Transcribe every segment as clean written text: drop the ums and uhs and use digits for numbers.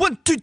1, 2, 3.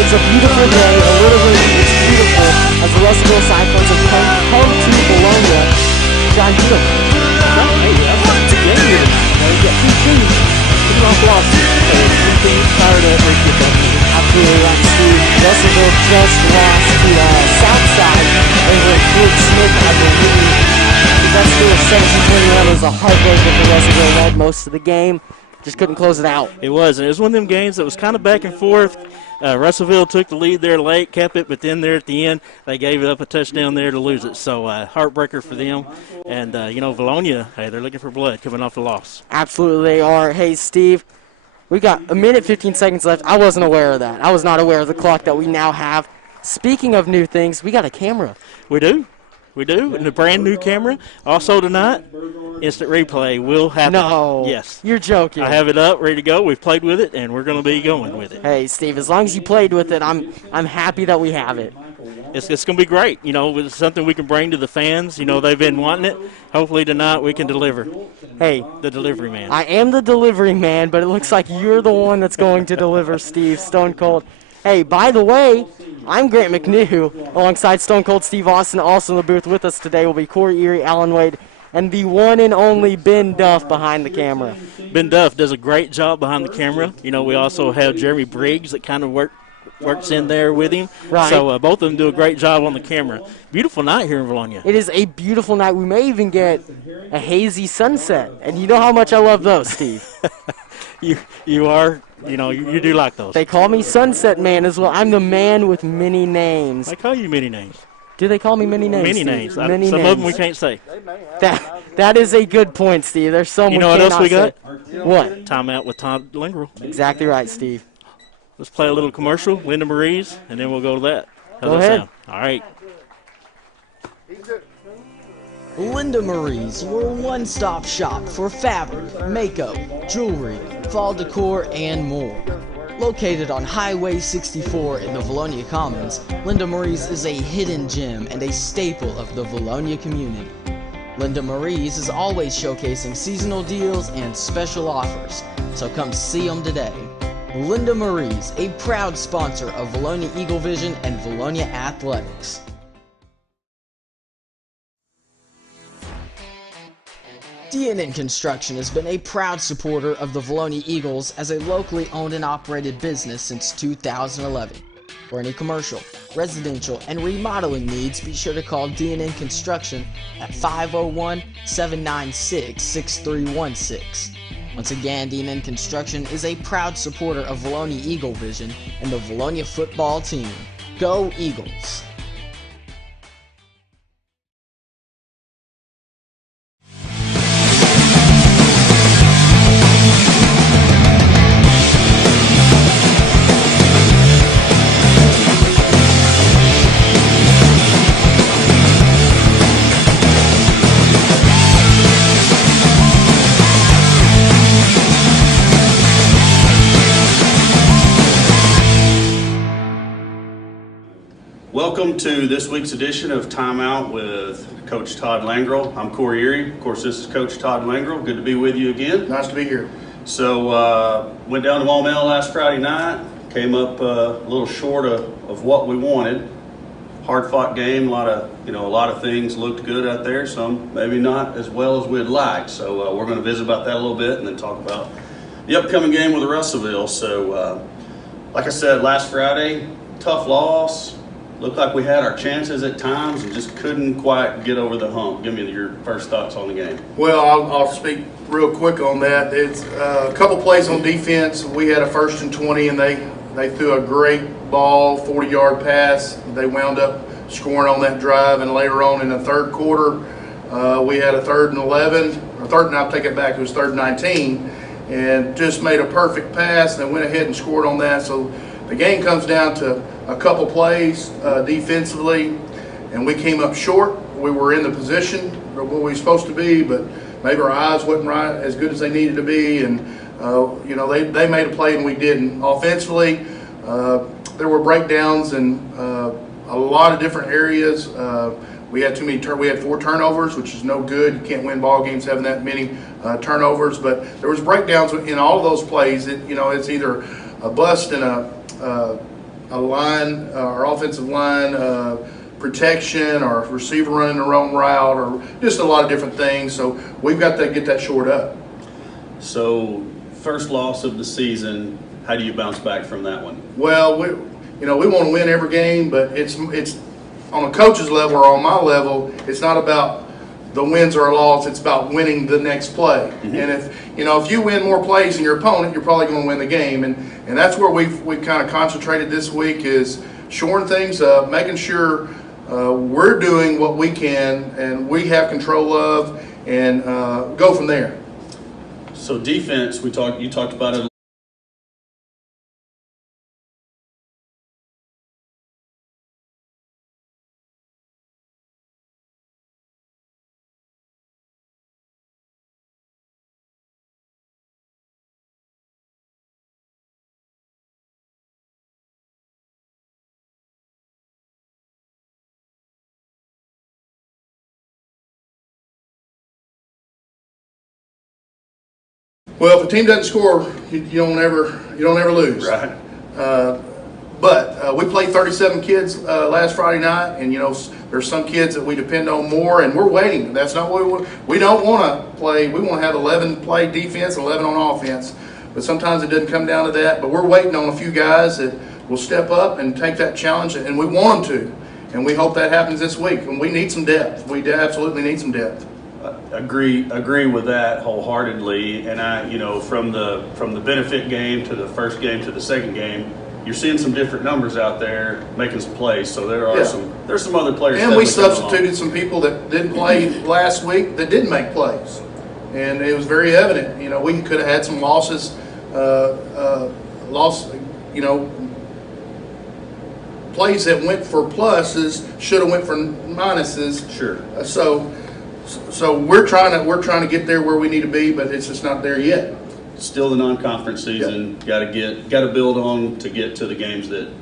It's a beautiful day, a little windy, it's beautiful as the Russellville Cyclones have come to Vilonia. John, beautiful. Hey, that's a good game here tonight. We get 2 teams. Pretty well lost. 2 teams fired up, ready to get back in. Absolutely right, Steve. Russellville just lost to Southside over at Fort Smith, I believe. That's still a 17-21. It was a heartbreaker for Russellville. Led most of the game. Just couldn't close it out. It was, and it was one of them games that was kind of back and forth. Russellville took the lead there late, kept it, but then there at the end, they gave it up a touchdown there to lose it. So heartbreaker for them. And, Vilonia, hey, they're looking for blood coming off the loss. Absolutely they are. Hey, Steve, we got 1 minute, 15 seconds left. I wasn't aware of that. I was not aware of the clock that we now have. Speaking of new things, we got a camera. We do. We do, and a brand new camera. Also tonight, instant replay will happen. No. Yes. You're joking. I have it up, ready to go. We've played with it, and we're going to be going with it. Hey, Steve, as long as you played with it, I'm happy that we have it. It's going to be great. It's something we can bring to the fans. They've been wanting it. Hopefully tonight we can deliver. Hey. The delivery man. I am the delivery man, but it looks like you're the one that's going to deliver, Steve, Stone Cold. Hey, by the way, I'm Grant McNew, alongside Stone Cold Steve Austin. Also in the booth with us today will be Corey Erie, Alan Wade, and the one and only Ben Duff behind the camera. Ben Duff does a great job behind the camera. We also have Jeremy Briggs that kind of works in there with him. Right. So both of them do a great job on the camera. Beautiful night here in Vilonia. It is a beautiful night. We may even get a hazy sunset, and you know how much I love those, Steve. You are. You do like those. They call me Sunset Man as well. I'm the man with many names. They call you many names. Do they call me many names? Many Steve? names. Many Some names. of them we can't say. That is a good point, Steve. There's some You we know what else cannot we got? say. What? Timeout with Tom Lingerell. Exactly right, Steve. Let's play a little commercial, Linda Marie's, and then we'll go to that. How's Go that ahead. sound? All right. Linda Marie's, your one-stop shop for fabric, makeup, jewelry, fall decor, and more. Located on Highway 64 in the Vilonia Commons, Linda Marie's is a hidden gem and a staple of the Vilonia community. Linda Marie's is always showcasing seasonal deals and special offers, so come see them today. Linda Marie's, a proud sponsor of Vilonia Eagle Vision and Vilonia Athletics. DNN Construction has been a proud supporter of the Vilonia Eagles as a locally owned and operated business since 2011. For any commercial, residential, and remodeling needs, be sure to call DNN Construction at 501-796-6316. Once again, D-Men Construction is a proud supporter of Vilonia Eagle Vision and the Vilonia football team. Go Eagles! Welcome to this week's edition of Timeout with Coach Todd Langrell. I'm Corey Erie. Of course, this is Coach Todd Langrell. Good to be with you again. Nice to be here. So, went down to Maumelle last Friday night. Came up a little short of what we wanted. Hard-fought game. A lot of things looked good out there. Some maybe not as well as we'd like. So, we're going to visit about that a little bit and then talk about the upcoming game with Russellville. So, like I said last Friday, tough loss. Looked like we had our chances at times and just couldn't quite get over the hump. Give me your first thoughts on the game. Well, I'll speak real quick on that. It's a couple plays on defense. We had a 1st and 20, and they threw a great ball, 40-yard pass. They wound up scoring on that drive, and later on in the third quarter, we had a 3rd and 11, or third, and I'll take it back, it was 3rd and 19, and just made a perfect pass and went ahead and scored on that. So the game comes down to a couple plays defensively, and we came up short. We were in the position where we were supposed to be, but maybe our eyes wasn't right as good as they needed to be, and they made a play and we didn't. Offensively, there were breakdowns in a lot of different areas. We had we had 4 turnovers, which is no good. You can't win ball games having that many turnovers, but there was breakdowns in all of those plays. It's either a bust in a line, our offensive line protection, or receiver running the wrong route, or just a lot of different things. So we've got to get that shored up. So, first loss of the season. How do you bounce back from that one? Well, we want to win every game, but it's on a coach's level or on my level. It's not about the wins or loss. It's about winning the next play. Mm-hmm. And if you win more plays than your opponent, you're probably going to win the game. And that's where we've kind of concentrated this week, is shoring things up, making sure we're doing what we can and we have control of, and go from there. So defense, you talked about it. Well, if a team doesn't score, you don't ever lose. Right. But we played 37 kids last Friday night, and there's some kids that we depend on more, and we're waiting. That's not what we don't want to play. We want to have 11 play defense, 11 on offense. But sometimes it doesn't come down to that. But we're waiting on a few guys that will step up and take that challenge, and we want them to. And we hope that happens this week. And we need some depth. We absolutely need some depth. Agree with that wholeheartedly. And from the benefit game to the first game to the second game, you're seeing some different numbers out there making some plays. So there's some other players. And we substituted some people that didn't play last week that didn't make plays, and it was very evident. We could have had some losses, plays that went for pluses should have went for minuses. Sure. So we're trying to get there where we need to be, but it's just not there yet. Still the non-conference season. Yep. Got to build on to get to the games that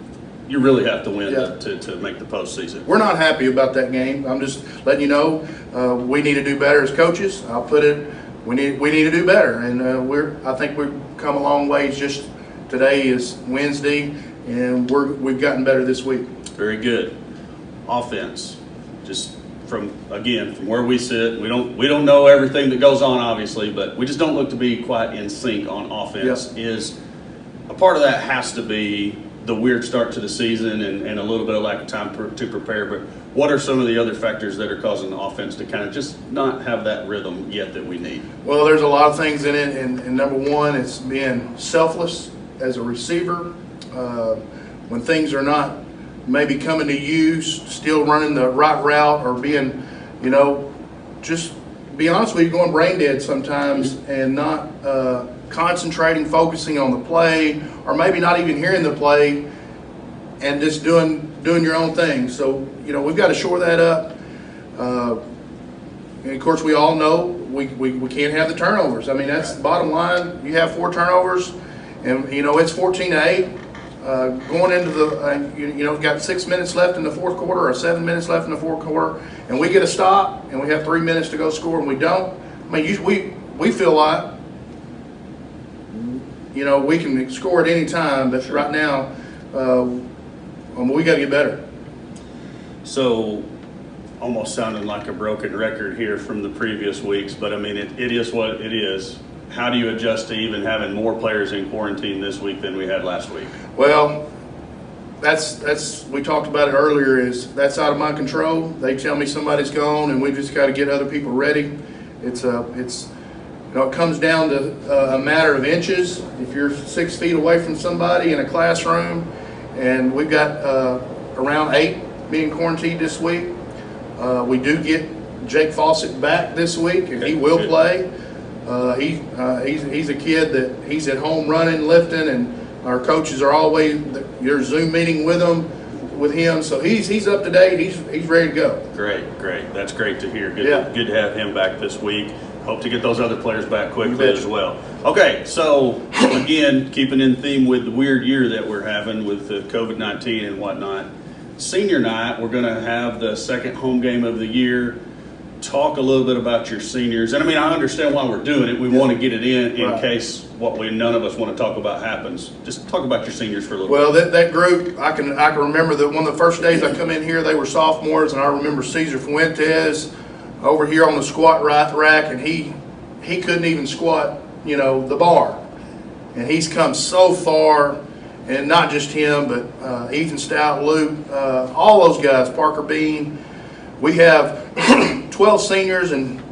you really have to win to make the postseason. We're not happy about that game. I'm just letting you know we need to do better as coaches. I'll put it. We need to do better, and I think we've come a long ways. Just today is Wednesday, and we've gotten better this week. Very good. Offense, just from where we sit, we don't know everything that goes on, obviously, but we just don't look to be quite in sync on offense. Yep. Is a part of that has to be the weird start to the season and a little bit of lack of time to prepare, but what are some of the other factors that are causing the offense to kind of just not have that rhythm yet that we need? Well, there's a lot of things in it, and number one is being selfless as a receiver. When things are not maybe coming to you, still running the right route, or being, just be honest with you, going brain dead sometimes and not concentrating, focusing on the play, or maybe not even hearing the play and just doing your own thing. So, we've got to shore that up. And of course, we all know we can't have the turnovers. I mean, that's the bottom line. You have 4 turnovers, and it's 14-8. Going into the, got 6 minutes left in the fourth quarter or 7 minutes left in the fourth quarter, and we get a stop, and we have 3 minutes to go score, and we don't. I mean, we feel like, we can score at any time, but right now, we got to get better. So, almost sounding like a broken record here from the previous weeks, but I mean, it is what it is. How do you adjust to even having more players in quarantine this week than we had last week? Well, that's we talked about it earlier. That's out of my control. They tell me somebody's gone, and we just got to get other people ready. It comes down to a matter of inches. If you're 6 feet away from somebody in a classroom, and we've got around 8 being quarantined this week, we do get Jake Fawcett back this week, and he will play. He's a kid that he's at home running, lifting, and our coaches are always your Zoom meeting with him. So he's up to date. He's ready to go. Great. That's great to hear. Good to have him back this week. Hope to get those other players back quickly as well. Okay, so again, keeping in theme with the weird year that we're having with the COVID-19 and whatnot, senior night, we're going to have the second home game of the year. Talk a little bit about your seniors. And I mean, I understand why we're doing it. We want to get it in right. case none of us want to talk about happens. Just talk about your seniors for a little bit. Well, that group, I can remember that one of the first days I come in here, they were sophomores, and I remember Cesar Fuentes over here on the squat rack, and he couldn't even squat, the bar. And he's come so far, and not just him, but Ethan Stout, Luke, all those guys, Parker Bean. We have 12 seniors, and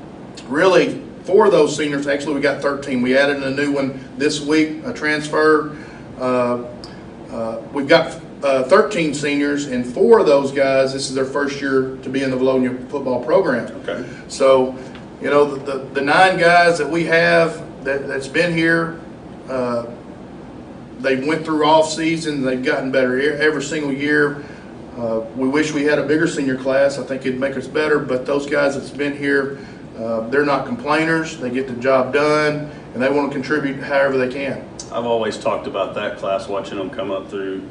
really 4 of those seniors, actually we got 13. We added a new one this week, a transfer. We've got 13 seniors, and 4 of those guys, this is their first year to be in the Vilonia football program. Okay. So, the 9 guys that we have that's been here, they went through off season. They've gotten better every single year. We wish we had a bigger senior class. I think it'd make us better, but those guys that's been here, they're not complainers. They get the job done, and they want to contribute however they can. I've always talked about that class, watching them come up through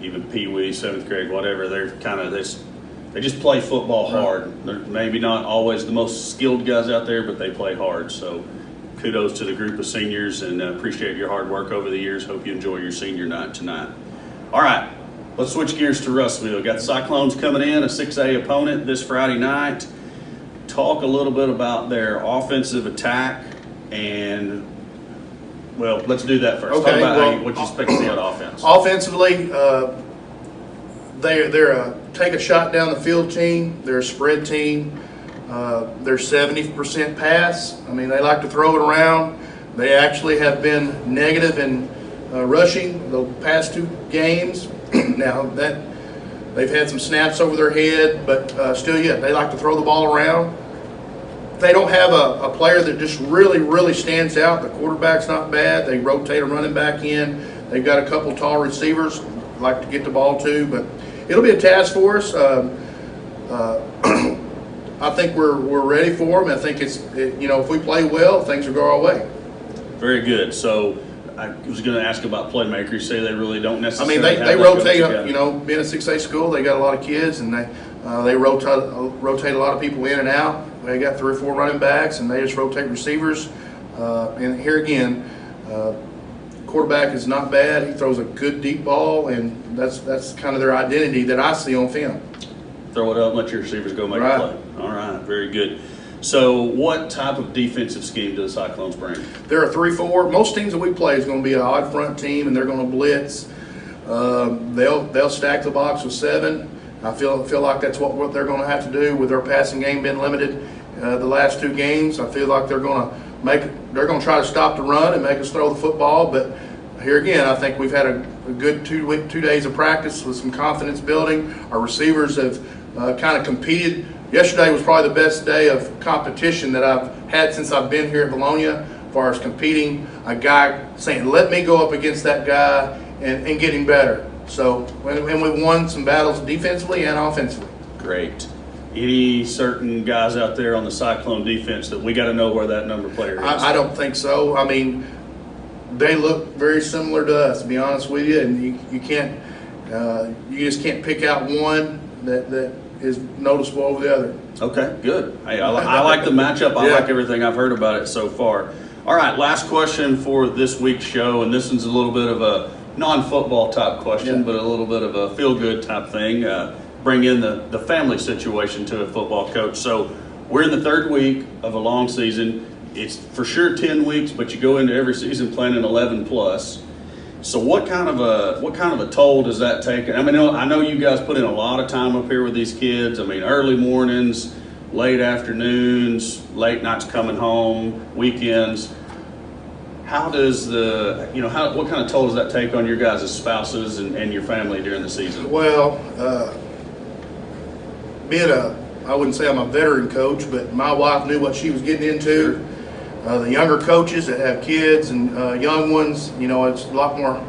even Pee Wee, 7th grade, whatever. They're kind of this. They just play football hard. They're maybe not always the most skilled guys out there, but they play hard. So kudos to the group of seniors, and appreciate your hard work over the years. Hope you enjoy your senior night tonight. All right. Let's switch gears to Russellville. Got the Cyclones coming in, a 6A opponent this Friday night. Talk a little bit about their offensive attack, and, well, let's do that first. Okay, Talk about what you expect to see out of offense. Offensively, they're a take a shot down the field team. They're a spread team. They're 70% pass. I mean, they like to throw it around. They actually have been negative in rushing the past 2 games. Now that they've had some snaps over their head, but still, they like to throw the ball around. They don't have a player that just really stands out. The quarterback's not bad. They rotate a running back in. They've got a couple tall receivers like to get the ball to, but it'll be a task for us. I think we're ready for them. I think if we play well, things will go our way. Very good. So I was going to ask about playmakers. You say they really don't necessarily. I mean, they rotate. Being a 6A school, they got a lot of kids, and they rotate a lot of people in and out. They got 3 or 4 running backs, and they just rotate receivers. And here again, quarterback is not bad. He throws a good deep ball, and that's kind of their identity that I see on film. Throw it up, let your receivers go make a play. All right, very good. So what type of defensive scheme do the Cyclones bring? They're a 3-4. Most teams that we play is going to be an odd front team, and they're going to blitz. they'll stack the box with 7. I feel like that's what they're going to have to do with their passing game being limited the last 2 games. I feel like they're going to try to stop the run and make us throw the football. But here again, I think we've had a good 2 days of practice with some confidence building. Our receivers have kind of competed. Yesterday was probably the best day of competition that I've had since I've been here at Vilonia, as far as competing. A guy saying, let me go up against that guy and getting better. So, and we won some battles defensively and offensively. Great. Any certain guys out there on the Cyclone defense that we got to know where that number player is? I don't think so. I mean, they look very similar to us, to be honest with you, and you can't, you just can't pick out one that is noticeable over the other. Okay, good. Hey, I like the matchup. I like everything I've heard about it so far. All right, last question for this week's show, and this one's a little bit of a non-football type question, but a little bit of a feel-good type thing. Bring in the family situation to a football coach. So we're in the 3rd week of a long season. It's for sure 10 weeks, but you go into every season planning 11 plus. So what kind of a toll does that take? I mean, I know you guys put in a lot of time up here with these kids. I mean, early mornings, late afternoons, late nights coming home, weekends. How does what kind of toll does that take on your guys' spouses and your family during the season? Well, I wouldn't say I'm a veteran coach, but my wife knew what she was getting into. Sure. The younger coaches that have kids and young ones, it's a lot more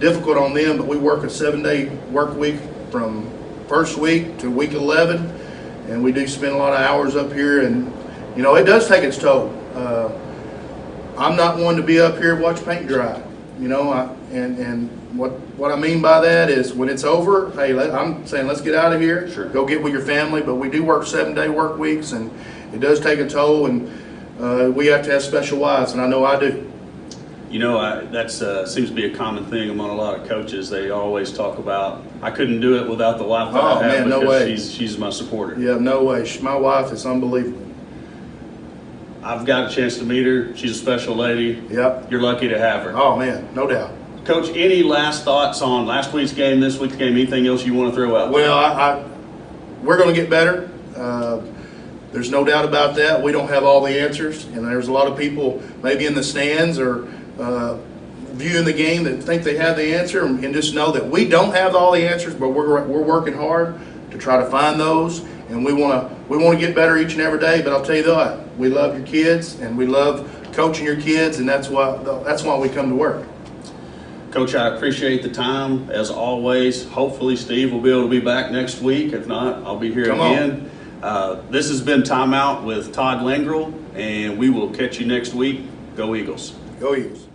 difficult on them, but we work a 7-day work week from first week to week 11, and we do spend a lot of hours up here, and, it does take its toll. I'm not one to be up here and watch paint dry, and what I mean by that is when it's over, hey, I'm saying let's get out of here, Sure. Go get with your family, but we do work 7-day work weeks, and it does take a toll, and we have to have special wives, and I know I do. That seems to be a common thing among a lot of coaches. They always talk about, I couldn't do it without the wife that I have, no way. She's my supporter. Yeah, no way. My wife is unbelievable. I've got a chance to meet her. She's a special lady. Yep. You're lucky to have her. Oh, man, no doubt. Coach, any last thoughts on last week's game, this week's game, anything else you want to throw out? Well, we're going to get better. There's no doubt about that. We don't have all the answers, and there's a lot of people maybe in the stands or viewing the game that think they have the answer, and just know that we don't have all the answers, but we're working hard to try to find those, and we want to get better each and every day. But I'll tell you what, we love your kids, and we love coaching your kids, and that's why we come to work. Coach, I appreciate the time as always. Hopefully, Steve will be able to be back next week. If not, I'll be here Come again. This has been Time Out with Todd Lingrel, and we will catch you next week. Go Eagles. Go Eagles.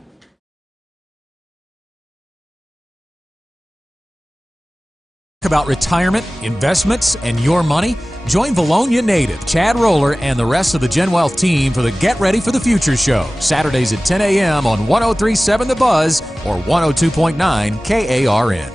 About retirement, investments, and your money? Join Vilonia native Chad Roller and the rest of the Gen Wealth team for the Get Ready for the Future show, Saturdays at 10 a.m. on 103.7 The Buzz or 102.9 KARN.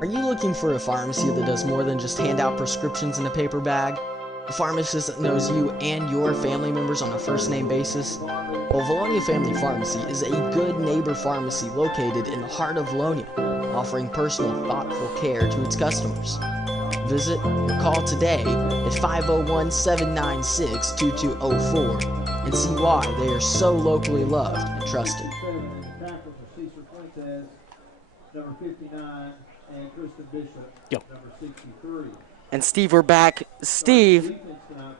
Are you looking for a pharmacy that does more than just hand out prescriptions in a paper bag? A pharmacist that knows you and your family members on a first-name basis? Well, Vilonia Family Pharmacy is a good neighbor pharmacy located in the heart of Vilonia, offering personal, thoughtful care to its customers. Visit or call today at 501-796-2204 and see why they are so locally loved and trusted. Number 59, and Kristen Bishop, Yo. number 63. And Steve, we're back. Steve,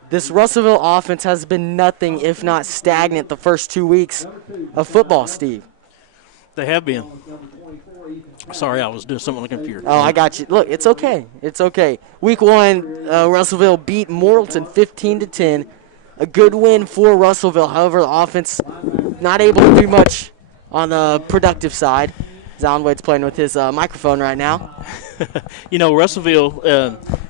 this Russellville offense has been nothing if not stagnant the first 2 weeks of football, Steve. They have been. Sorry, I was doing something on the computer. Oh, I got you. Look, it's okay. It's okay. Week 1, Russellville beat Morrilton 15-10. A good win for Russellville. However, the offense not able to do much on the productive side. Alan Wade's playing with his microphone right now. Russellville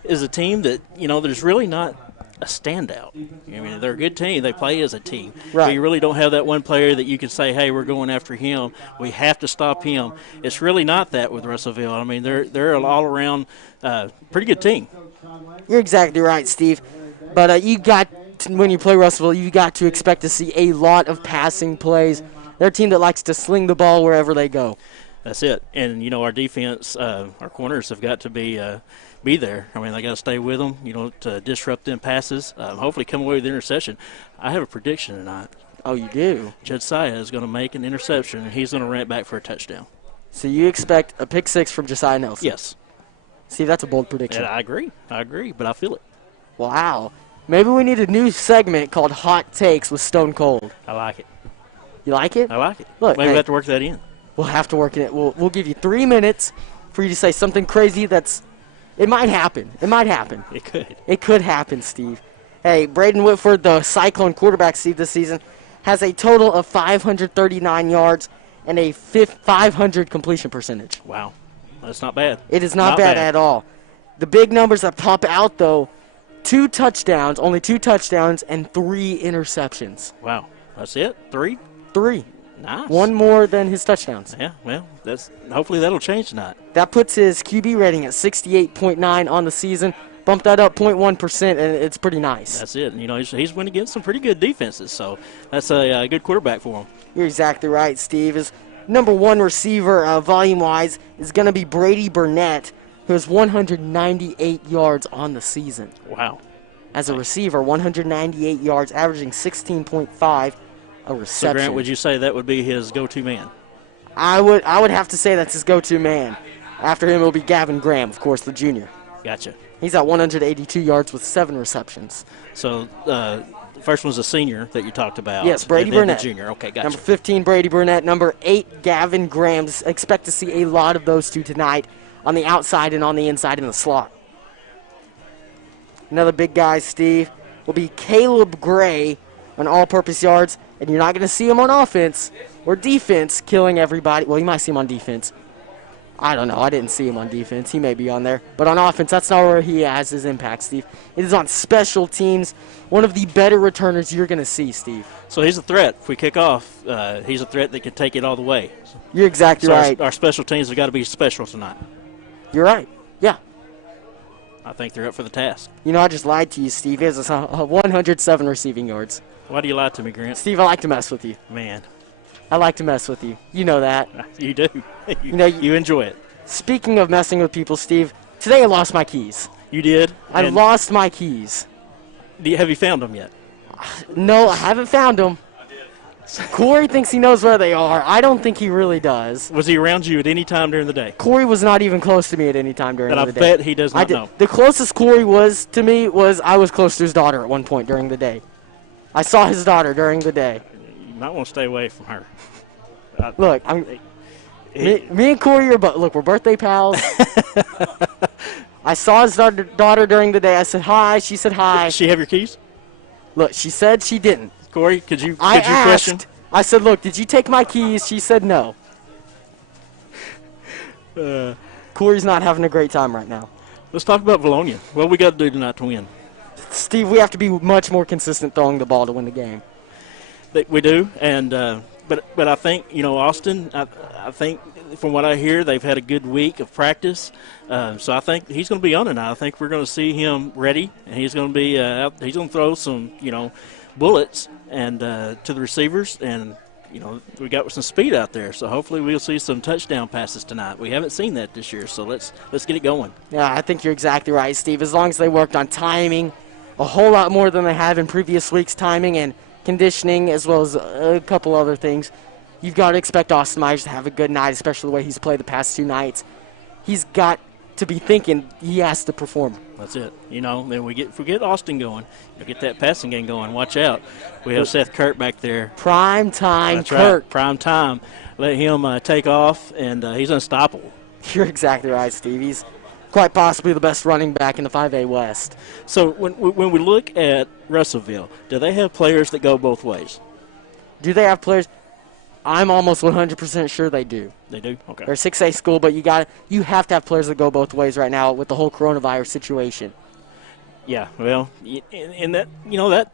is a team that, there's really not a standout. I mean, they're a good team. They play as a team. Right. But you really don't have that one player that you can say, hey, we're going after him. We have to stop him. It's really not that with Russellville. I mean, they're an all-around pretty good team. You're exactly right, Steve. But you got when you play Russellville, you got to expect to see a lot of passing plays. They're a team that likes to sling the ball wherever they go. That's it. And, our defense, our corners have got to be there. I mean, they got to stay with them, to disrupt them passes, hopefully come away with the interception. I have a prediction tonight. Oh, you do? Josiah is going to make an interception, and he's going to run it back for a touchdown. So you expect a pick six from Josiah Nelson? Yes. See, that's a bold prediction. And I agree, but I feel it. Wow. Maybe we need a new segment called Hot Takes with Stone Cold. I like it. You like it? I like it. Look, Maybe we have to work that in. We'll have to work in it. We'll give you 3 minutes for you to say something crazy it might happen. It might happen. It could. It could happen, Steve. Hey, Braden Whitford, the Cyclone quarterback, Steve, this season, has a total of 539 yards and a 500 completion percentage. Wow. That's not bad. It is not bad at all. The big numbers that pop out, though, only two touchdowns, and 3 interceptions. Wow. That's it? 3? 3. Nice. One more than his touchdowns. Yeah, well, hopefully that'll change tonight. That puts his QB rating at 68.9 on the season. Bump that up 0.1%, and it's pretty nice. That's it. He's went against some pretty good defenses, so that's a good quarterback for him. You're exactly right, Steve. His number 1 receiver, volume-wise, is going to be Brady Burnett, who has 198 yards on the season. Wow. As a receiver, 198 yards, averaging 16.5 a reception. So, Grant, would you say that would be his go-to man? I would have to say that's his go-to man. After him, it'll be Gavin Graham, of course, the junior. Gotcha. He's at 182 yards with 7 receptions. So, the first one's a senior that you talked about. Yes, Brady and then Burnett. The junior. Okay, gotcha. Number 15, Brady Burnett. Number 8, Gavin Graham. Expect to see a lot of those two tonight on the outside and on the inside in the slot. Another big guy, Steve, will be Caleb Gray on all-purpose yards, and you're not going to see him on offense or defense killing everybody. Well, you might see him on defense. I don't know. I didn't see him on defense. He may be on there. But on offense, that's not where he has his impact, Steve. It is on special teams. One of the better returners you're going to see, Steve. So he's a threat. If we kick off, he's a threat that can take it all the way. You're exactly right. Our special teams have got to be special tonight. You're right. Yeah. I think they're up for the task. I just lied to you, Steve. He has 107 receiving yards. Why do you lie to me, Grant? Steve, I like to mess with you. Man. I like to mess with you. You know that. You do. You enjoy it. Speaking of messing with people, Steve, today I lost my keys. You did? I lost my keys. Have you found them yet? No, I haven't found them. Corey thinks he knows where they are. I don't think he really does. Was he around you at any time during the day? Corey was not even close to me at any time during the day. And I bet he does not know. The closest Corey was to me was I was close to his daughter at one point during the day. I saw his daughter during the day. You might want to stay away from her. Look, me and Corey we're birthday pals. I saw his daughter during the day. I said hi. She said hi. Did she have your keys? Look, she said she didn't. Corey, could you asked, question? I said, look, did you take my keys? She said no. Corey's not having a great time right now. Let's talk about Vilonia. What we got to do tonight to win? Steve, we have to be much more consistent throwing the ball to win the game. We do, and but I think Austin. I think from what I hear, they've had a good week of practice, so I think he's going to be on tonight. I think we're going to see him ready, and he's going to be he's going to throw some bullets and to the receivers, and we got some speed out there. So hopefully we'll see some touchdown passes tonight. We haven't seen that this year, so let's get it going. Yeah, I think you're exactly right, Steve. As long as they worked on timing a whole lot more than they have in previous weeks, timing and conditioning, as well as a couple other things. You've got to expect Austin Myers to have a good night, especially the way he's played the past 2 nights. He's got to be thinking he has to perform. That's it. Then if we get Austin going, get that passing game going. Watch out. We have Seth Kurt back there. Prime time That's Kurt. Right. Prime time. Let him take off, and he's unstoppable. You're exactly right, Steve. He's quite possibly the best running back in the 5A West. So when we look at Russellville, do they have players that go both ways? Do they have players? I'm almost 100% sure they do. They do? Okay. They're a 6A school, but you have to have players that go both ways right now with the whole coronavirus situation. Yeah, well, and that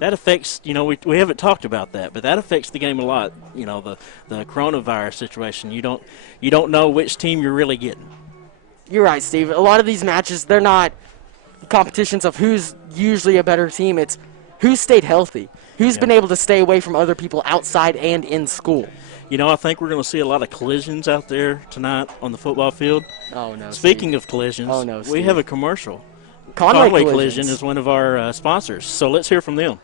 affects, we haven't talked about that, but that affects the game a lot. The coronavirus situation. You don't know which team you're really getting. You're right, Steve. A lot of these matches, they're not competitions of who's usually a better team. It's Who's stayed healthy? Who's been able to stay away from other people outside and in school? You know, I think we're going to see a lot of collisions out there tonight on the football field. Oh, no, Speaking of collisions, Oh, no, we Steve. have a commercial. Conway Collision Collisions. is one of our sponsors, so let's hear from them.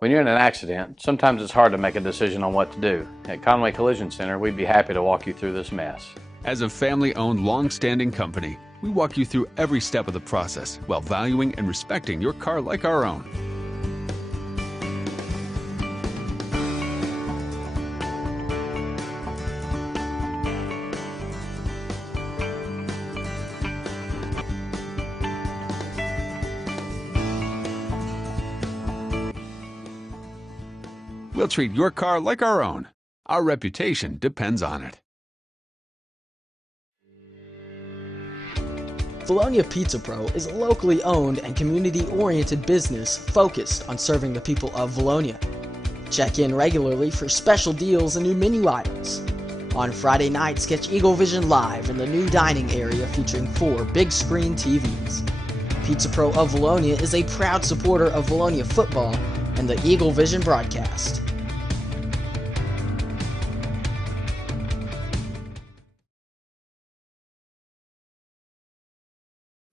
When you're in an accident, sometimes it's hard to make a decision on what to do. At Conway Collision Center, we'd be happy to walk you through this mess. As a family-owned, long-standing company, we walk you through every step of the process while valuing and respecting your car like our own. We'll treat your car like our own. Our reputation depends on it. Vilonia Pizza Pro is a locally owned and community-oriented business focused on serving the people of Vilonia. Check in regularly for special deals and new menu items. On Friday nights, catch Eagle Vision live in the new dining area featuring 4 big-screen TVs. Pizza Pro of Vilonia is a proud supporter of Vilonia football and the Eagle Vision broadcast.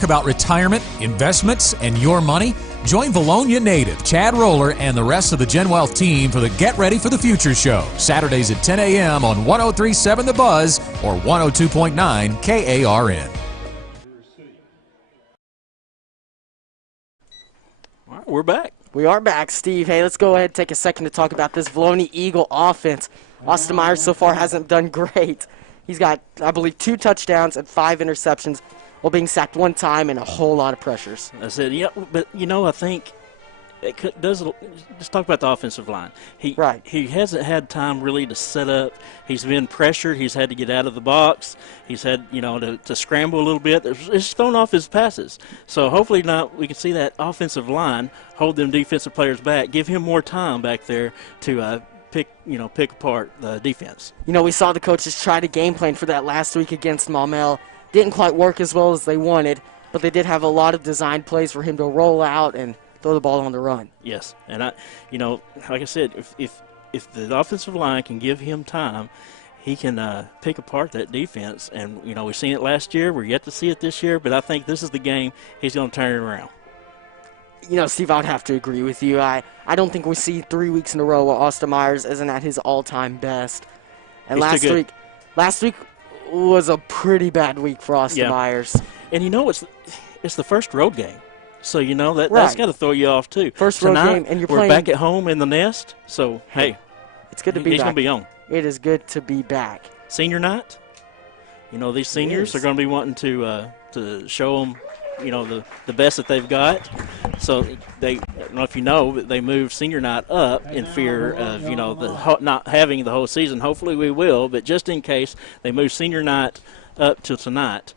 About retirement, investments, and your money? Join Vilonia native Chad Roller and the rest of the Gen Wealth team for the Get Ready for the Future show, Saturdays at 10 a.m. on 103.7 The Buzz or 102.9 KARN. All right, we're back. We are back, Steve. Hey, let's go ahead and take a second to talk about this Vilonia Eagle offense. Austin Myers so far hasn't done great. He's got, I believe, 2 touchdowns and 5 interceptions while being sacked 1 time and a whole lot of pressures. I said, yeah, but, I think let's talk about the offensive line. He hasn't had time really to set up. He's been pressured. He's had to get out of the box. He's had, to scramble a little bit. It's thrown off his passes. So hopefully we can see that offensive line hold them defensive players back, give him more time back there to pick apart the defense. We saw the coaches try to game plan for that last week against Maumelle. Didn't quite work as well as they wanted, but they did have a lot of designed plays for him to roll out and throw the ball on the run. Yes, and like I said, if the offensive line can give him time, he can pick apart that defense. And we've seen it last year. We're yet to see it this year, but I think this is the game he's going to turn it around. Steve, I would have to agree with you. I don't think we see 3 weeks in a row where Austin Myers isn't at his all-time best. And He's last week was a pretty bad week for Austin Myers. And it's the first road game. So, that's got to throw you off, too. First road game, and you're we're playing. back at home in the nest. So, hey, it's good to be he's back. going to be on. It is good to be back. Senior night, these seniors are going to be wanting to show them, the best that they've got. So, I don't know if you know, but they moved senior night up in fear of, not having the whole season. Hopefully we will, but just in case, they moved senior night up till tonight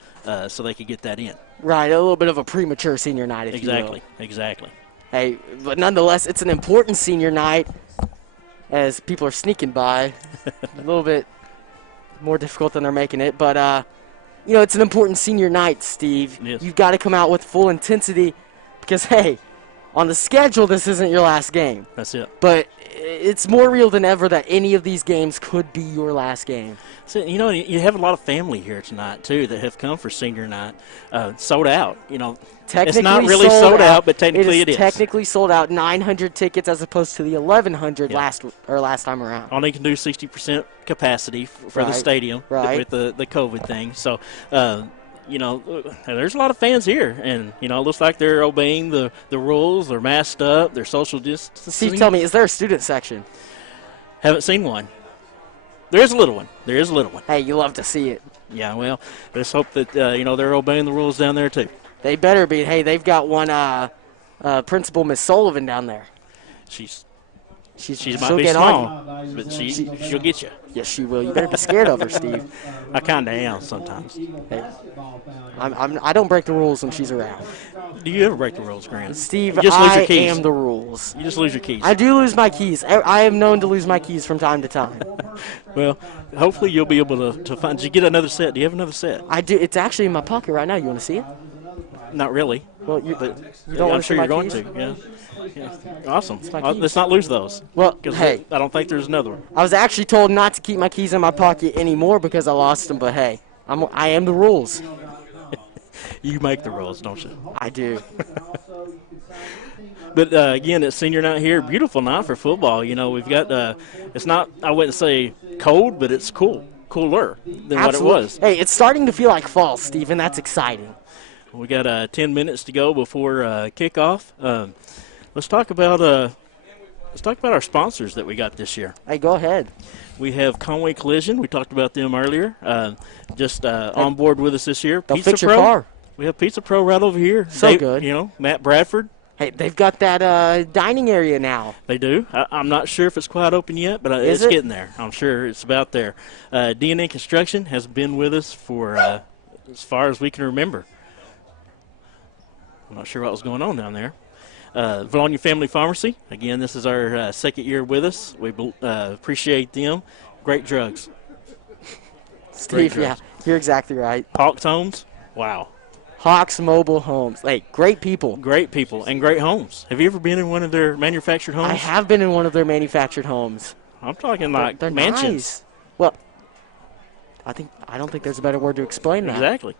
so they could get that in. Right, a little bit of a premature senior night, if you will. Exactly. Hey, but nonetheless, it's an important senior night as people are sneaking by. A little bit more difficult than they're making it, but it's an important senior night, Steve. Yes. You've got to come out with full intensity because, hey, on the schedule, this isn't your last game. That's it. But it's more real than ever that any of these games could be your last game. So, you have a lot of family here tonight, too, that have come for senior night. Sold out, It's not really sold out, but technically it is. Technically sold out, 900 tickets as opposed to the 1,100 last time around. Only can do 60% capacity for the stadium with the COVID thing. So, there's a lot of fans here, and, it looks like they're obeying the rules. They're masked up. They're social distancing. Steve, tell me, is there a student section? Haven't seen one. There is a little one. Hey, you love to see it. Yeah, well, let's hope that, they're obeying the rules down there, too. They better be. Hey, they've got one Principal Miss Sullivan down there. She she'll might be get small, on you. but she'll get you. Yes, she will. You better be scared of her, Steve. I kind of am sometimes. Hey, I don't break the rules when she's around. Do you ever break the rules, Grant? Steve, You just lose your I keys. am the rules. You just lose your keys. I do lose my keys. I am known to lose my keys from time to time. Well, hopefully you'll be able to find. Did you get another set? Do you have another set? I do. It's actually in my pocket right now. You want to see it? Not really. Well, you But don't I'm want to sure see you're my going keys? to. Yeah. Awesome. my keys. Let's not lose those. Well, Because hey. I don't think there's another one. I was actually told not to keep my keys in my pocket anymore because I lost them. But hey, I am the rules. You make the rules, don't you? I do. But again, it's senior night here. Beautiful night for football. You know, we've got. It's not. I wouldn't say cold, but it's cooler than what it was. Hey, it's starting to feel like fall, Steve, and that's exciting. We got 10 minutes to go before kickoff. Let's talk about our sponsors that we got this year. Hey, go ahead. We have Conway Collision. We talked about them earlier. On board with us this year. They'll Pizza fix your Pro. car. We have Pizza Pro right over here. So good. You know, Matt Bradford. Hey, they've got that dining area now. They do. I'm not sure if it's quite open yet, but it's getting there. I'm sure it's about there. D&A Construction has been with us for as far as we can remember. I'm not sure what was going on down there. Vilonia Family Pharmacy. Again, this is our second year with us. We appreciate them. Great drugs. Steve, yeah, you're exactly right. Hawks Homes. Wow. Hawks Mobile Homes. Hey, great people. Great people and great homes. Have you ever been in one of their manufactured homes? I have been in one of their manufactured homes. I'm talking like They're mansions. nice. Well, I don't think there's a better word to explain that. Exactly.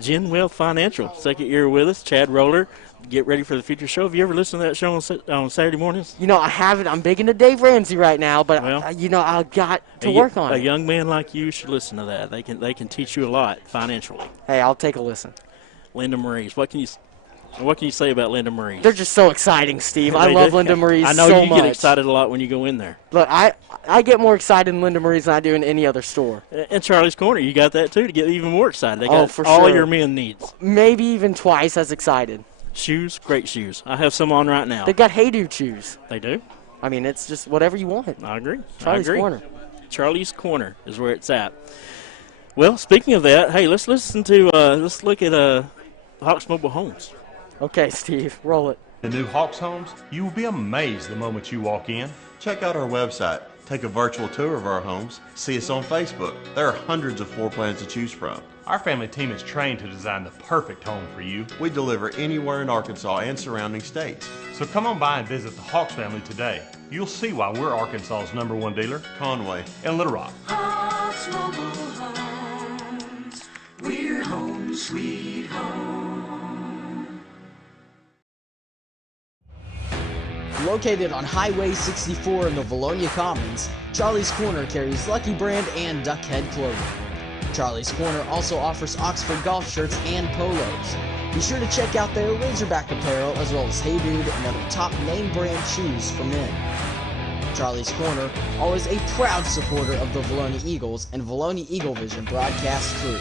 Gen Wealth Financial, second year with us. Chad Roller, get ready for the future show. Have you ever listened to that show on Saturday mornings? You know, I haven't. I'm big into Dave Ramsey right now, but Well, I've got to work on a it. young man like you should listen to that. They can teach you a lot financially. Hey, I'll take a listen. Linda Marie's. What can you say about Linda Marie's? They're just so exciting, Steve. I love Linda Marie's I know so you much. get excited a lot when you go in there. Look, I get more excited in Linda Marie's than I do in any other store. And Charlie's Corner, you got that too to get even more excited. They got for all sure. your men needs. Maybe even twice as excited. Shoes, great shoes. I have some on right now. They've got Hey Dude shoes. They do? I mean, it's just whatever you want. I agree. Charlie's Corner. Charlie's Corner is where it's at. Well, speaking of that, hey, let's look at Hawks Mobile Homes. Okay, Steve, roll it. The new Hawks Homes, you will be amazed the moment you walk in. Check out our website, take a virtual tour of our homes, see us on Facebook. There are hundreds of floor plans to choose from. Our family team is trained to design the perfect home for you. We deliver anywhere in Arkansas and surrounding states. So come on by and visit the Hawks family today. You'll see why we're Arkansas's #1 dealer, Conway and Little Rock. Hawks Mobile Homes, we're home sweet home. Located on Highway 64 in the Vilonia Commons, Charlie's Corner carries Lucky Brand and Duckhead clothing. Charlie's Corner also offers Oxford golf shirts and polos. Be sure to check out their Razorback apparel as well as Hey Dude and other top name brand shoes for men. Charlie's Corner, always a proud supporter of the Vilonia Eagles and Vilonia Eagle Vision broadcast crew.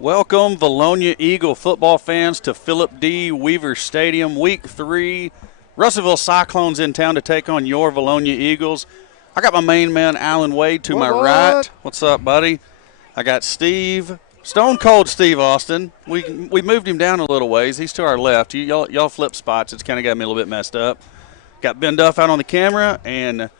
Welcome, Vilonia Eagle football fans, to Philip D. Weaver Stadium, Week 3. Russellville Cyclones in town to take on your Vilonia Eagles. I got my main man, Alan Wade, to my right. What's up, buddy? I got Steve, Stone Cold Steve Austin. We moved him down a little ways. He's to our left. Y'all flip spots. It's kind of got me a little bit messed up. Got Ben Duff out on the camera, and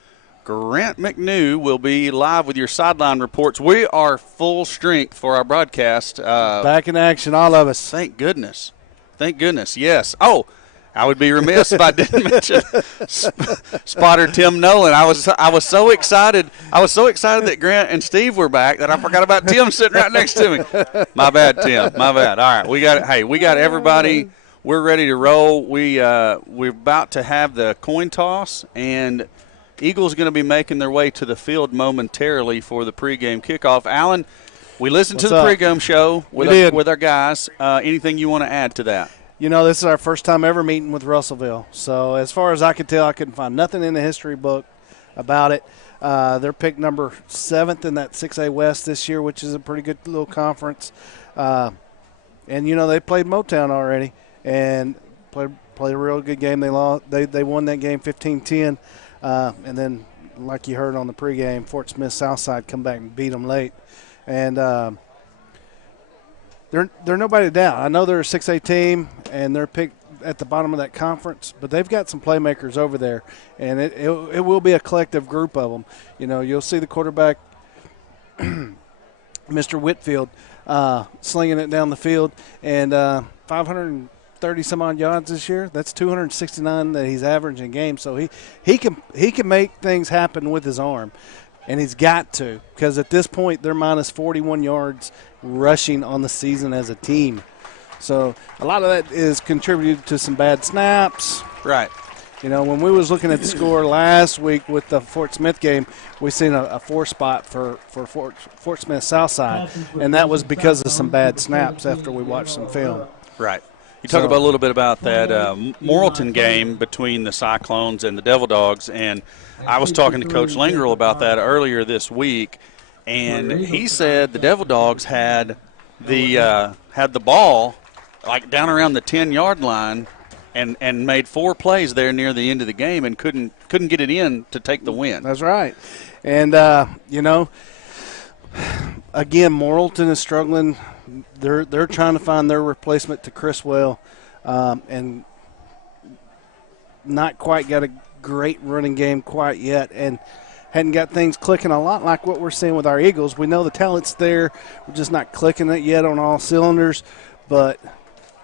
Grant McNew will be live with your sideline reports. We are full strength for our broadcast. Back in action, all of us. Thank goodness. Thank goodness, yes. Oh, I would be remiss if I didn't mention spotter Tim Nolan. I was so excited. I was so excited that Grant and Steve were back that I forgot about Tim sitting right next to me. My bad, Tim. My bad. All right, we got it. Hey, we got everybody. We're ready to roll. We're about to have the coin toss, and Eagles going to be making their way to the field momentarily for the pregame kickoff. Alan, we listened to the pregame show with our guys. Anything you want to add to that? You know, this is our first time ever meeting with Russellville. So as far as I could tell, I couldn't find nothing in the history book about it. They're picked number 7th in that 6A West this year, which is a pretty good little conference. And, you know, they played Motown already and played a real good game. They won that game 15-10. And then, like you heard on the pregame, Fort Smith Southside come back and beat them late. And they're nobody to doubt. I know they're a 6A team, and they're picked at the bottom of that conference, but they've got some playmakers over there, and it will be a collective group of them. You know, you'll see the quarterback, Mr. Whitfield, slinging it down the field, and 530-some-odd yards this year. That's 269 that he's averaging a game. So he can make things happen with his arm, and he's got to, because at this point they're minus 41 yards rushing on the season as a team. So a lot of that is contributed to some bad snaps. Right. You know, when we was looking at the score last week with the Fort Smith game, we seen a 4 spot for Fort Smith Southside, and that was because of some bad snaps after we watched some film. Right. You talk about a little bit about that Morrilton game between the Cyclones and the Devil Dogs, and I was talking to Coach Lingerl about that earlier this week, and he said the Devil Dogs had the ball like down around the 10-yard line and made 4 plays there near the end of the game and couldn't get it in to take the win. That's right. And, you know, again, Morrilton is struggling. They're trying to find their replacement to Criswell, and not quite got a great running game quite yet, and hadn't got things clicking a lot like what we're seeing with our Eagles. We know the talent's there. We're just not clicking it yet on all cylinders, but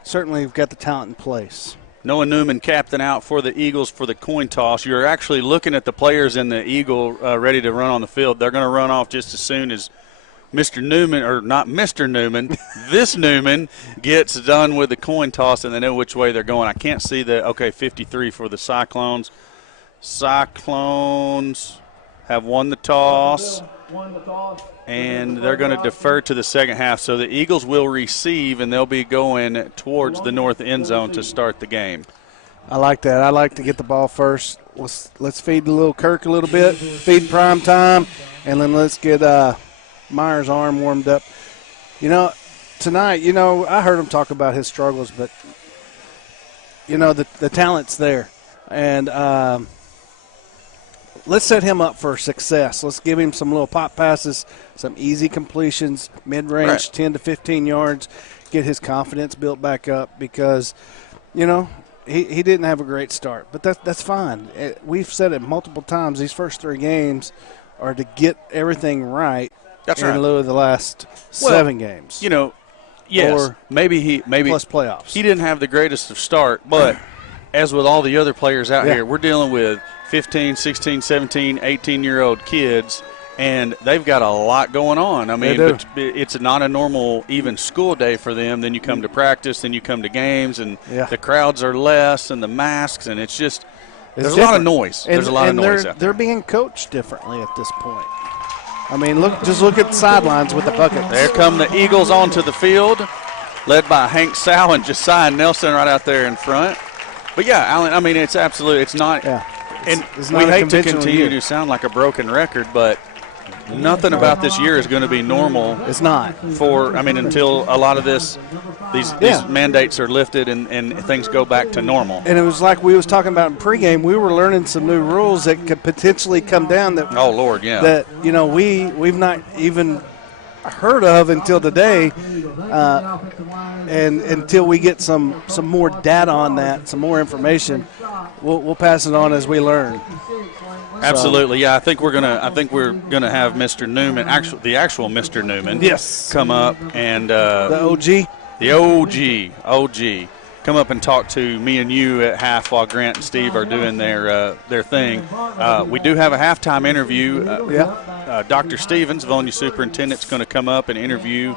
certainly we've got the talent in place. Noah Newman captain out for the Eagles for the coin toss. You're actually looking at the players in the Eagle ready to run on the field. They're going to run off just as soon as Mr. Newman, or not Mr. Newman, this Newman gets done with the coin toss, and they know which way they're going. I can't see 53 for the Cyclones. Cyclones have won the toss, and they're going to defer to the second half. So the Eagles will receive, and they'll be going towards the north end zone to start the game. I like that. I like to get the ball first. Let's feed the little Kirk a little bit, feed prime time, and then let's get Meyer's arm warmed up. You know, tonight, you know, I heard him talk about his struggles, but, you know, the talent's there. And let's set him up for success. Let's give him some little pop passes, some easy completions, mid-range, Right. 10 to 15 yards, get his confidence built back up because, you know, he didn't have a great start. But that's fine. We've said it multiple times. These first 3 games are to get everything right. That's in right. lieu of the last 7 games. You know, yes, Or maybe plus playoffs. He didn't have the greatest of start, but as with all the other players out here, we're dealing with 15, 16, 17, 18-year-old kids, and they've got a lot going on. I mean, it's not a normal even school day for them. Then you come to practice, then you come to games, and the crowds are less, and the masks, and it's just there's a lot of noise. There's a lot of noise out there. They're being coached differently at this point. I mean, just look at the sidelines with the buckets. There come the Eagles onto the field, led by Hank Sow and Josiah Nelson right out there in front. But, yeah, Alan, I mean, it's not. Yeah. It's we not hate to conventional continue year. to sound like a broken record, but nothing about this year is going to be normal. It's not. Until a lot of these mandates are lifted and things go back to normal. And it was like we was talking about in pregame. We were learning some new rules that could potentially come down. That oh Lord, yeah. That we've not even heard of until today, and until we get some more data on that, some more information, we'll pass it on as we learn. Absolutely, yeah. I think we're gonna have Mr. Newman, the actual Mr. Newman, yes, come up and the OG, come up and talk to me and you at half while Grant and Steve are doing their thing. We do have a halftime interview. Dr. Stevens, Vilonia superintendent, is going to come up and interview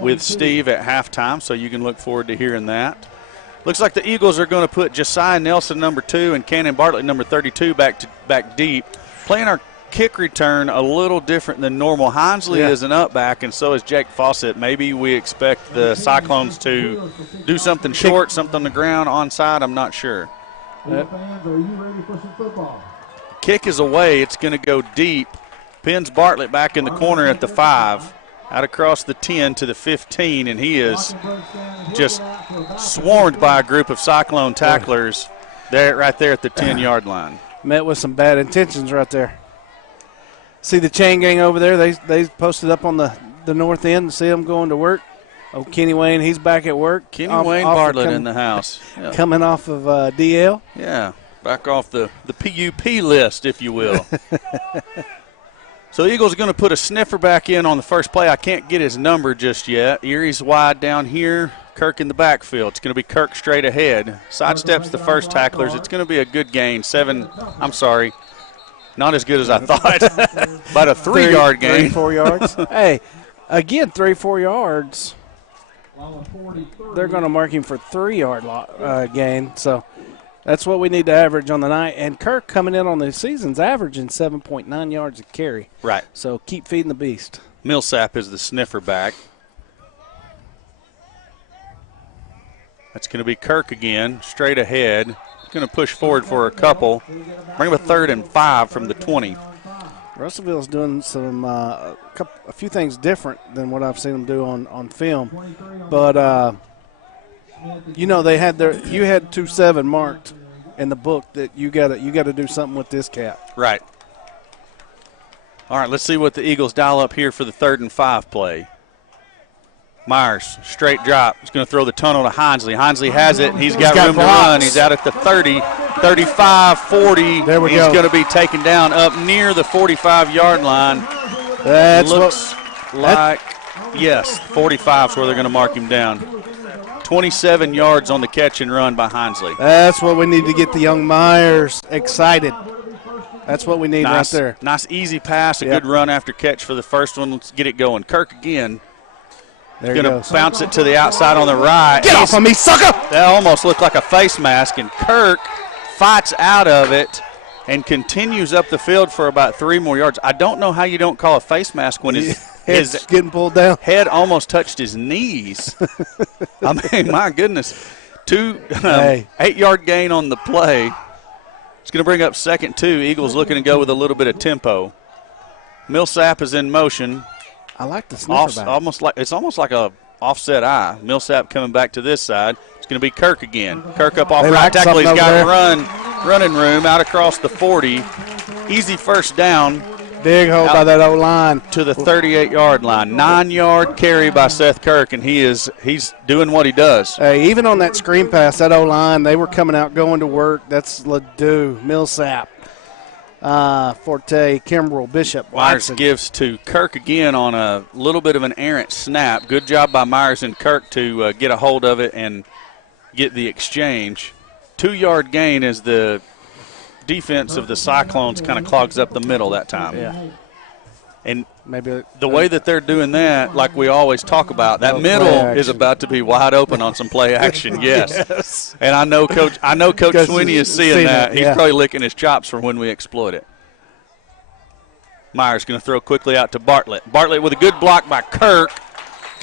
with Steve at halftime, so you can look forward to hearing that. Looks like the Eagles are going to put Josiah Nelson, number 2, and Cannon Bartlett, number 32, back deep. Playing our kick return a little different than normal. Hinsley is an up back, and so is Jake Fawcett. Maybe we expect the Cyclones to do something short, something on the ground, onside. I'm not sure. Fans, are you ready for some football? Kick is away. It's going to go deep. Pins Bartlett back in the corner at the 5. Out across the 10 to the 15, and he is just swarmed by a group of Cyclone tacklers right there at the 10-yard line. Met with some bad intentions right there. See the chain gang over there? They posted up on the north end to see them going to work. Oh, Kenny Wayne, he's back at work. Wayne Bartlett in the house. Yeah. Coming off of DL. Yeah, back off the PUP list, if you will. So Eagles are going to put a sniffer back in on the first play. I can't get his number just yet. Erie's wide down here. Kirk in the backfield. It's going to be Kirk straight ahead. Sidesteps the first tacklers. It's going to be a good gain. Not as good as I thought. About a 3-yard gain. 4 yards. Hey, again, 3-4 yards. They're going to mark him for 3-yard gain. So that's what we need to average on the night. And Kirk coming in on the season's averaging 7.9 yards a carry. Right. So keep feeding the beast. Millsap is the sniffer back. That's going to be Kirk again, straight ahead. Going to push forward for a couple. Bring up a 3rd and 5 from the 20. Russellville's doing a few things different than what I've seen them do on film. But they had you had 2-7 marked in the book that you got to do something with this cat. Right. All right, let's see what the Eagles dial up here for the 3rd and 5 play. Myers, straight drop. He's going to throw the tunnel to Hinsley. Hinsley has it. He's got room to run. He's out at the 30, 35, 40. There we He's go. going to be taken down up near the 45-yard line. That's looks like, yes, 45 is where they're going to mark him down. 27 yards on the catch and run by Hinsley. That's what we need to get the young Myers excited. That's what we need right there. Nice easy pass, a good run after catch for the first one. Let's get it going. Kirk again. There going to bounce it to the outside on the right. Get off of me, sucker! That almost looked like a face mask, and Kirk fights out of it and continues up the field for about 3 more yards. I don't know how you don't call a face mask when his getting pulled down. Head almost touched his knees. I mean, my goodness. 8-yard gain on the play. It's going to bring up 2nd and 2. Eagles looking to go with a little bit of tempo. Millsap is in motion. I like the sniffer back. It's almost like a offset eye. Millsap coming back to this side. It's going to be Kirk again. Kirk up off right tackle. He's got running room out across the 40. Easy first down. Big hole by that O-line. To the 38-yard line. 9-yard carry by Seth Kirk, and he's doing what he does. Hey, even on that screen pass, that O-line, they were coming out going to work. That's Ledoux, Millsap, Forte, Kimbrell, Bishop, Myers Watson. gives to Kirk again on a little bit of an errant snap. Good job by Myers and Kirk to get a hold of it and get the exchange. 2-yard gain as the defense of the Cyclones kind of clogs up the middle that time. Yeah. And maybe the way that they're doing that, like we always talk about, that middle is about to be wide open on some play action. Yes. And I know Coach Sweeney is seeing that. He's probably licking his chops for when we exploit it. Myers going to throw quickly out to Bartlett. Bartlett with a good block by Kirk.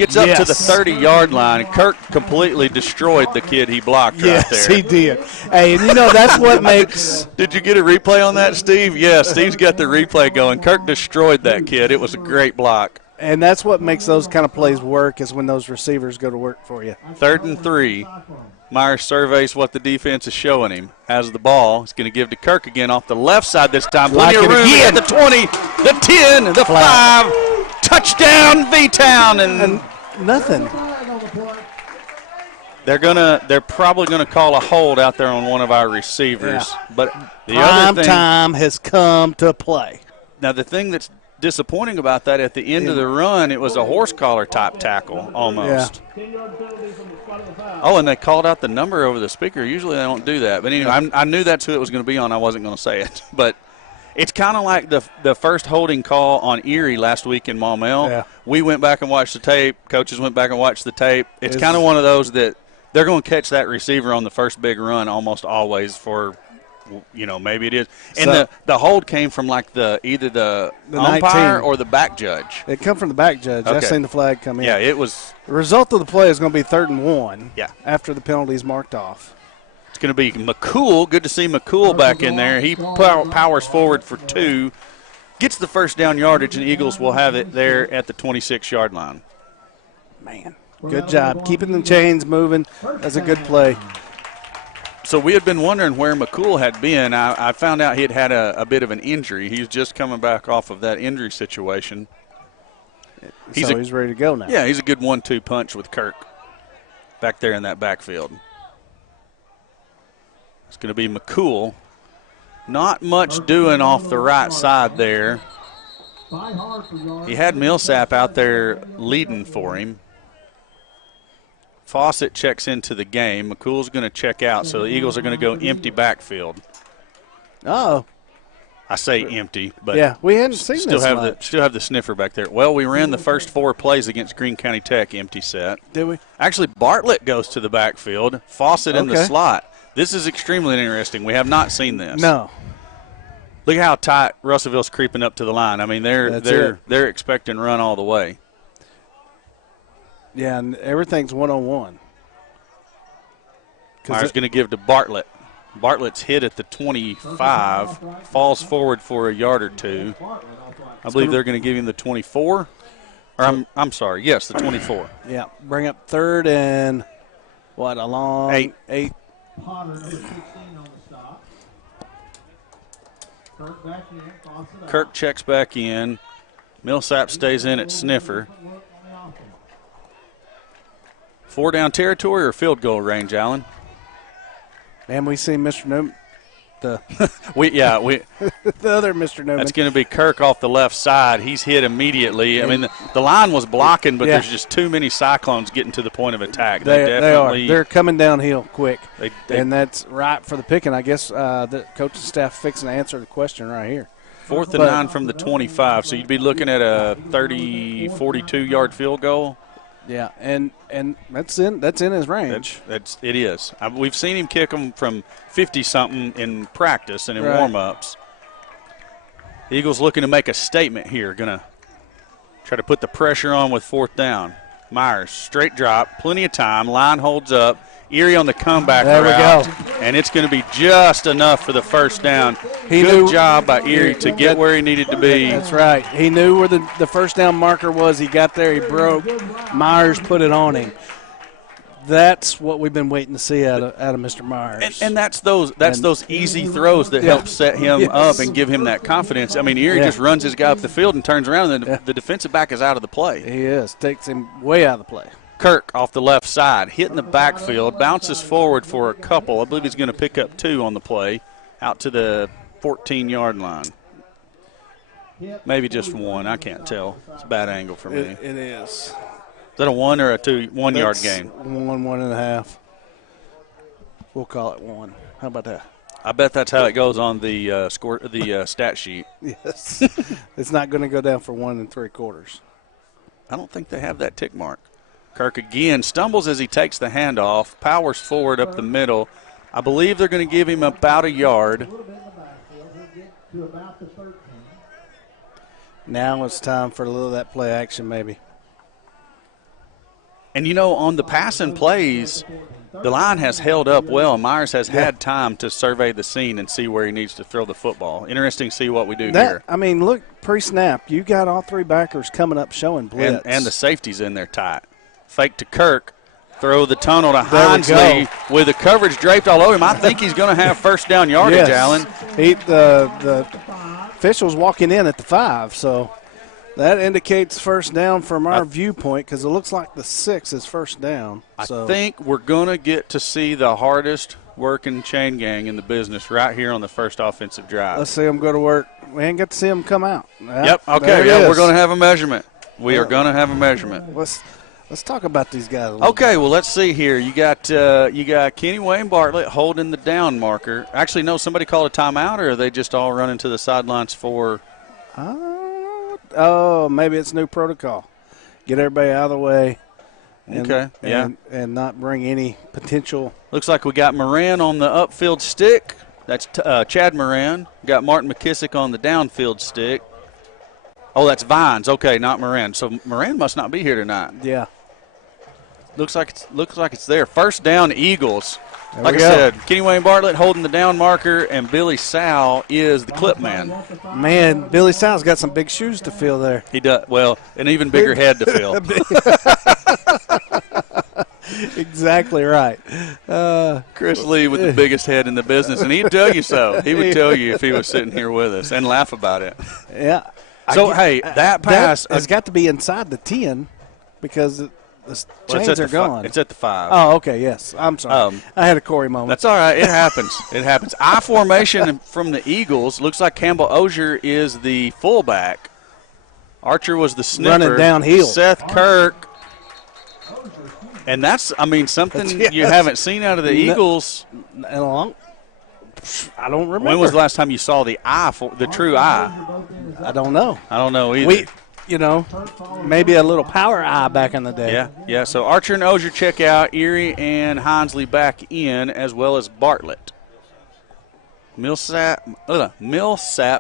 Gets up to the 30-yard line. Kirk completely destroyed the kid he blocked right there. Yes, he did. Hey, and that's what makes. Did you get a replay on that, Steve? Yeah, Steve's got the replay going. Kirk destroyed that kid. It was a great block. And that's what makes those kind of plays work, is when those receivers go to work for you. 3rd and 3. Myers surveys what the defense is showing him. Has the ball. He's going to give to Kirk again off the left side this time. Plenty of room at the 20, the 10, the 5. Touchdown, V-Town. And nothing. They're probably gonna call a hold out there on one of our receivers. Yeah. But the Prime other thing, time has come to play. Now the thing that's disappointing about that, at the end of the run, it was a horse collar type tackle almost. Oh, and they called out the number over the speaker. Usually they don't do that. But anyway, I knew that's who it was going to be on. I wasn't going to say it. But it's kind of like the first holding call on Erie last week in Maumelle. Yeah. We went back and watched the tape. Coaches went back and watched the tape. It's kind of one of those that they're going to catch that receiver on the first big run almost always for, maybe it is. And So, the hold came from like either the umpire 19. or the back judge. It come from the back judge. I Okay. seen the flag come in. Yeah, it was. The result of the play is going to be 3rd and 1. Yeah. After the penalty's marked off. It's going to be McCool. Good to see McCool back in there. He powers forward for 2, gets the first down yardage, and Eagles will have it there at the 26-yard line. Man, good job. Keeping the chains moving. That's a good play. So we had been wondering where McCool had been. I found out he had a bit of an injury. He's just coming back off of that injury situation. He's ready to go now. Yeah, he's a good 1-2 punch with Kirk back there in that backfield. It's going to be McCool. Not much doing off the right side there. He had Millsap out there leading for him. Fawcett checks into the game. McCool's going to check out, so the Eagles are going to go empty backfield. Oh. I say empty, but yeah, we hadn't seen still this have much. still have the sniffer back there. Well, we ran the first 4 plays against Greene County Tech empty set. Did we? Actually, Bartlett goes to the backfield. Fawcett in the Okay. slot. This is extremely interesting. We have not seen this. No. Look how tight Russellville's creeping up to the line. I mean, they're expecting run all the way. Yeah, and everything's one-on-one. Myers going to give to Bartlett. Bartlett's hit at the 25, falls forward for a yard or 2. I believe they're going to give him the 24. Or I'm sorry, yes, the 24. Yeah, bring up 3rd and a long 8. Kirk checks back in. Millsap stays in at sniffer. 4 down territory or field goal range, Allen? And we see Mr. Newman. The other Mr. Newman. That's going to be Kirk off the left side. He's hit immediately. I mean, the line was blocking, but there's just too many Cyclones getting to the point of attack. They are. They're coming downhill quick. And that's right for the picking. I guess the coaching staff fixing to answer the question right here. 4th and 9 from the 25, so you'd be looking at a 30, 42-yard field goal. Yeah, and that's in his range. It is. We've seen him kick them from 50-something in practice and in warm-ups. Eagles looking to make a statement here. Going to try to put the pressure on with 4th down. Myers, straight drop, plenty of time. Line holds up. Erie on the comeback route. There we go. And it's going to be just enough for the first down. Good job by Erie to get where he needed to be. That's right. He knew where the first down marker was. He got there. He broke. Myers put it on him. That's what we've been waiting to see out of Mr. Myers. And that's those easy throws that help set him up and give him that confidence. I mean, Erie just runs his guy up the field and turns around, and the defensive back is out of the play. He is. Takes him way out of the play. Kirk off the left side, hitting the backfield, bounces forward for a couple. I believe he's going to pick up 2 on the play, out to the 14-yard line. Maybe just 1. I can't tell. It's a bad angle for me. It is. Is that a 1 or a 1-yard gain? 1.5. We'll call it 1. How about that? I bet that's how it goes on the stat sheet. Yes. It's not going to go down for 1 3/4. I don't think they have that tick mark. Kirk again stumbles as he takes the handoff, powers forward up the middle. I believe they're going to give him about a yard. Now it's time for a little of that play action, maybe. And, on the passing plays, the line has held up well. Myers has had time to survey the scene and see where he needs to throw the football. Interesting to see what we do here. I mean, look, pre-snap, you got all three backers coming up showing blitz. And the safety's in there tight. Fake to Kirk. Throw the tunnel to Hinesley with the coverage draped all over him. I think he's going to have first down yardage, Allen. The official's walking in at the 5, so that indicates first down from our viewpoint because it looks like the 6 is first down. I think we're going to get to see the hardest working chain gang in the business right here on the first offensive drive. Let's see them go to work. We ain't got to see them come out. Yep, okay, we're going to have a measurement. We are going to have a measurement. Let's talk about these guys a little Okay, bit. well, let's see here. You got Kenny Wayne Bartlett holding the down marker. Actually, no, somebody called a timeout, or are they just all running to the sidelines for? Maybe it's new protocol. Get everybody out of the way. And not bring any potential. Looks like we got Moran on the upfield stick. That's Chad Moran. Got Martin McKissick on the downfield stick. Oh, that's Vines. Okay, not Moran. So Moran must not be here tonight. Yeah. Looks like it's there. First down, Eagles. Like I said, Kenny Wayne Bartlett holding the down marker, and Billy Sow is the clip man. Man, Billy Sow's got some big shoes to fill there. He does. Well, an even bigger head to fill. Exactly right. Chris Lee with the biggest head in the business, and he'd tell you so. He would tell you if he was sitting here with us and laugh about it. Yeah. So, that pass has got to be inside the 10 because the chains are gone. It's at the 5. Oh, okay, yes. I'm sorry. I had a Corey moment. That's all right. It happens. It happens. I formation from the Eagles. Looks like Campbell Ozier is the fullback. Archer was the sniffer. Running downhill. Seth Kirk. And that's, something you haven't seen out of the Eagles. I don't remember. When was the last time you saw the true eye? I don't know. I don't know either. Maybe a little power eye back in the day. Yeah. So Archer and Ozier check out. Erie and Hinesley back in, as well as Bartlett. Millsap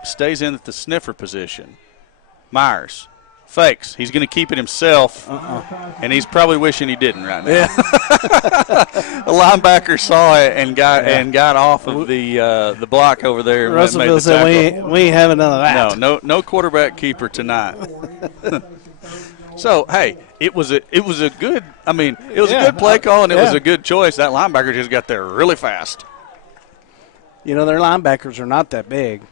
stays in at the sniffer position. Myers fakes. He's going to keep it himself, and he's probably wishing he didn't right now. Yeah. The linebacker saw it and got off of the block over there. And Russellville made the said we ain't having none of that. No quarterback keeper tonight. So hey, it was a good. A good play call, and it was a good choice. That linebacker just got there really fast. Their linebackers are not that big.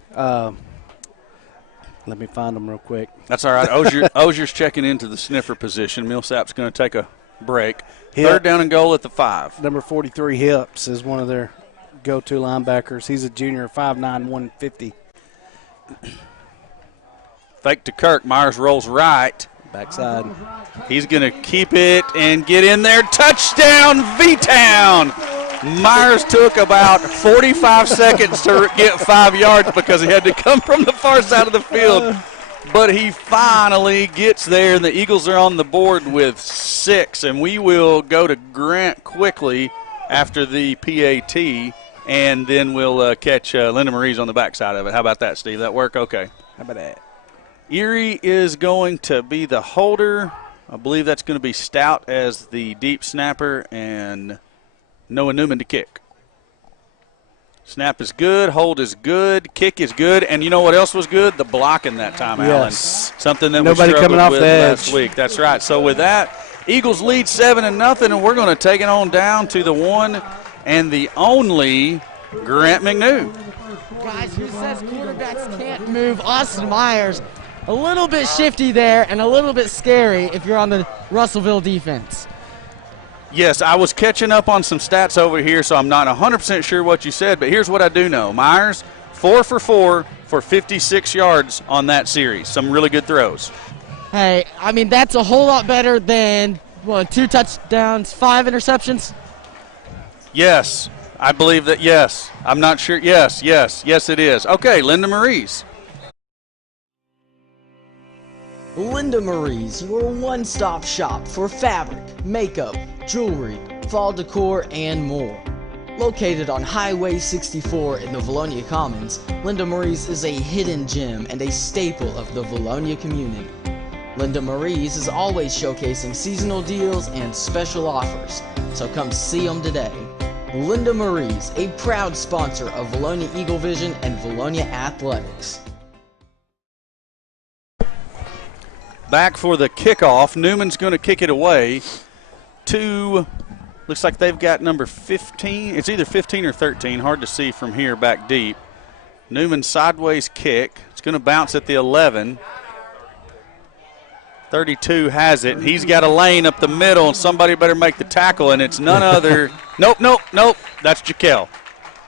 Let me find them real quick. That's all right. Ozier's checking into the sniffer position. Millsap's going to take a break. Third down and goal at the 5. Number 43, Hips, is one of their go-to linebackers. He's a junior, 5'9", 150. Fake to Kirk. Myers rolls right. Backside. He's going to keep it and get in there. Touchdown, V-Town. Myers took about 45 seconds to get 5 yards because he had to come from the far side of the field. But he finally gets there, and the Eagles are on the board with 6. And we will go to Grant quickly after the PAT, and then we'll catch Linda Marie's on the backside of it. How about that, Steve? That work? Okay. How about that? Erie is going to be the holder. I believe that's going to be Stout as the deep snapper, and Noah Newman to kick. Snap is good, hold is good, kick is good, and you know what else was good? The blocking that time, Alan. Something that Nobody we struggled coming off with the last edge. week. That's right. So with that, Eagles lead 7-0, and we're going to take it on down to the one and the only Grant McNew. Guys, who says quarterbacks can't move? Austin Myers, a little bit shifty there and a little bit scary if you're on the Russellville defense. Yes, I was catching up on some stats over here, so I'm not 100% sure what you said, but here's what I do know. Myers, 4 for 4 for 56 yards on that series. Some really good throws. Hey, that's a whole lot better than 2 touchdowns, 5 interceptions. Yes, I believe that, yes. I'm not sure. Yes, it is. Okay, Linda Marie's. Linda Marie's, your one-stop shop for fabric, makeup, jewelry, fall decor, and more. Located on Highway 64 in the Vilonia Commons, Linda Marie's is a hidden gem and a staple of the Vilonia community. Linda Marie's is always showcasing seasonal deals and special offers, so come see them today. Linda Marie's, a proud sponsor of Vilonia Eagle Vision and Vilonia Athletics. Back for the kickoff. Newman's going to kick it away to, looks like they've got number 15. It's either 15 or 13. Hard to see from here back deep. Newman sideways kick. It's going to bounce at the 11. 32 has it. He's got a lane up the middle, and somebody better make the tackle, and it's none other. Nope. That's Jaquel.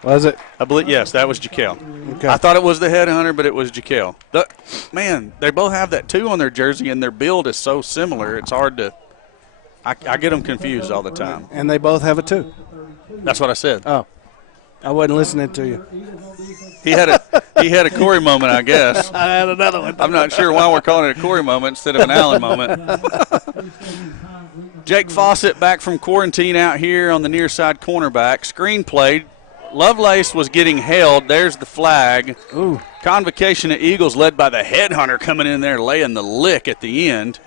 Was it? I believe, yes, that was Jaquel. Okay. I thought it was the headhunter, but it was Jaquel. Man, they both have that 2 on their jersey, and their build is so similar. It's hard to – I get them confused all the time. And they both have a 2. That's what I said. Oh, I wasn't listening to you. He had a Corey moment, I guess. I had another one. I'm not sure why we're calling it a Corey moment instead of an Allen moment. Jake Fawcett back from quarantine out here on the near side cornerback. Screen played. Lovelace was getting held. There's the flag. Ooh. Convocation of Eagles led by the headhunter coming in there laying the lick at the end.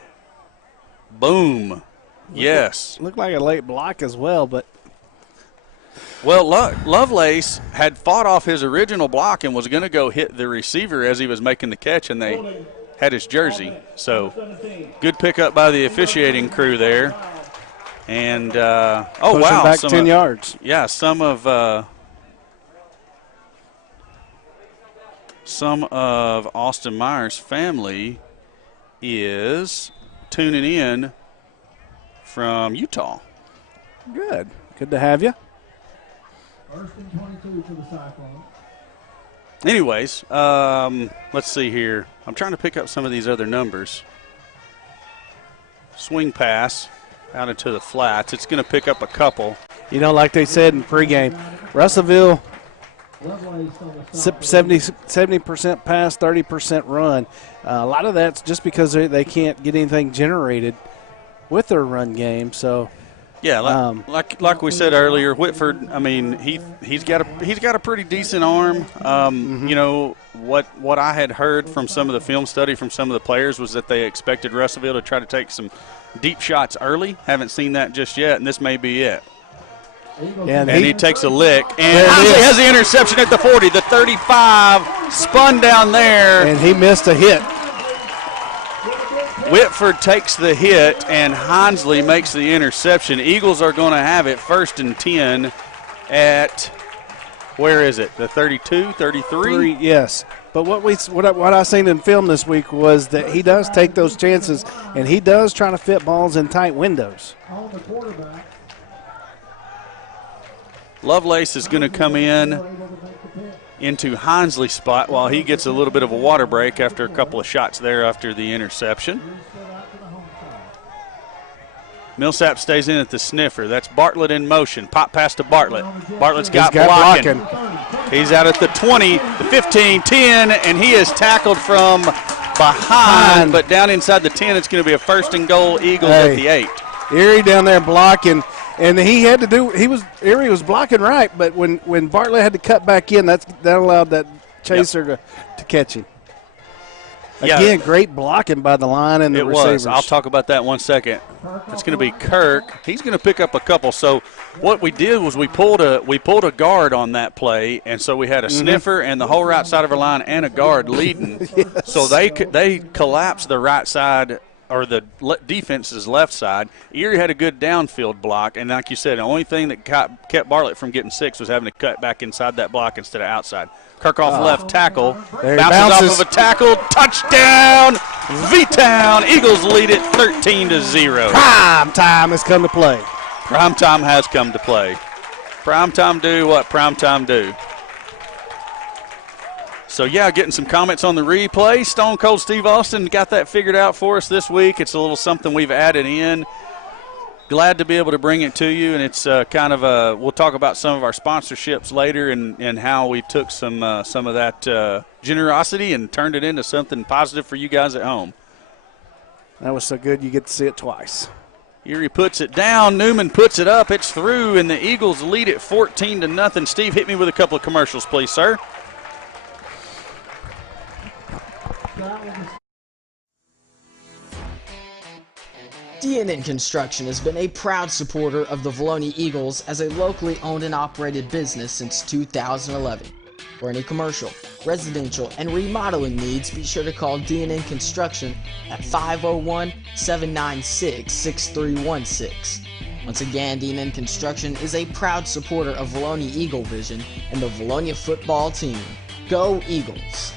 Boom. Yes. Looked like a late block as well, but. Well, Lovelace had fought off his original block and was going to go hit the receiver as he was making the catch, and they had his jersey. So good pickup by the officiating crew there. And, oh, wow. Back 10 yards. Yeah, some of Austin Meyer's family is tuning in from Utah. Good. Good to have you. First and 22 for the Cyclones. Anyways, let's see here. I'm trying to pick up some of these other numbers. Swing pass out into the flats. It's going to pick up a couple. You know, like they said in pregame, Russellville, 70% pass, 30% run. A lot of that's just because they can't get anything generated with their run game. So, yeah, like we said earlier, Whitford. I mean, he's got a pretty decent arm. You know what I had heard from some of the film study from some of the players was that they expected Russellville to try to take some deep shots early. Haven't seen that just yet, and this may be it. And he takes a lick, and Honsley has the interception at the 40. The 35 spun down there. And he missed a hit. Whitford takes the hit, and Honsley makes the interception. Eagles are going to have it 1st and 10 at, where is it, the 32, 33? Yes. But what I seen in film this week was that he does take those chances, and he does try to fit balls in tight windows. On the quarterback. Lovelace is going to come into Honsley's spot while he gets a little bit of a water break after a couple of shots there after the interception. Millsap stays in at the sniffer. That's Bartlett in motion. Pop pass to Bartlett. Bartlett's got blocking. He's out at the 20, the 15, 10, and he is tackled from behind, but down inside the 10, it's going to be a 1st and goal, Eagles at the 8. Erie down there blocking. And Erie was blocking right, but when Bartlett had to cut back in, that allowed that chaser to catch him. Again, great blocking by the line and the receivers. I'll talk about that 1 second. It's going to be Kirk. He's going to pick up a couple. So what we did was we pulled a guard on that play, and so we had a sniffer and the whole right side of our line and a guard leading. Yes. So they collapsed the right side or the defense's left side. Erie had a good downfield block, and like you said, the only thing that kept Bartlett from getting 6 was having to cut back inside that block instead of outside. Kirkhoff left tackle, bounces off of a tackle, touchdown, V-Town. Eagles lead it 13-0. Prime time has come to play. Prime time has come to play. Prime time do what prime time do. So, yeah, getting some comments on the replay. Stone Cold Steve Austin got that figured out for us this week. It's a little something we've added in. Glad to be able to bring it to you, and it's kind of we'll talk about some of our sponsorships later and how we took some of that generosity and turned it into something positive for you guys at home. That was so good you get to see it twice. Erie puts it down. Newman puts it up. It's through, and the Eagles lead it 14-0. Steve, hit me with a couple of commercials, please, sir. D&N Construction has been a proud supporter of the Vilonia Eagles as a locally owned and operated business since 2011. For any commercial, residential, and remodeling needs, be sure to call D&N Construction at 501-796-6316. Once again, D&N Construction is a proud supporter of Vilonia Eagle Vision and the Vilonia football team. Go Eagles!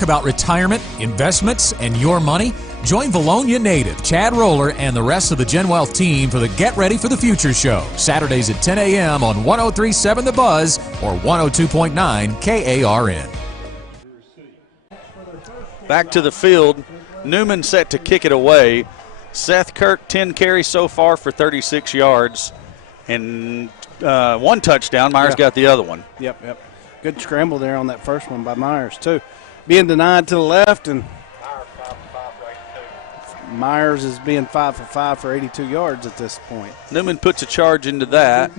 About retirement, investments, and your money? Join Vilonia native Chad Roller and the rest of the Gen Wealth team for the Get Ready for the Future show, Saturdays at 10 a.m. on 103.7 The Buzz or 102.9 KARN. Back to the field. Newman set to kick it away. Seth Kirk, 10 carries so far for 36 yards and one touchdown. Myers got the other one. Yep. Good scramble there on that first one by Myers, too. Being denied to the left, and Myers is being 5 for 5 for 82 yards at this point. Newman puts a charge into that.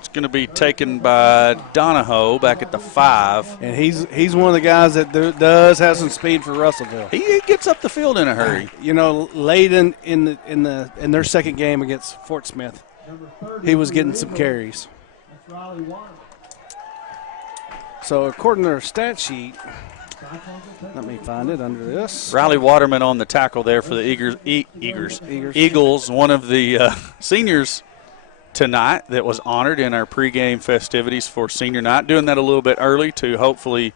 It's going to be taken by Donahoe back at the 5. And he's one of the guys that does have some speed for Russellville. He gets up the field in a hurry. You know, late in their second game against Fort Smith, he was getting some carries. So according to their stat sheet, let me find it under this. Riley Waterman on the tackle there for the Eagles, one of the seniors tonight that was honored in our pregame festivities for senior night. Doing that a little bit early to hopefully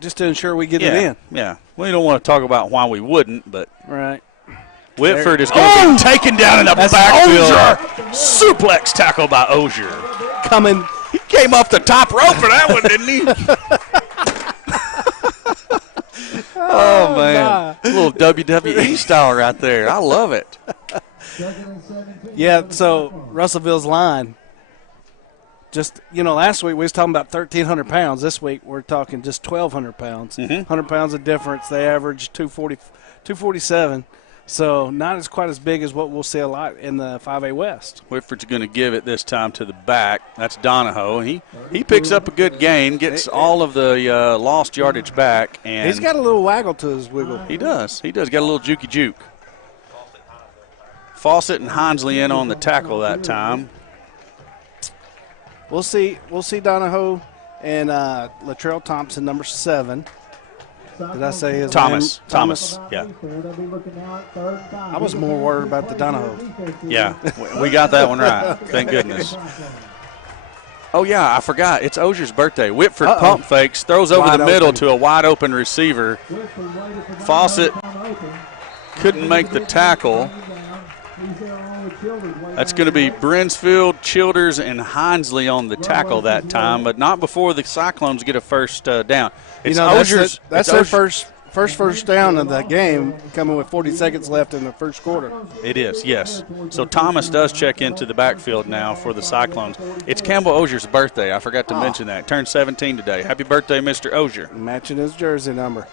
just to ensure we get it in. Yeah, we don't want to talk about why we wouldn't, but right. Whitford is going to be taken down in the backfield. Suplex tackle by Ozier. Coming. He came off the top rope for that one, didn't he? Oh, man. A little WWE style right there. I love it. Yeah, so Russellville's line, just, last week we was talking about 1,300 pounds. This week we're talking just 1,200 pounds. 100 pounds of difference. They average 247. So not quite as big as what we'll see a lot in the 5A West. Whitford's going to give it this time to the back. That's Donahoe. He picks up a good gain, gets all of the lost yardage back. And he's got a little waggle to his wiggle. He does. Got a little jukey juke. Fawcett and Hinsley in on the tackle that time. We'll see Donahoe and Latrell Thompson, number 7. Did I say his name? Thomas, yeah. I was more worried about the Donahoe. Yeah, we got that one right. Thank goodness. Oh, yeah, I forgot. It's Ozier's birthday. Whitford pump fakes, throws over the middle to a wide-open receiver. Fawcett couldn't make the tackle. That's going to be Brinsfield, Childers, and Hinsley on the tackle that time, but not before the Cyclones get a first down. It's Ozier's. That's their first down of the game, coming with 40 seconds left in the first quarter. It is, yes. So Thomas does check into the backfield now for the Cyclones. It's Campbell Ozier's birthday. I forgot to mention that. Turned 17 today. Happy birthday, Mr. Ozier. Matching his jersey number.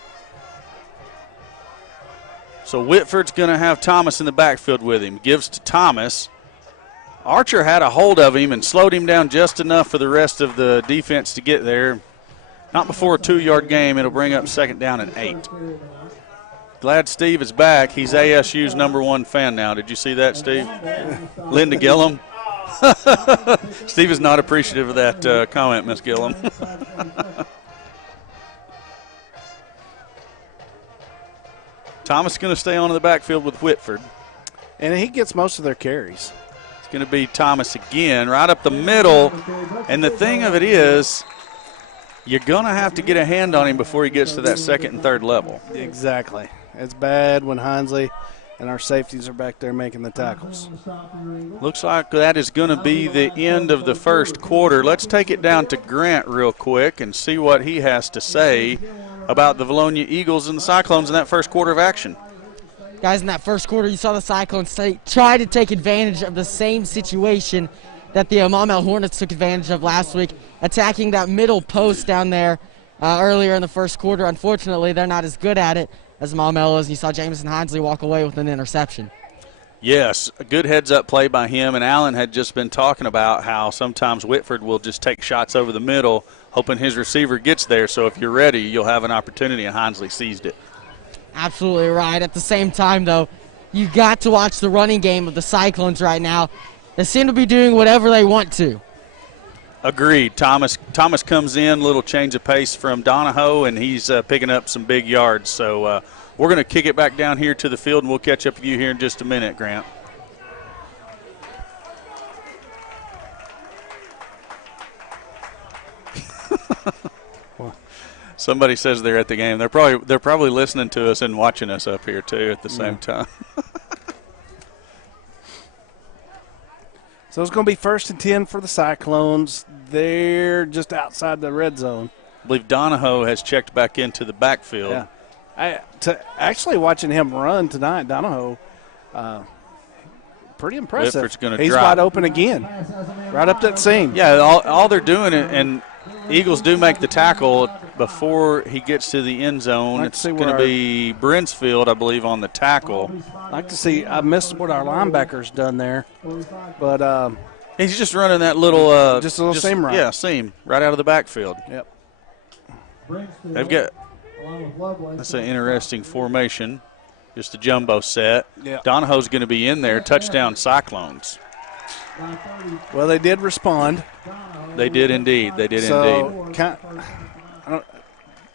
So Whitford's going to have Thomas in the backfield with him. Gives to Thomas. Archer had a hold of him and slowed him down just enough for the rest of the defense to get there. Not before a 2-yard game. It'll bring up second down and 8. Glad Steve is back. He's ASU's #1 fan now. Did you see that, Steve? Linda Gillum. Steve is not appreciative of that comment, Miss Gillum. Thomas is going to stay on in the backfield with Whitford. And he gets most of their carries. It's going to be Thomas again, right up the middle. And the thing of it is, you're going to have to get a hand on him before he gets to that second and third level. Exactly. It's bad when Hinsley and our safeties are back there making the tackles. Looks like that is going to be the end of the first quarter. Let's take it down to Grant real quick and see what he has to say about the Vilonia Eagles and the Cyclones in that first quarter of action. Guys, in that first quarter, you saw the Cyclones try to take advantage of the same situation that the Maumelle Hornets took advantage of last week, attacking that middle post down there earlier in the first quarter. Unfortunately, they're not as good at it as Maumelle is. You saw Jameson Hinsley walk away with an interception. Yes, a good heads-up play by him, and Allen had just been talking about how sometimes Whitford will just take shots over the middle, hoping his receiver gets there. So if you're ready, you'll have an opportunity, and Hinsley seized it. Absolutely right. At the same time, though, you got to watch the running game of the Cyclones right now. They seem to be doing whatever they want to. Agreed. Thomas comes in, little change of pace from Donahoe, and he's picking up some big yards. So we're going to kick it back down here to the field, and we'll catch up with you here in just a minute, Grant. Somebody says they're at the game. They're probably listening to us and watching us up here too at the same time. So it's going to be 1st and 10 for the Cyclones. They're just outside the red zone. I believe Donahoe has checked back into the backfield. Yeah. Actually watching him run tonight, Donahoe, pretty impressive. Whitford's gonna He's drop. wide open again, right up that seam. Yeah, all they're doing, and Eagles do make the tackle before he gets to the end zone. It's going to be Brinsfield, I believe, on the tackle. I'd like to see. I missed what our linebacker's done there, but he's just running that little seam run. Yeah, seam right out of the backfield. Yep. They've got that's an interesting formation, just a jumbo set. Yep. Donahoe's going to be in there. Touchdown Cyclones. Well, they did respond. They did indeed. They did indeed. I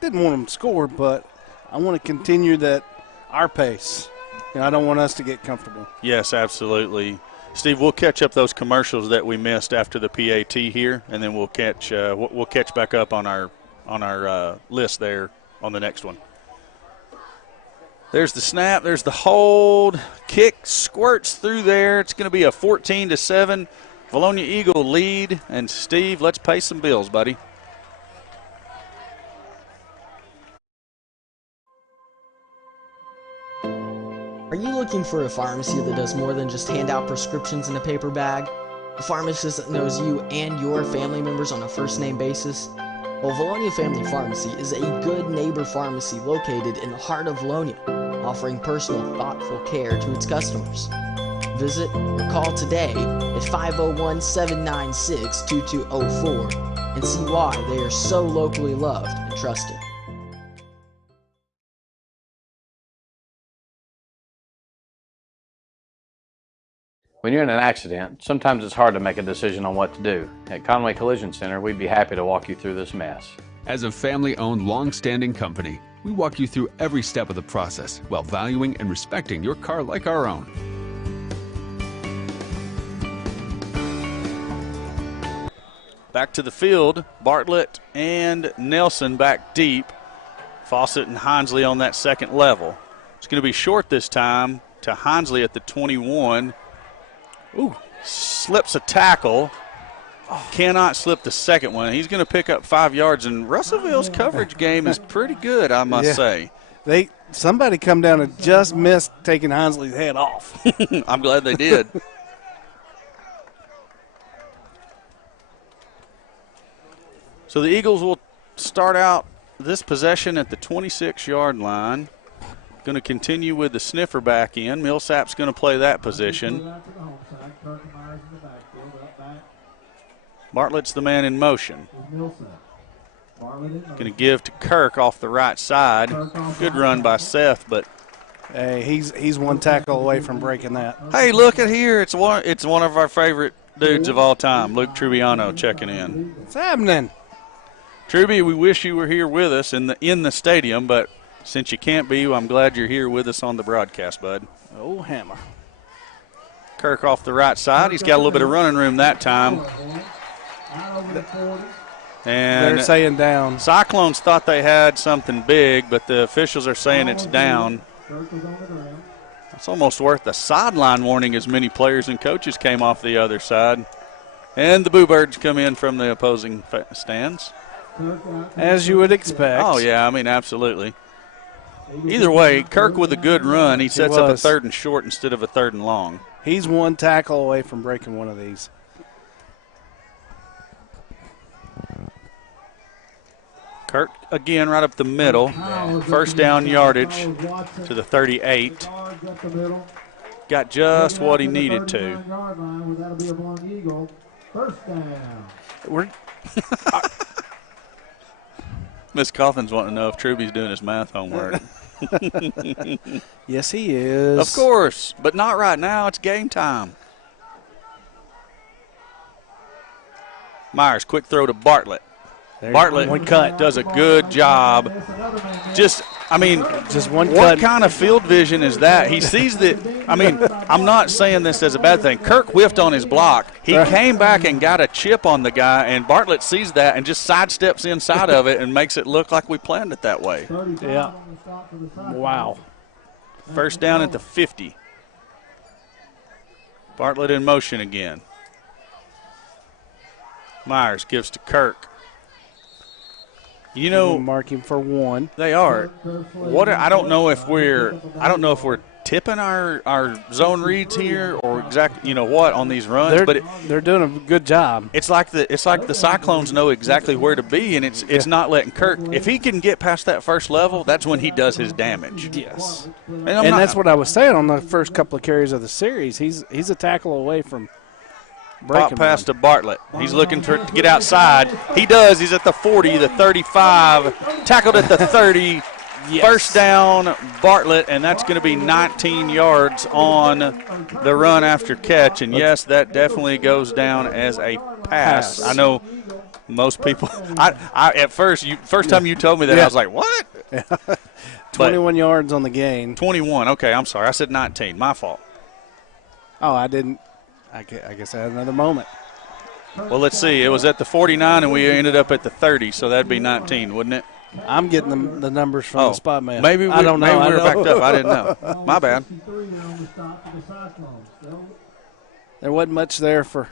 didn't want them to score, but I want to continue our pace. I don't want us to get comfortable. Yes, absolutely. Steve, we'll catch up those commercials that we missed after the PAT here, and then we'll catch back up on our list there on the next one. There's the snap. There's the hold. Kick squirts through there. It's going to be a 14-7 Vilonia Eagle lead. And Steve, let's pay some bills, buddy. Are you looking for a pharmacy that does more than just hand out prescriptions in a paper bag? A pharmacist that knows you and your family members on a first-name basis? Well, Vilonia Family Pharmacy is a good neighbor pharmacy located in the heart of Vilonia, offering personal, thoughtful care to its customers. Visit or call today at 501-796-2204 and see why they are so locally loved and trusted. When you're in an accident, sometimes it's hard to make a decision on what to do. At Conway Collision Center, we'd be happy to walk you through this mess. As a family-owned, long-standing company, we walk you through every step of the process while valuing and respecting your car like our own. Back to the field, Bartlett and Nelson back deep. Fawcett and Hinsley on that second level. It's going to be short this time to Hinsley at the 21. Ooh, slips a tackle. Cannot slip the second one. He's going to pick up 5 yards, and Russellville's coverage game is pretty good, I must say. Somebody come down and just missed taking Hinsley's head off. I'm glad they did. So the Eagles will start out this possession at the 26-yard line. Going to continue with the sniffer back in. Millsap's going to play that position. Bartlett's the man in motion. Going to give to Kirk off the right side. Good run by Seth, but hey, he's one tackle away from breaking that. Hey, look at here. It's one of our favorite dudes of all time, Luke Trubiano checking in. What's happening? Truby, we wish you were here with us in the stadium, but since you can't be, I'm glad you're here with us on the broadcast, bud. Oh, hammer. Kirk off the right side. He's got a little bit of running room that time. And they're saying down. Cyclones thought they had something big, but the officials are saying it's down. It's almost worth a sideline warning as many players and coaches came off the other side. And the Boo Birds come in from the opposing stands. As you would expect. Oh, yeah, I mean, absolutely. Either way, Kirk with a good run. He sets up a 3rd and short instead of a 3rd and long. He's one tackle away from breaking one of these. Kirk again right up the middle. First down yardage to the 38. Got just what he needed to. Miss Cawthon's wanting to know if Truby's doing his math homework. Yes, he is. Of course, but not right now. It's game time. Myers, quick throw to Bartlett. Bartlett one cut. does a good job. Just one what cut. kind of field vision is that? He sees that. I'm not saying this as a bad thing. Kirk whiffed on his block. He came back and got a chip on the guy, and Bartlett sees that and just sidesteps inside of it and makes it look like we planned it that way. Yeah. Wow. First down at the 50. Bartlett in motion again. Myers gives to Kirk. You know, mark him for 1. They are. I don't know if we're tipping our zone reads here or exactly what on these runs, but they're doing a good job. It's like the Cyclones know exactly where to be, and it's not letting Kirk. If he can get past that first level, that's when he does his damage. Yes, and that's what I was saying on the first couple of carries of the series. He's a tackle away from breaking. Pop pass to Bartlett. He's looking to get outside. He does. He's at the 40, the 35, tackled at the 30. Yes. First down, Bartlett, and that's going to be 19 yards on the run after catch. And, yes, that definitely goes down as a pass. I know most people – at first time you told me that, I was like, what? 21 yards on the gain. 21. Okay, I'm sorry. I said 19. My fault. Oh, I didn't – I guess I had another moment. Well, let's see. It was at the 49, and we ended up at the 30, so that would be 19, wouldn't it? I'm getting the numbers from the spot man. Maybe I don't know. Maybe we were backed up. I didn't know. My bad. There wasn't much there for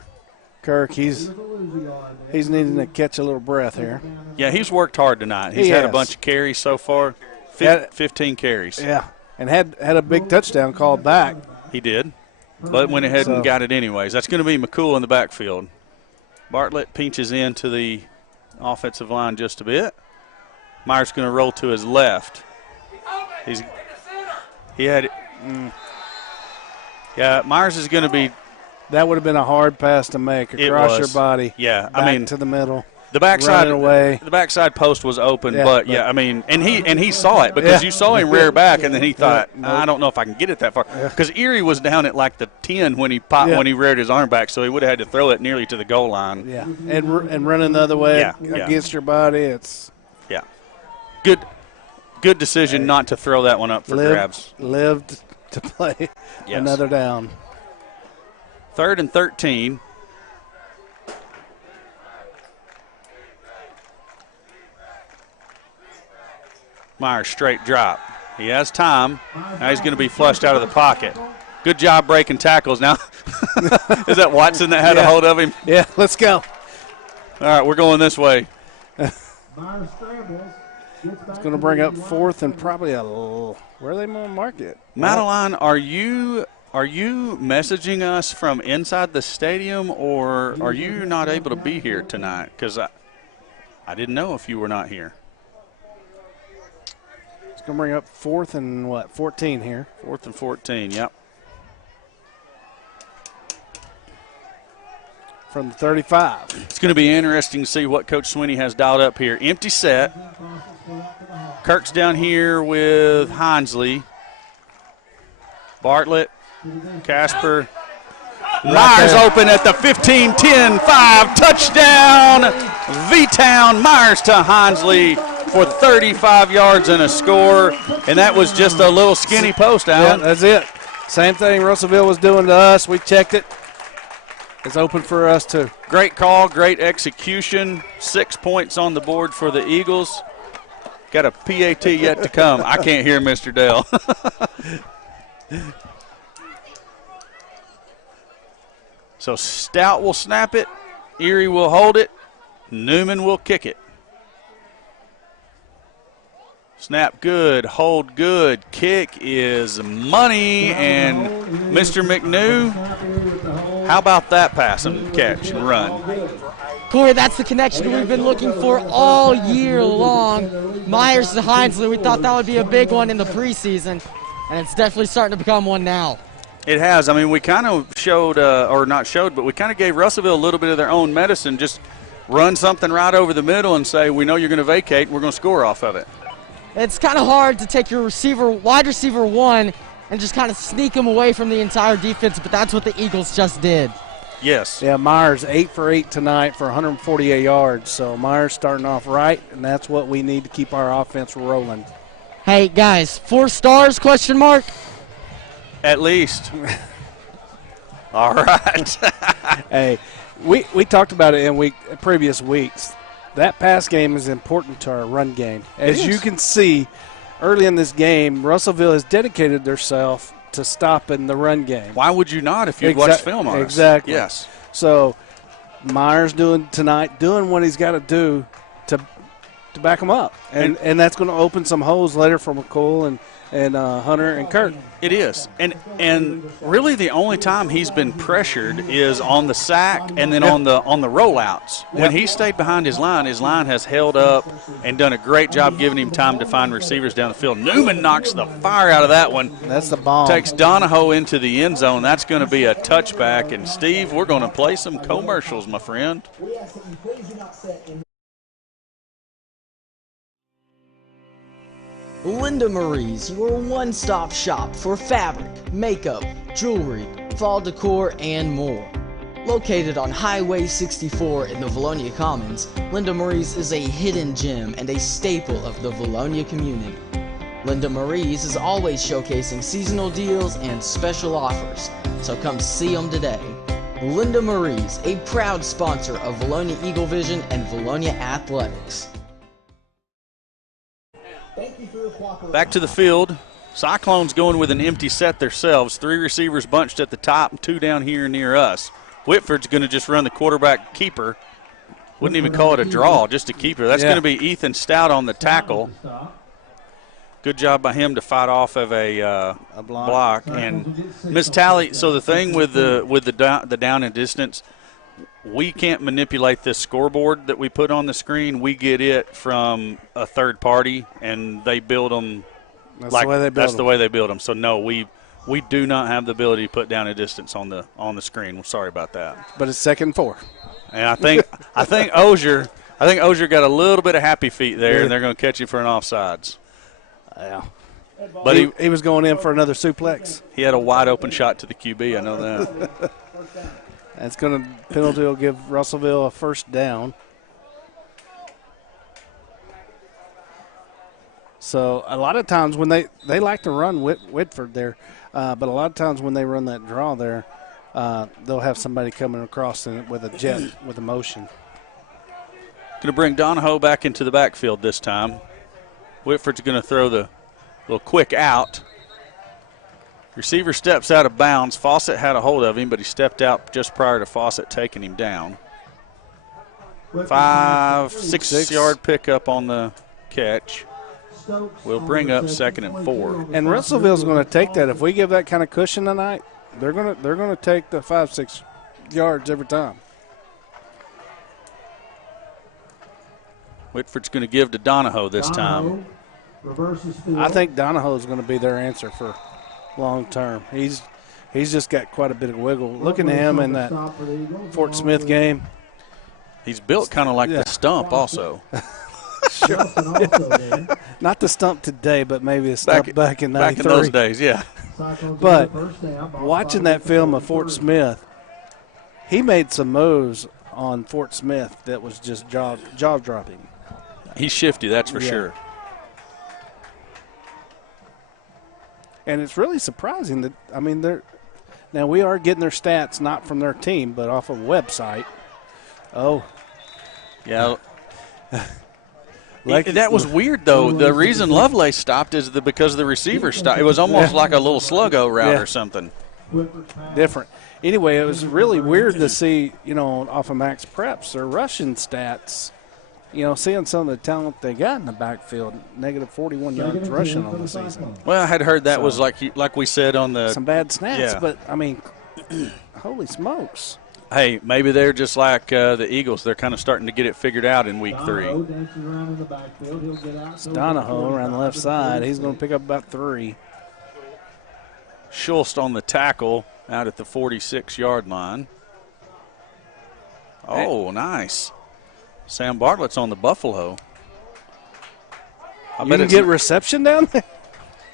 Kirk. He's needing to catch a little breath here. Yeah, he's worked hard tonight. He's had a bunch of carries so far, 15 carries. Yeah, and had a big touchdown called back. He did, but went ahead and got it anyways. That's going to be McCool in the backfield. Bartlett pinches into the offensive line just a bit. Myers going to roll to his left. Myers is going to be. That would have been a hard pass to make across your body. Yeah, back to the middle. The backside away. The backside post was open, but he saw it because you saw him rear back, and then he thought, I don't know if I can get it that far, because Erie was down at like the 10 when he reared his arm back, so he would have had to throw it nearly to the goal line. Yeah, and running the other way against your body, it's good decision not to throw that one up for grabs. Lived to play another down. 3rd and 13. Myers straight drop. He has time. Now he's going to be flushed out of the pocket. Good job breaking tackles. Now, is that Watson that had a hold of him? Yeah, let's go. All right, we're going this way. It's going to bring up 4th and probably where are they going to mark it? Madeline, are you messaging us from inside the stadium, or are you not able to be here tonight? Because I didn't know if you were not here. It's going to bring up 4th and 14 here. 4th and 14, yep. From the 35. It's going to be interesting to see what Coach Swinney has dialed up here. Empty set. Kirk's down here with Hinesley. Bartlett, Casper. Myers open at the 15, 10, 5. Touchdown, V-Town. Myers to Hinesley for 35 yards and a score. And that was just a little skinny post, Alan. Yeah, that's it. Same thing Russellville was doing to us. We checked it. It's open for us, too. Great call, great execution. 6 points on the board for the Eagles. Got a PAT yet to come. I can't hear Mr. Dell. So Stout will snap it. Erie will hold it. Newman will kick it. Snap good, hold good. Kick is money. And Mr. McNew, how about that pass and catch and run? Corey, that's the connection we've been looking for all year long. Myers to Hinesley, we thought that would be a big one in the preseason, and it's definitely starting to become one now. It has. I mean, we kind of showed, or not showed, but we kind of gave Russellville a little bit of their own medicine. Just run something right over the middle and say, we know you're going to vacate, and we're going to score off of it. it's kind of hard to take your wide receiver one, and just kind of sneak him away from the entire defense, but that's what the Eagles just did. Yes. Yeah, Myers 8 for 8 tonight for 148 yards. So Myers starting off right, and that's what we need to keep our offense rolling. Hey, guys, 4 stars, question mark? At least. All right. Hey, we talked about it in previous weeks. That pass game is important to our run game. As you can see, early in this game, Russellville has dedicated themselves to stopping the run game. Why would you not if you'd watched film on us? Exactly. Yes. So Myers doing what he's got to do to back him up. And that's going to open some holes later for McCool and Hunter and Kurt. It is. And really the only time he's been pressured is on the sack and then on the rollouts. When he stayed behind his line has held up and done a great job giving him time to find receivers down the field. Newman knocks the fire out of that one. That's the bomb. Takes Donahoe into the end zone. That's going to be a touchback. And, Steve, we're going to play some commercials, my friend. Linda Marie's, your one-stop shop for fabric, makeup, jewelry, fall decor, and more. Located on Highway 64 in the Vilonia Commons, Linda Marie's is a hidden gem and a staple of the Vilonia community. Linda Marie's is always showcasing seasonal deals and special offers, so come see them today. Linda Marie's, a proud sponsor of Vilonia Eagle Vision and Vilonia Athletics. Back to the field. Cyclones going with an empty set themselves. 3 receivers bunched at the top and 2 down here near us. Whitford's going to just run the quarterback keeper. Wouldn't even call it a draw, just a keeper. That's going to be Ethan Stout on the tackle. Good job by him to fight off of a block. And Miss Talley, so the thing with the down and distance, we can't manipulate this scoreboard that we put on the screen. We get it from a third party, and they build them. That's the way they build them. So no, we do not have the ability to put down a distance on the screen. We're sorry about that. But it's 2nd and 4. And I think Osier got a little bit of happy feet there, and they're going to catch him for an offsides. Yeah. But he was going in for another suplex. He had a wide open shot to the QB. I know that. That's going to penalty will give Russellville a first down. So a lot of times when they like to run Whitford there, but a lot of times when they run that draw there, they'll have somebody coming across in it with a jet with a motion. Going to bring Donahoe back into the backfield this time. Whitford's going to throw the little quick out. Receiver steps out of bounds. Fawcett had a hold of him, but he stepped out just prior to Fawcett taking him down. 5-6 yard pickup on the catch. We'll bring up 2nd and 4. And Russellville's going to take that. If we give that kind of cushion tonight, they're going to take the 5-6 yards every time. Whitford's going to give to Donahoe this time. I think Donahoe's going to be their answer for long term. He's just got quite a bit of wiggle. Looking at him in that Fort Smith game. He's built kind of like the stump also. Sure. Not the stump today, but maybe the stump back in 93. Back in those days, yeah. But watching that film of Fort Smith, he made some moves on Fort Smith that was just jaw-dropping. He's shifty, that's for sure. And it's really surprising that, I mean, now we are getting their stats not from their team, but off of a website. Oh. Yeah. That was weird, though. The reason Lovelace stopped is because the receiver stopped. It was almost like a little sluggo route or something. Different. Anyway, it was really weird to see, off of Max Preps, their rushing stats, seeing some of the talent they got in the backfield, negative 41 yards rushing on the season. Well, I had heard that was like we said on the – some bad snaps, but, I mean, holy smokes. Hey, maybe they're just like the Eagles. They're kind of starting to get it figured out in week 3. It's Donahoe around the left side. He's going to pick up about 3. Schultz on the tackle out at the 46-yard line. Oh, nice. Sam Bartlett's on the Buffalo. I You bet can it's get reception down there?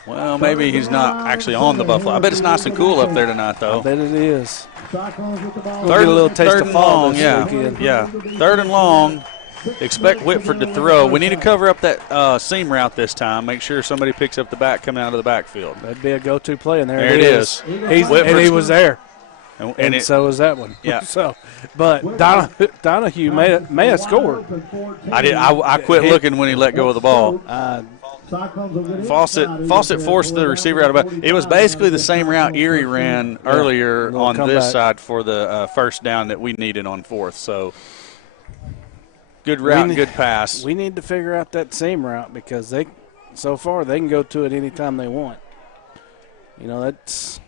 well, maybe he's not actually on the Buffalo. I bet it's nice and cool up there tonight, though. I bet it is. Cyclones with the ball. Get a little taste third of and fall long, this yeah, weekend. yeah. Third and long. Expect Whitford to throw. We need to cover up that seam route this time. Make sure somebody picks up the back coming out of the backfield. That'd be a go-to play, and there it is. And he was there. And so was that one. Yeah. But Donahue may have scored. I quit looking when he let go of the ball. Fawcett forced the receiver out of it. It was basically the same route Erie ran earlier on this side for the first down that we needed on fourth. So good route, good pass. We need to figure out that seam route because so far they can go to it anytime they want. You know, that's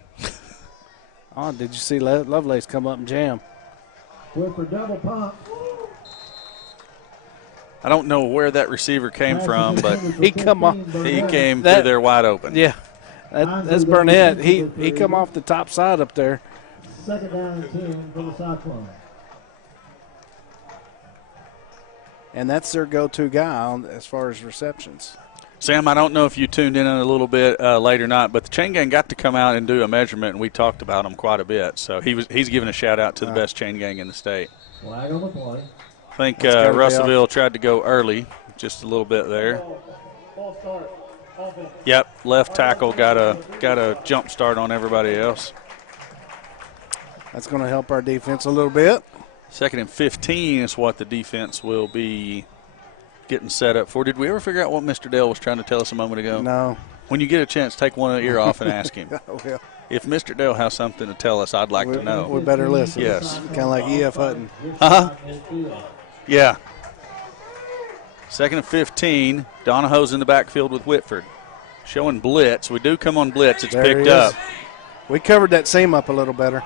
oh, did you see Lovelace come up and jam? For double pump. I don't know where that receiver came from, but he came through there wide open. Yeah, that's Burnett. He come off the top side up there. Second down and 10 for the Cyclones. And that's their go-to guy as far as receptions. Sam, I don't know if you tuned in a little bit late or not, but the chain gang got to come out and do a measurement, and we talked about him quite a bit. So he's giving a shout-out to the best chain gang in the state. Flag on the play. I think Russellville tried to go early, just a little bit there. Yep, left tackle got a jump start on everybody else. That's going to help our defense a little bit. 2nd and 15 is what the defense will be getting set up for. Did we ever figure out what Mr. Dale was trying to tell us a moment ago? No. When you get a chance, take one ear off and ask him. Yeah. If Mr. Dale has something to tell us, I'd like to know. We better listen. Yes. Kind of like E.F. Hutton. Uh-huh. Yeah. 2nd and 15. Donahoe's in the backfield with Whitford. Showing blitz. We do come on blitz. It's picked up. We covered that seam up a little better.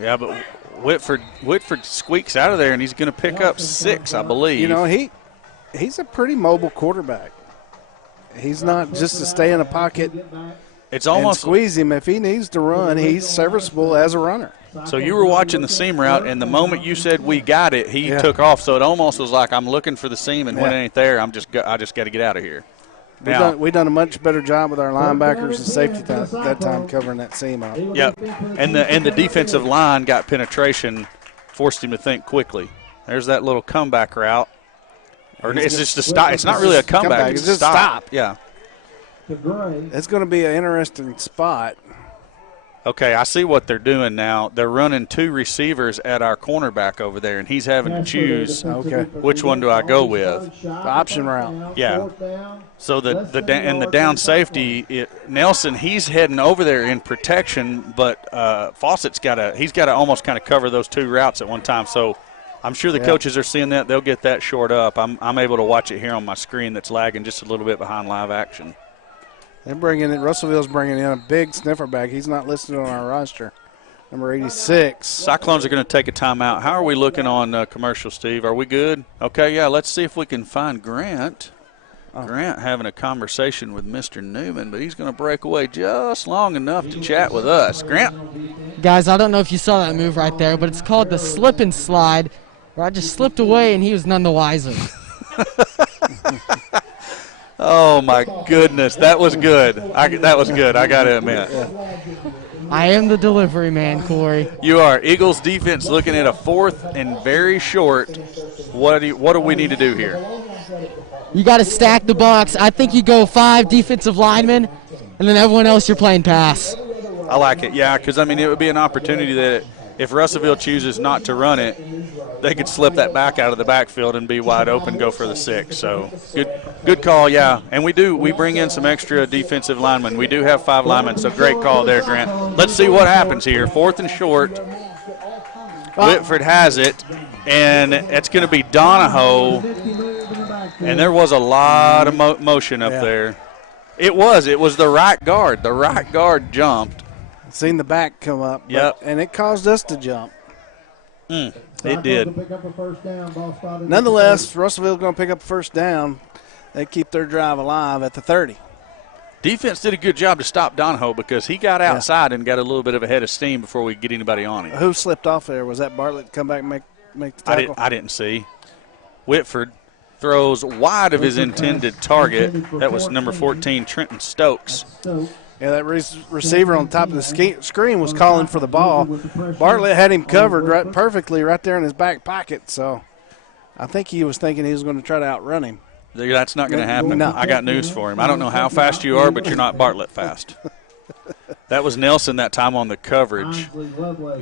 Yeah, but Whitford squeaks out of there, and he's going to pick up 6, I believe. You know, he's a pretty mobile quarterback. He's not just to stay in a pocket it's almost and squeeze him. If he needs to run, he's serviceable as a runner. So you were watching the seam route, and the moment you said we got it, he took off. So it almost was like I'm looking for the seam, and when it ain't there, I just got to get out of here. We've done a much better job with our linebackers and safety that time covering that seam up. Yep, and the defensive line got penetration, forced him to think quickly. There's that little comeback route. Or it's just a stop. It's not really a comeback. It's just a stop. Yeah. It's going to be an interesting spot. Okay, I see what they're doing now. They're running 2 receivers at our cornerback over there, and he's having to choose which one do I go with. The option route. Yeah. So the down safety, Nelson, he's heading over there in protection, but Fawcett's got to almost kind of cover those 2 routes at one time. So I'm sure the coaches are seeing that. They'll get that short up. I'm able to watch it here on my screen that's lagging just a little bit behind live action. They're Russellville's bringing in a big sniffer back. He's not listed on our roster. Number 86. Cyclones are going to take a timeout. How are we looking on commercial, Steve? Are we good? Okay, yeah, let's see if we can find Grant. Grant having a conversation with Mr. Newman, but he's going to break away just long enough to chat with us. Grant? Guys, I don't know if you saw that move right there, but it's called the slip and slide, where I just slipped away and he was none the wiser. Oh, my goodness. That was good. That was good, I got to admit. I am the delivery man, Corey. You are. Eagles defense looking at a 4th and very short. What do we need to do here? You got to stack the box. I think you go 5 defensive linemen, and then everyone else you're playing pass. I like it, yeah, because, I mean, it would be an opportunity that if Russellville chooses not to run it, they could slip that back out of the backfield and be wide open, go for the 6. So good call, yeah. And we bring in some extra defensive linemen. We do have 5 linemen, so great call there, Grant. Let's see what happens here. 4th and short. Whitford has it, and it's going to be Donahoe. And there was a lot of motion up there. It was the right guard. The right guard jumped. Seen the back come up, and it caused us to jump. It did. Nonetheless, Russellville's going to pick up a first down. They keep their drive alive at the 30. Defense did a good job to stop Donahoe because he got outside and got a little bit of a head of steam before we could get anybody on him. Who slipped off there? Was that Bartlett come back and make the tackle? I didn't see. Whitford. throws wide of his intended target. That was number 14, Trenton Stokes. Yeah, that receiver on top of the screen was calling for the ball. Bartlett had him covered perfectly right there in his back pocket, so I think he was thinking he was going to try to outrun him. That's not going to happen. No. I got news for him. I don't know how fast you are, but you're not Bartlett fast. That was Nelson that time on the coverage.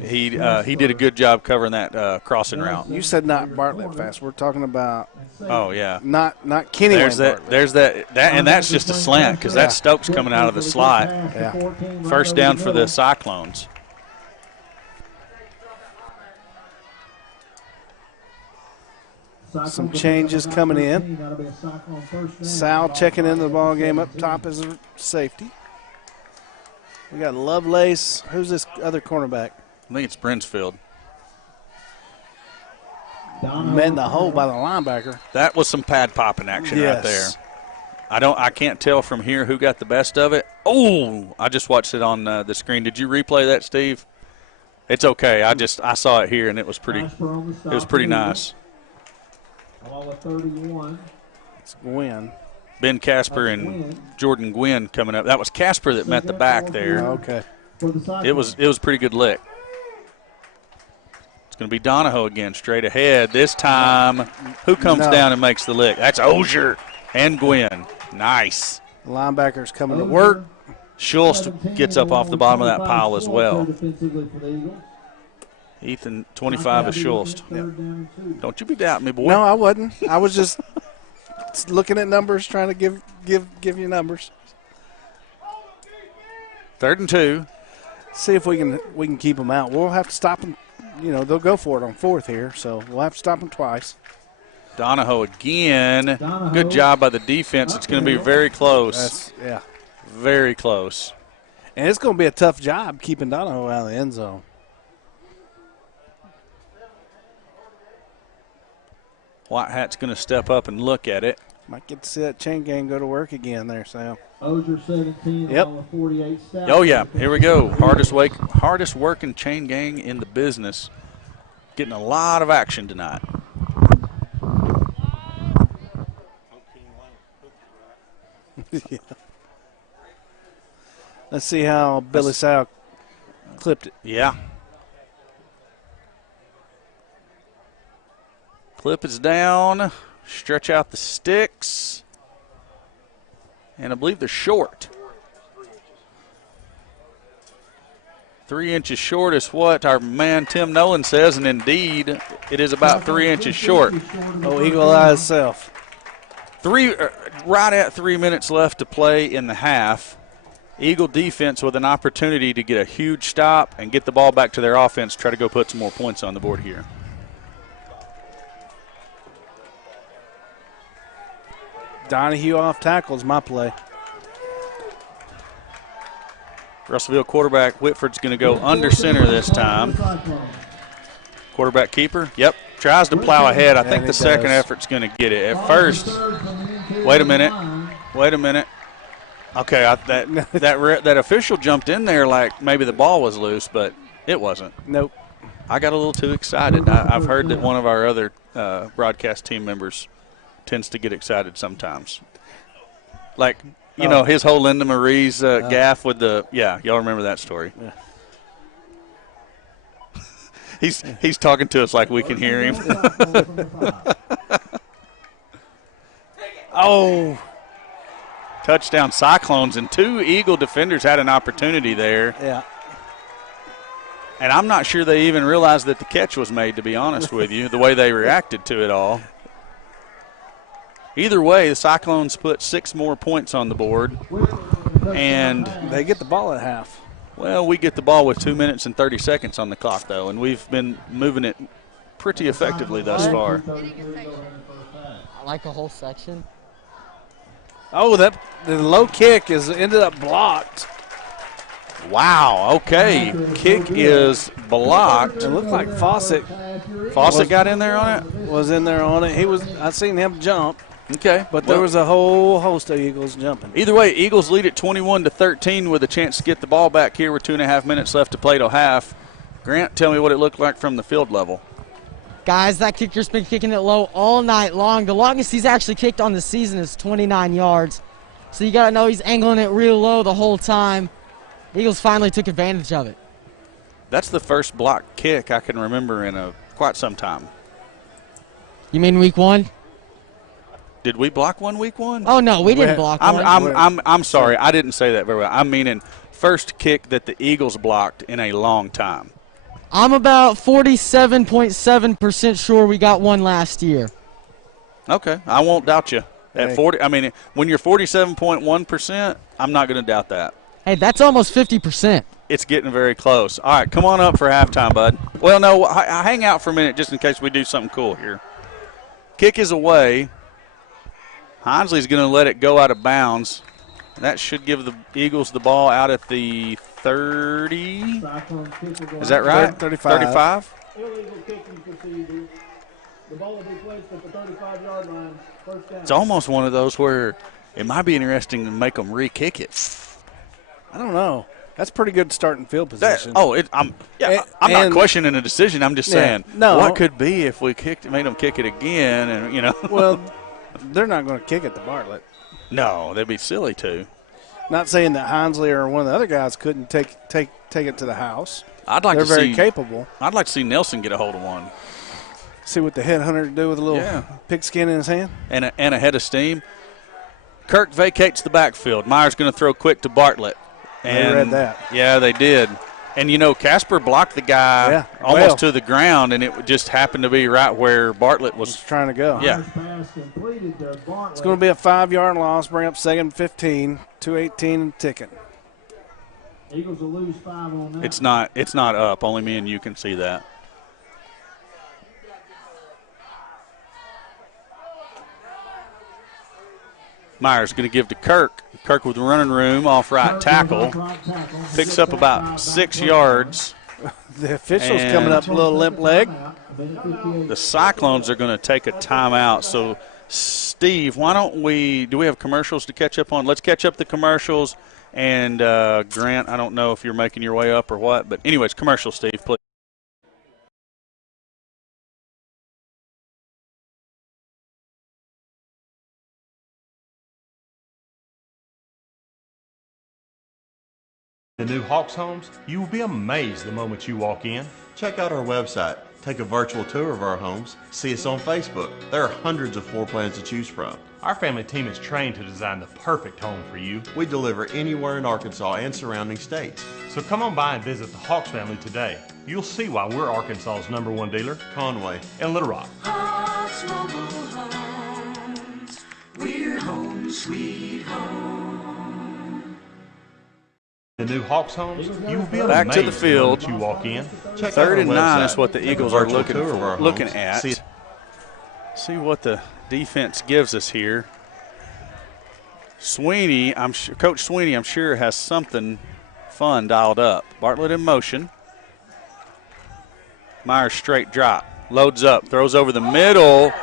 He did a good job covering that crossing route. You said not Bartlett fast. We're talking about not Kenny. There's that, and that's just a slant because that's Stokes coming out of the slot. Yeah. First down for the Cyclones. Some changes coming in. Sal checking into the ball game up top as a safety. We got Lovelace. Who's this other cornerback? I think it's Brinsfield. Met in the hole by the linebacker. That was some pad popping action right there. I can't tell from here who got the best of it. Oh, I just watched it on the screen. Did you replay that, Steve? It's okay. I saw it here and it was pretty nice. It's Gwynn. Ben Casper and Jordan Gwynn coming up. That was Casper that met the back there. Okay. It was a pretty good lick. It's going to be Donahoe again, straight ahead. This time, who comes down and makes the lick? That's Ozier and Gwynn. Nice. The linebacker's coming to work. Schultz gets up off the bottom of that pile as well. Ethan, 25 is Schultz. Yep. Don't you be doubting me, boy. No, I wasn't. I was just looking at numbers, trying to give you numbers. 3rd and 2. See if we can keep them out. We'll have to stop them. You know, they'll go for it on 4th here, so we'll have to stop them twice. Donahoe again. Good job by the defense. It's going to be very close. Very close. And it's going to be a tough job keeping Donahoe out of the end zone. White Hat's going to step up and look at it. Might get to see that chain gang go to work again there, Sam. Ozier 17, yep. 48 Oh, yeah. Here we go. Hardest working chain gang in the business. Getting a lot of action tonight. Yeah. Let's see how Billy Sal clipped it. Yeah. Clip is down. Stretch out the sticks. And I believe they're short. 3 inches short is what our man Tim Nolan says, and indeed it is about 3 inches short. Oh, Eagle Eye itself. Right at 3 minutes left to play in the half. Eagle defense with an opportunity to get a huge stop and get the ball back to their offense, try to go put some more points on the board here. Donahue off tackle is my play. Russellville quarterback Whitford's going to go under center this time. Quarterback keeper, yep, tries to plow ahead. I think the second effort's going to get it. At first, wait a minute. Okay, that official jumped in there like maybe the ball was loose, but it wasn't. Nope. I got a little too excited. I've heard that one of our other broadcast team members tends to get excited sometimes. Like, you know, his whole Linda Marie's gaff with the, y'all remember that story. Yeah. He's talking to us like we can hear him. Oh. Touchdown Cyclones, and 2 Eagle defenders had an opportunity there. Yeah. And I'm not sure they even realized that the catch was made, to be honest with you, the way they reacted to it all. Either way, the Cyclones put 6 more points on the board, and they get the ball at half. Well, we get the ball with 2 minutes and 30 seconds on the clock, though, and we've been moving it pretty effectively thus far. I like the whole section. Oh, the low kick ended up blocked. Wow, okay. Kick is blocked. It looked like Fawcett got in there on it? Was in there on it. I seen him jump. Okay. But there was a whole host of Eagles jumping. Either way, Eagles lead at 21-13 with a chance to get the ball back here with 2.5 minutes left to play till half. Grant, tell me what it looked like from the field level. Guys, that kicker's been kicking it low all night long. The longest he's actually kicked on the season is 29 yards. So you got to know he's angling it real low the whole time. Eagles finally took advantage of it. That's the first block kick I can remember in quite some time. You mean week 1? Did we block one week 1? Oh, no, we didn't block one. I'm sorry. I didn't say that very well. I'm meaning first kick that the Eagles blocked in a long time. I'm about 47.7% sure we got one last year. Okay, I won't doubt you. At 40, I mean, when you're 47.1%, I'm not going to doubt that. Hey, that's almost 50%. It's getting very close. All right, come on up for halftime, bud. Well, no, hang out for a minute just in case we do something cool here. Kick is away. Hinsley's going to let it go out of bounds. That should give the Eagles the ball out at the 30. Is that right? 35. Illegal kicking procedure. The ball will be placed at the 35-yard line. First down. It's almost one of those where it might be interesting to make them re-kick it. I don't know. That's pretty good starting field position. I'm not questioning the decision. I'm just saying, what could be if we made them kick it again, and Well, they're not going to kick it to Bartlett. No, they'd be silly to. Not saying that Hinsley or one of the other guys couldn't take it to the house. They're very capable. I'd like to see Nelson get a hold of one. See what the headhunter do with a little pigskin in his hand? And a head of steam. Kirk vacates the backfield. Myers going to throw quick to Bartlett. They read that. Yeah, they did. And, Casper blocked the guy almost to the ground, and it just happened to be right where Bartlett was trying to go. Yeah. It's going to be a 5-yard loss, bring up 2nd and 15, 2:18 and ticking. Eagles will lose 5 on that. It's not up. Only me and you can see that. Myers going to give to Kirk. Kirk with running room off right tackle. Picks up about 6 yards. The official's coming up a little limp leg. The Cyclones are going to take a timeout. So, Steve, do we have commercials to catch up on? Let's catch up the commercials. And, Grant, I don't know if you're making your way up or what. But, anyways, commercial, Steve, please. The new Hawks homes, you will be amazed the moment you walk in. Check out our website, take a virtual tour of our homes, see us on Facebook. There are hundreds of floor plans to choose from. Our family team is trained to design the perfect home for you. We deliver anywhere in Arkansas and surrounding states. So come on by and visit the Hawks family today. You'll see why we're Arkansas's #1 dealer, Conway and Little Rock. Hawks Mobile Homes, we're home sweet home. The new Hawks homes, you will be back to the amazed field. when you walk in. Check 3rd out and our 9 website. is what the Take a Eagles are virtual looking tour of our homes. at. See what the defense gives us here. Sweeney, Coach Sweeney, I'm sure has something fun dialed up. Bartlett in motion. Myers straight drop, loads up, throws over the middle,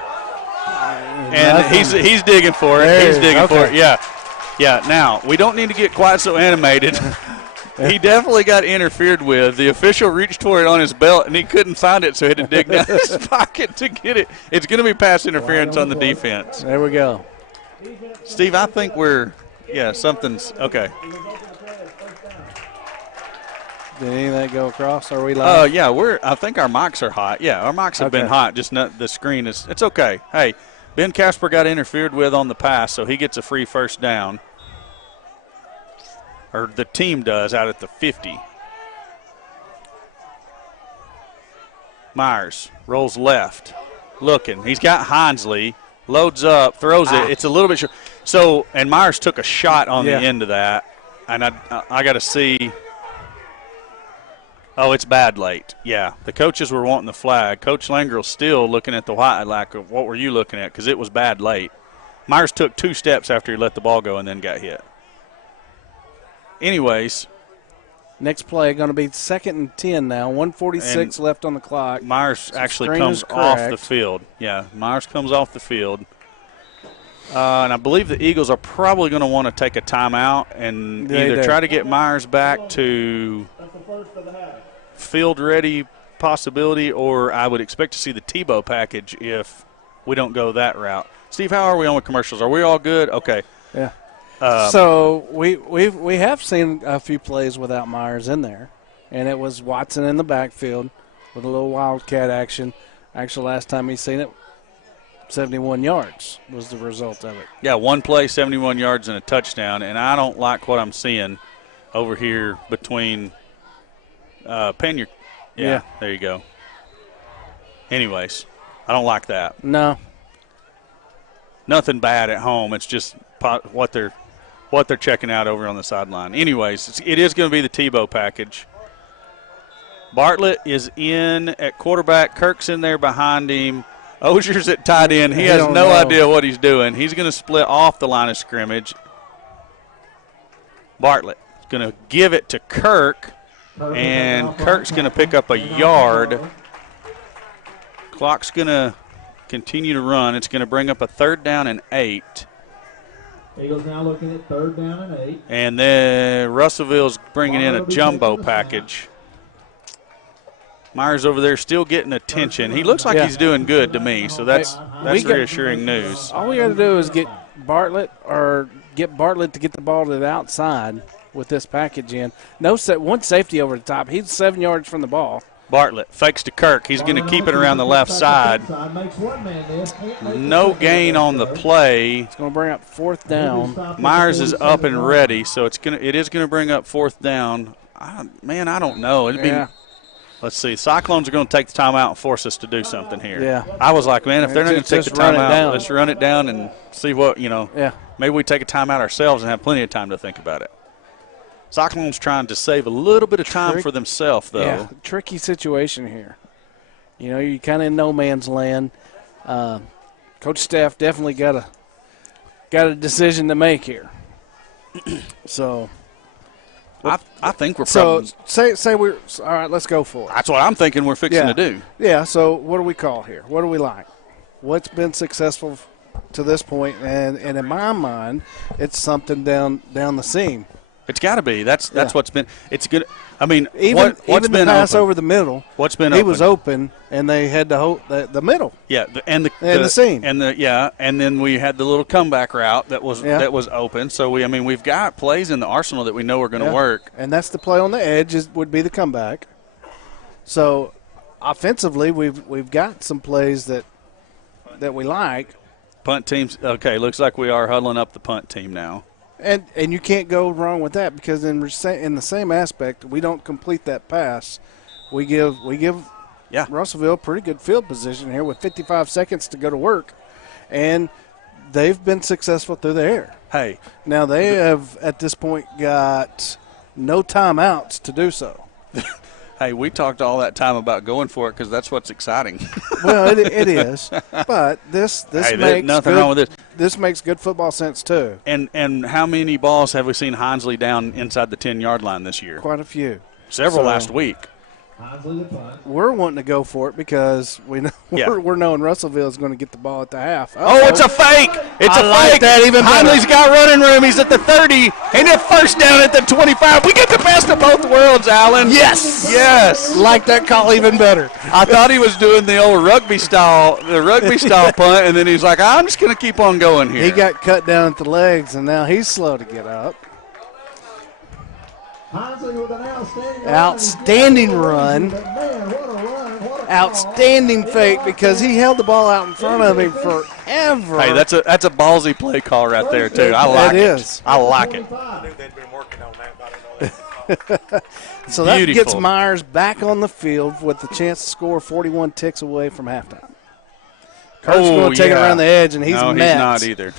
and he's digging for it. He's digging for it. Yeah. Now we don't need to get quite so animated. He definitely got interfered with. The official reached for it on his belt, and he couldn't find it, so he had to dig down his pocket to get it. It's going to be pass interference on the defense. There we go. Steve, I think something's okay. Did any of that go across? Are we live? I think our mics are hot. Yeah, our mics have been hot. Just not the screen is. It's okay. Hey, Ben Casper got interfered with on the pass, so he gets a free first down. Or the team does out at the 50. Myers rolls left, looking. He's got Hinsley, loads up, throws it. It's a little bit short. So, and Myers took a shot on the end of that, and I got to see. Oh, it's bad late. Yeah, the coaches were wanting the flag. Coach Langer's still looking at the white, like, what were you looking at? Because it was bad late. Myers took 2 steps after he let the ball go and then got hit. Anyways. Next play going to be 2nd and 10 now. 1:46 left on the clock. Myers actually comes off the field. Yeah, Myers comes off the field. And I believe the Eagles are probably going to want to take a timeout and either try to get Myers back to field ready possibility, or I would expect to see the Tebow package if we don't go that route. Steve, how are we on with commercials? Are we all good? Okay. Yeah. So we have seen a few plays without Myers in there, and it was Watson in the backfield with a little wildcat action. Actually, last time he's seen it, 71 yards was the result of it. Yeah, one play, 71 yards and a touchdown, and I don't like what I'm seeing over here between Pena. Yeah, there you go. Anyways, I don't like that. No. Nothing bad at home. It's just what they're checking out over on the sideline. Anyways, it is going to be the Tebow package. Bartlett is in at quarterback. Kirk's in there behind him. Ozier's at tight end. He has no idea what he's doing. He's going to split off the line of scrimmage. Bartlett is going to give it to Kirk, and Kirk's going to pick up a yard. Clock's going to continue to run. It's going to bring up a 3rd down and 8. Eagles now looking at 3rd down and 8. And then Russellville's bringing in a jumbo package. Myers over there still getting attention. He looks like he's doing good to me, so that's reassuring news. All we got to do is get Bartlett to get the ball to the outside with this package in. One safety over the top. He's 7 yards from the ball. Bartlett fakes to Kirk. He's going to keep it around the left side. No gain on the play. It's going to bring up 4th down. Myers is up and ready, so it is going to bring up 4th down. I don't know. Let's see. Cyclones are going to take the timeout and force us to do something here. Yeah. I was like, man, if they're not going to take the timeout, let's run it down and see what, Yeah. Maybe we take a timeout ourselves and have plenty of time to think about it. Cyclones trying to save a little bit of time for themselves, though. Yeah, tricky situation here. You're kind of in no man's land. Coach Staff definitely got a decision to make here. So I think we're probably. So say we're all right. Let's go for it. That's what I'm thinking we're fixing to do. Yeah. So what do we call here? What do we like? What's been successful to this point? And in my mind, it's something down the seam. It's got to be. That's what's been. It's good. I mean, even what's the been pass open? over the middle. What's been he open? was open, and they had to hold the middle. Yeah, and the seam. And then we had the little comeback route that was open. So we've got plays in the arsenal that we know are going to work. And that's the play on the edge would be the comeback. So offensively, we've got some plays that we like. Punt teams. Okay, looks like we are huddling up the punt team now. And you can't go wrong with that because in the same aspect, we don't complete that pass. We give Russellville a pretty good field position here with 55 seconds to go to work, and they've been successful through the air. Hey, now they have at this point got no timeouts to do so. Hey, we talked all that time about going for it because that's what's exciting. Well, it is, but this makes nothing wrong with this. This makes good football sense too. And how many balls have we seen Hinsley down inside the 10-yard line this year? Quite a few. Several last week. We're wanting to go for it because we're knowing Russellville is going to get the ball at the half. Oh, it's a fake! It's a fake. That even Hinley's got running room. He's at the 30, and a 1st down at the 25. We get the best of both worlds, Alan. Yes. Like that call even better. I thought he was doing the old rugby style punt, and then he's like, I'm just going to keep on going here. He got cut down at the legs, and now he's slow to get up. Outstanding run. Outstanding fake because he held the ball out in front of him forever. Hey, that's a ballsy play call right there, too. I like it. I like it. So that gets Myers back on the field with the chance to score 41 ticks away from halftime. Kurt's going to take it around the edge, and he's No, he's not either.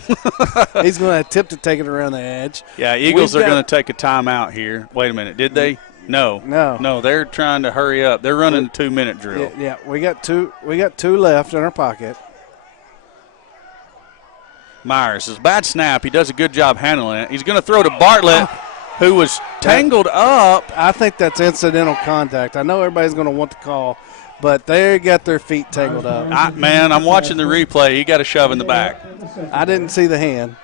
He's going to attempt to take it around the edge. Yeah, Eagles are going to take a timeout here. Wait a minute. Did they? No, they're trying to hurry up. They're running a 2-minute drill. Yeah, we got two left in our pocket. Myers is a bad snap. He does a good job handling it. He's going to throw to Bartlett, who was tangled up. I think that's incidental contact. I know everybody's going to want the call, but they got their feet tangled up. I'm watching the replay. He got a shove in the back. I didn't see the hand.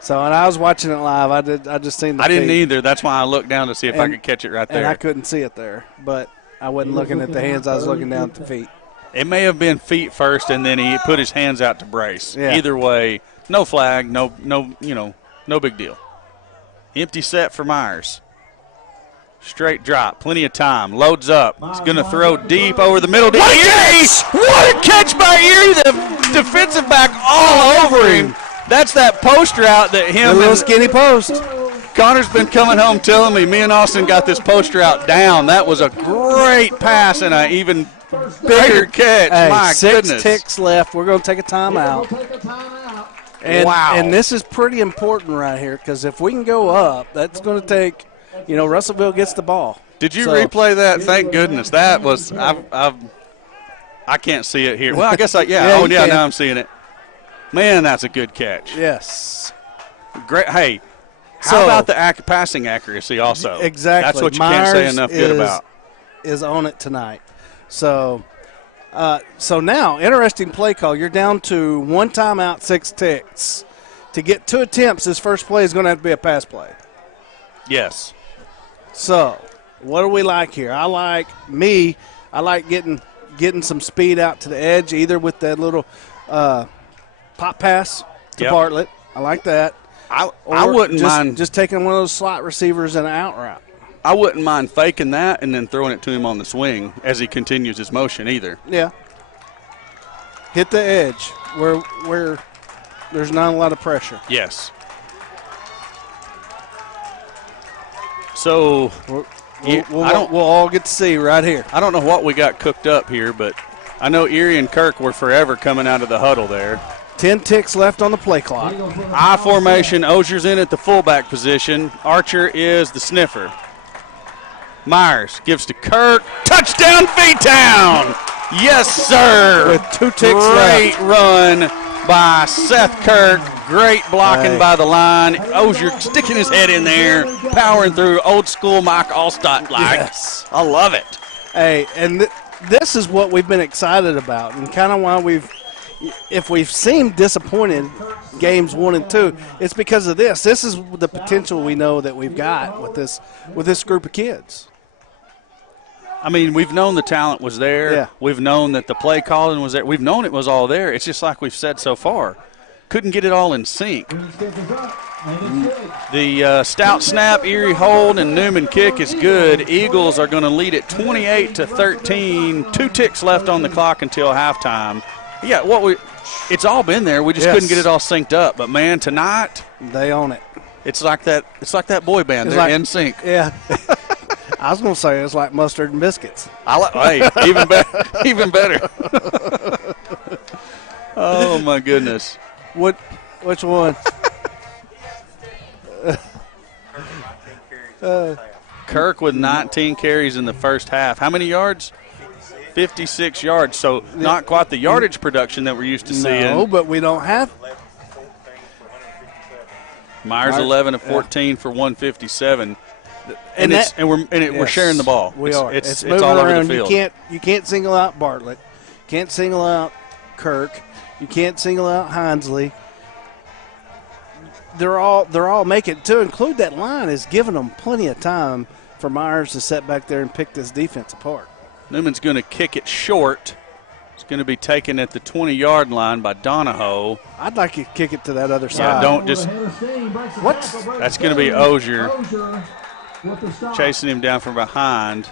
So, and I was watching it live. I just seen the I didn't feet. either. That's why I looked down to see if I could catch it right there. And I couldn't see it there. But I wasn't looking at the hands. I was looking down at the feet. It may have been feet first, and then he put his hands out to brace. Yeah. Either way, no flag, no big deal. Empty set for Myers. Straight drop, plenty of time. Loads up. He's going to throw deep over the middle. What a catch by Erie! The defensive back all over him. That's that post route that him. The little skinny post. Connor's been coming home telling me and Austin got this post route down. That was a great pass and an even bigger catch. Hey, My 6 goodness. ticks left. We're going to take a timeout. And, Wow. And this is pretty important right here because if we can go up, that's going to take, Russellville gets the ball. Did you So- replay that? Thank goodness. That was I can't see it here. Well, I guess Yeah, you can. now I'm seeing it. Man, that's a good catch. Yes. Great. Hey, how So- about the passing accuracy also? Exactly. That's what you can't say Myers enough good about. Is on it tonight. So now, interesting play call. You're down to 1 timeout, 6 ticks. To get 2 attempts, this first play is going to have to be a pass play. Yes. So, what do we like here? I like getting some speed out to the edge, either with that little pop pass to Yep. Bartlett. I like that. I Or wouldn't just, mind just taking one of those slot receivers and an out route. I wouldn't mind faking that and then throwing it to him on the swing as he continues his motion either. Yeah. Hit the edge where there's not a lot of pressure. Yes. So We'll all get to see right here. I don't know what we got cooked up here, but I know Erie and Kirk were forever coming out of the huddle there. 10 ticks left on the play clock. I formation. Ozier's in at the fullback position. Archer is the sniffer. Myers gives to Kirk. Touchdown, V-Town! Yes, sir! With 2 ticks Great left. run by Seth Kirk. Great blocking Hey. by the line. Ozier sticking his head in there, powering through old school Mike Allstott like. Yes. I love it. Hey, and this is what we've been excited about, and kind of why if we've seemed disappointed games 1 and 2, it's because of this. This is the potential we know that we've got with this group of kids. I mean, we've known the talent was there. Yeah. We've known that the play calling was there. We've known it was all there. It's just like we've said so far. Couldn't get it all in sync. The stout snap, Erie hold, and Newman kick is good. Eagles are going to lead it 28-13. 2 ticks left on the clock until halftime. Yeah, it's all been there. We just Yes. couldn't get it all synced up. But man, tonight They own it. it's like that boy band. It's They're like- in sync. Yeah. I was going to say it's like mustard and biscuits. Hey, even better. Even better. Oh my goodness. Which one? Kirk with 19 carries in the first half. How many yards? 56 yards. So not quite the yardage production that we're used to seeing. No, but we don't have. Myers 11 of 14 for 157. And We're sharing the ball. We are. It's moving all over around. the field. You can't single out Bartlett. Can't single out Kirk. You can't single out Hinesley. They're all making it. To include that line is giving them plenty of time for Myers to sit back there and pick this defense apart. Newman's going to kick it short. It's going to be taken at the 20-yard line by Donahoe. I'd like you to kick it to that other Yeah, side. don't just. What? That's going to be Ozier chasing him down from behind.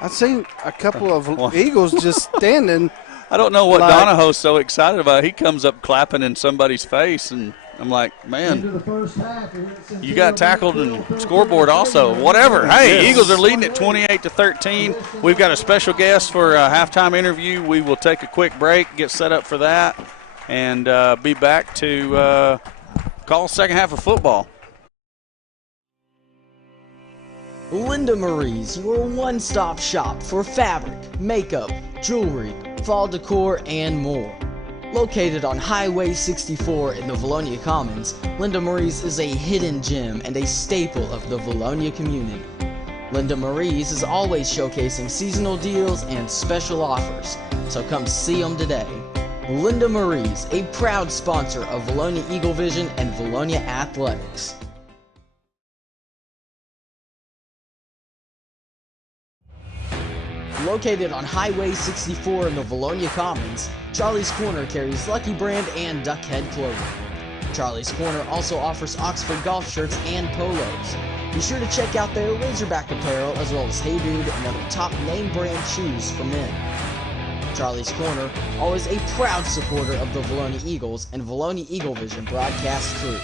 I've seen a couple of Eagles just standing. I don't know what like- Donahoe's so excited about. He comes up clapping in somebody's face, and I'm like, man, you got tackled and scoreboard also. Whatever. Hey, Yes. Eagles are leading at 28-13. We've got a special guest for a halftime interview. We will take a quick break, get set up for that, and be back to call second half of football. Linda Marie's, your one-stop shop for fabric, makeup, jewelry, fall decor, and more. Located on Highway 64 in the Vilonia Commons, Linda Marie's is a hidden gem and a staple of the Vilonia community. Linda Marie's is always showcasing seasonal deals and special offers, so come see them today. Linda Marie's, a proud sponsor of Vilonia Eagle Vision and Vilonia Athletics. Located on Highway 64 in the Vilonia Commons, Charlie's Corner carries Lucky Brand and Duck Head clothing. Charlie's Corner also offers Oxford golf shirts and polos. Be sure to check out their Razorback apparel as well as Hey Dude and other top name brand shoes for men. Charlie's Corner, always a proud supporter of the Vilonia Eagles and Vilonia Eagle Vision broadcast crew.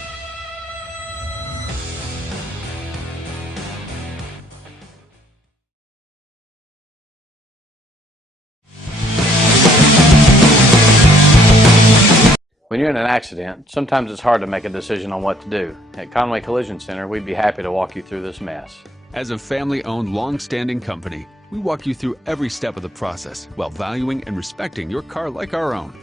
When you're in an accident, sometimes it's hard to make a decision on what to do. At Conway Collision Center, we'd be happy to walk you through this mess. As a family-owned, long-standing company, we walk you through every step of the process while valuing and respecting your car like our own.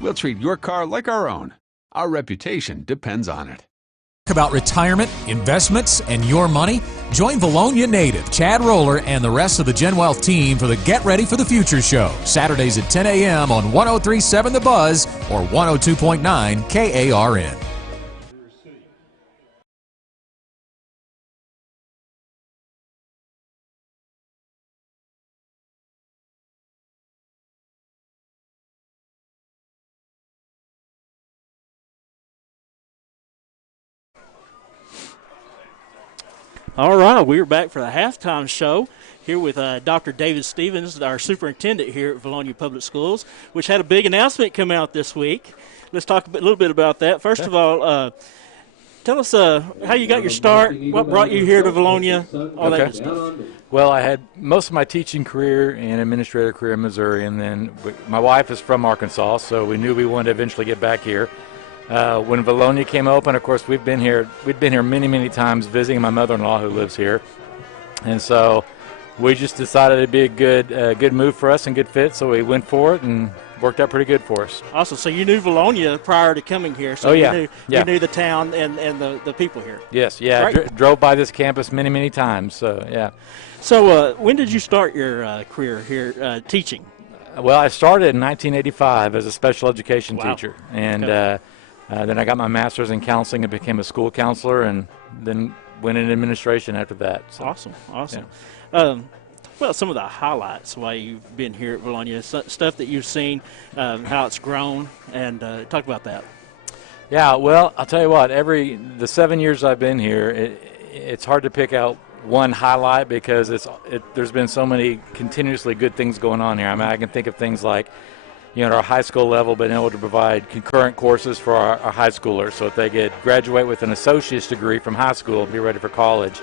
We'll treat your car like our own. Our reputation depends on it. About retirement, investments, and your money? Join Vilonia native Chad Roller and the rest of the Gen Wealth team for the Get Ready for the Future show, Saturdays at 10 a.m. on 103.7 The Buzz or 102.9 KARN. All right, we're back for the halftime show here with Dr. David Stevens, our superintendent here at Vilonia Public Schools, which had a big announcement come out this week. Let's talk a little bit about that. First of all, tell us how you got your start, what brought you here to Vilonia, all that good stuff. Well, I had most of my teaching career and administrative career in Missouri, and then my wife is from Arkansas, so we knew we wanted to eventually get back here. When Vilonia came open, of course, we'd been here many, many times visiting my mother-in-law who lives here. And so we just decided it'd be a good move for us and good fit, so we went for it and worked out pretty good for us. Awesome. So you knew Vilonia prior to coming here, so you knew the town and the people here. Yes, yeah. Drove by this campus many, many times, so yeah. So when did you start your career here teaching? Well, I started in 1985 as a special education teacher, and then I got my master's in counseling and became a school counselor, and then went in administration after that. So. Awesome. Yeah. Well, some of the highlights while you've been here at Vilonia, stuff that you've seen, how it's grown, and talk about that. Yeah, well, I'll tell you what, the 7 years I've been here, it's hard to pick out one highlight because there's been so many continuously good things going on here. I mean, I can think of things like, at our high school level, being able to provide concurrent courses for our high schoolers, so if they graduate with an associate's degree from high school and be ready for college.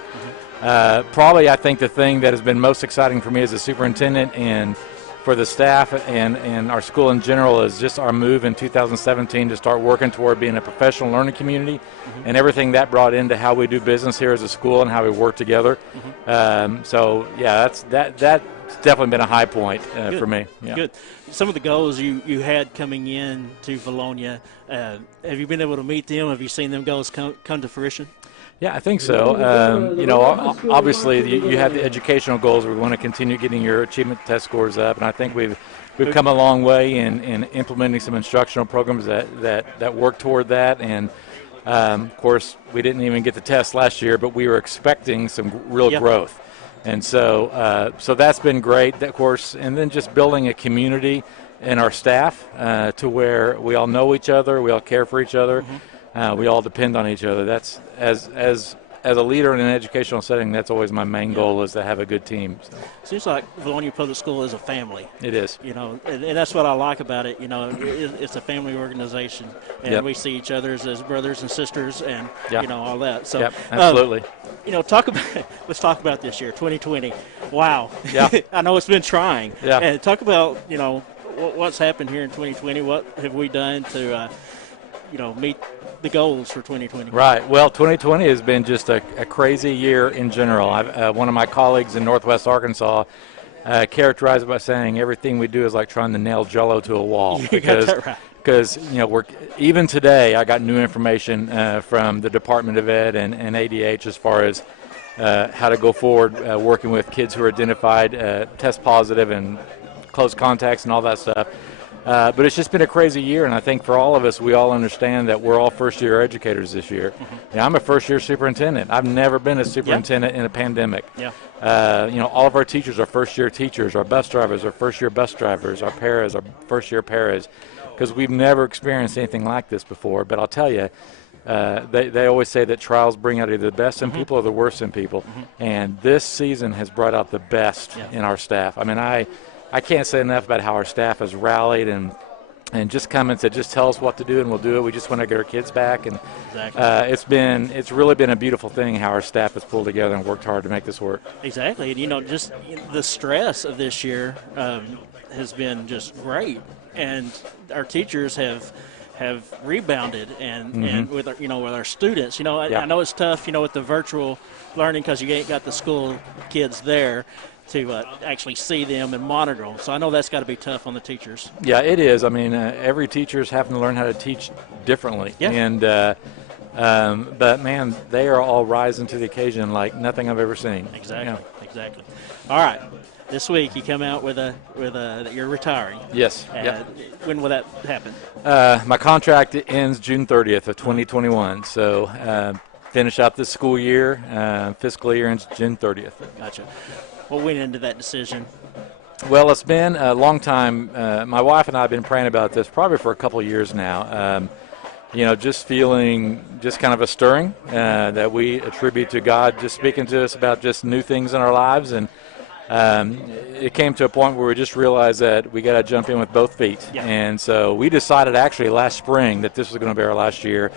Mm-hmm. Probably, I think the thing that has been most exciting for me as a superintendent and for the staff and our school in general is just our move in 2017 to start working toward being a professional learning community, and everything that brought into how we do business here as a school and how we work together. So yeah, that's definitely been a high point for me. Yeah. Good. Some of the goals you had coming in to Vilonia, have you been able to meet them? Have you seen them goals come to fruition? Yeah, I think so. Obviously, you have the educational goals. We want to continue getting your achievement test scores up, and I think we've come a long way in implementing some instructional programs that work toward that. And of course, we didn't even get the test last year, but we were expecting some real growth. And so that's been great, of course, and then just building a community in our staff to where we all know each other, we all care for each other, we all depend on each other. That's as a leader in an educational setting, that's always my main goal, is to have a good team. So. Seems like Vilonia Public School is a family. It is. And that's what I like about it. It's a family organization, and we see each other as brothers and sisters, and all that. So, absolutely. Let's talk about this year, 2020. Wow. Yeah. I know it's been trying. Yeah. And talk about what's happened here in 2020. What have we done to meet the goals for 2020? Right. Well, 2020 has been just a crazy year in general. One of my colleagues in Northwest Arkansas characterized it by saying everything we do is like trying to nail Jell-O to a wall. Because even today I got new information from the Department of Ed and ADH as far as how to go forward working with kids who are identified test positive and close contacts and all that stuff. But it's just been a crazy year, and I think for all of us, we all understand that we're all first-year educators this year. I'm a first-year superintendent. I've never been a superintendent in a pandemic. All of our teachers are first-year teachers. Our bus drivers are first-year bus drivers. Our paras are first-year paras, because we've never experienced anything like this before. But I'll tell you, they always say that trials bring out either the best in people or the worst in people, and this season has brought out the best in our staff. I mean, I can't say enough about how our staff has rallied and just come and said, just tell us what to do and we'll do it. We just want to get our kids back. And it's really been a beautiful thing how our staff has pulled together and worked hard to make this work. Exactly. And, just the stress of this year has been just great. And our teachers have rebounded and with our students. I know it's tough, with the virtual learning because you ain't got the school kids there to actually see them and monitor them. So I know that's got to be tough on the teachers. Yeah, it is. I mean, every teacher is having to learn how to teach differently. Yeah. And but man, they are all rising to the occasion like nothing I've ever seen. Exactly. All right. This week you come out with that you're retiring. Yes. When will that happen? My contract ends June 30th of 2021. So finish out this school year. Fiscal year ends June 30th. Gotcha. What went into that decision? Well, it's been a long time. My wife and I have been praying about this probably for a couple of years now. Just feeling just kind of a stirring that we attribute to God just speaking to us about just new things in our lives. And it came to a point where we just realized that we got to jump in with both feet. Yeah. And so we decided actually last spring that this was going to be our last year.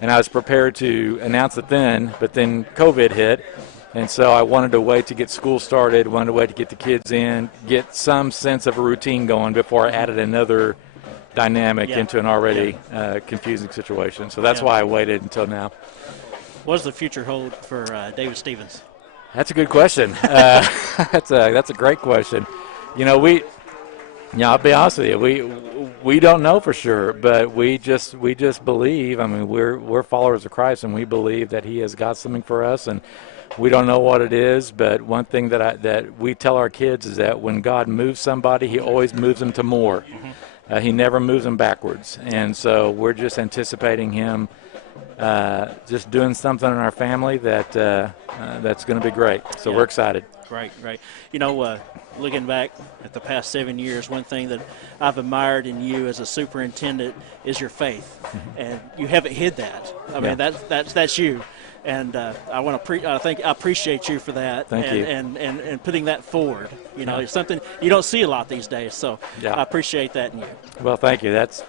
And I was prepared to announce it then, but then COVID hit. And so I wanted to wait to get school started, wanted to wait to get the kids in, get some sense of a routine going before I added another dynamic into an already confusing situation. So that's why I waited until now. What does the future hold for David Stevens? That's a good question. That's a great question. I'll be honest with you. We don't know for sure, but we just believe. I mean, we're followers of Christ, and we believe that He has got something for us, and we don't know what it is. But one thing that we tell our kids is that when God moves somebody, He always moves them to more. He never moves them backwards, and so we're just anticipating Him just doing something in our family that's going to be great. So we're excited. Right. Looking back at the past 7 years, one thing that I've admired in you as a superintendent is your faith, and you haven't hid that. I mean, that's you, and I appreciate you for that. Thank you. And putting that forward. It's something you don't see a lot these days. So I appreciate that in you. Well, thank you. That's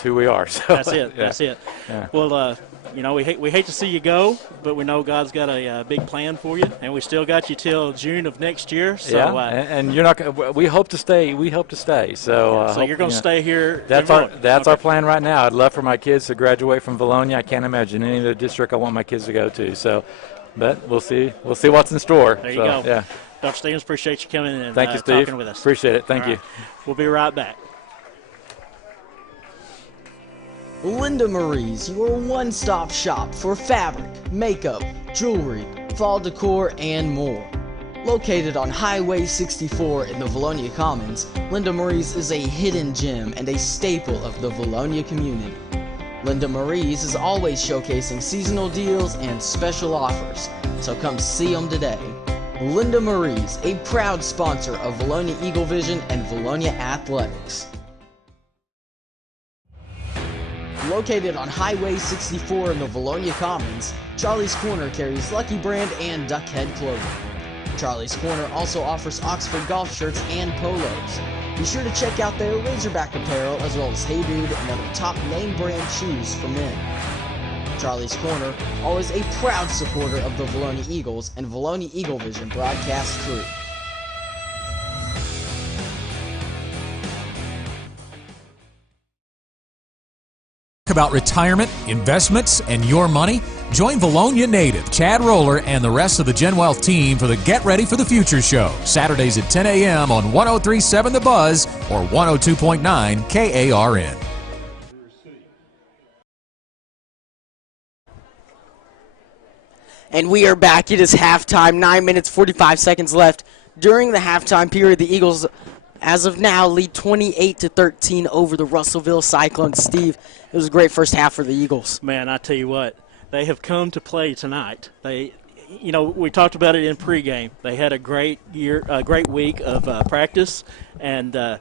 who we are. So. That's it. That's it. Yeah. Well, we hate to see you go, but we know God's got a big plan for you, and we still got you till June of next year. So, and you're not. We hope to stay. So, you're going to stay here. That's our plan right now. I'd love for my kids to graduate from Vilonia. I can't imagine any other district I want my kids to go to. So, but we'll see. We'll see what's in store. There you go. Yeah. Dr. Stevens, appreciate you coming in and Thank you, Steve. talking with us. Appreciate it. Thank you. We'll be right back. Linda Marie's, your one-stop shop for fabric, makeup, jewelry, fall decor, and more. Located on Highway 64 in the Vilonia Commons, Linda Marie's is a hidden gem and a staple of the Vilonia community. Linda Marie's is always showcasing seasonal deals and special offers, so come see them today. Linda Marie's, a proud sponsor of Vilonia Eagle Vision and Vilonia Athletics. Located on Highway 64 in the Vilonia Commons, Charlie's Corner carries Lucky Brand and Duck Head clothing. Charlie's Corner also offers Oxford golf shirts and polos. Be sure to check out their Razorback apparel as well as Hey Dude and other top name brand shoes for men. Charlie's Corner, always a proud supporter of the Vilonia Eagles and Vilonia Eagle Vision broadcast crew. About retirement, investments, and your money? Join Vilonia native Chad Roller and the rest of the Gen Wealth team for the Get Ready for the Future show, Saturdays at 10 a.m. on 103.7 The Buzz or 102.9 KARN. And we are back. It is halftime, 9 minutes, 45 seconds left. During the halftime period, the Eagles, as of now, lead 28-13 over the Russellville Cyclones. Steve, it was a great first half for the Eagles. Man, I tell you what, they have come to play tonight. We talked about it in pregame. They had a great week of practice, and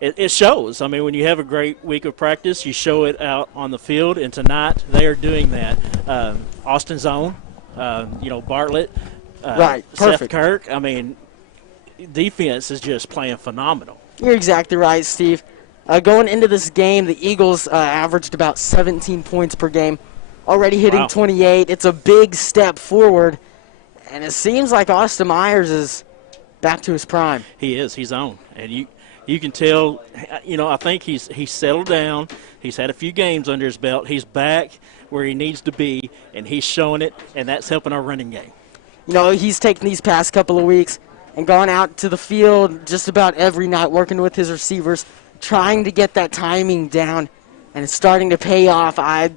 it shows. I mean, when you have a great week of practice, you show it out on the field, and tonight they are doing that. Austin's own, Bartlett, right, Seth perfect. Kirk. I mean, defense is just playing phenomenal. You're exactly right, Steve. Going into this game, the Eagles averaged about 17 points per game, already hitting 28. It's a big step forward, and it seems like Austin Myers is back to his prime. He is. He's on, and you can tell. I think he's settled down. He's had a few games under his belt. He's back where he needs to be, and he's showing it, and that's helping our running game. He's taken these past couple of weeks and gone out to the field just about every night working with his receivers, trying to get that timing down, and it's starting to pay off. I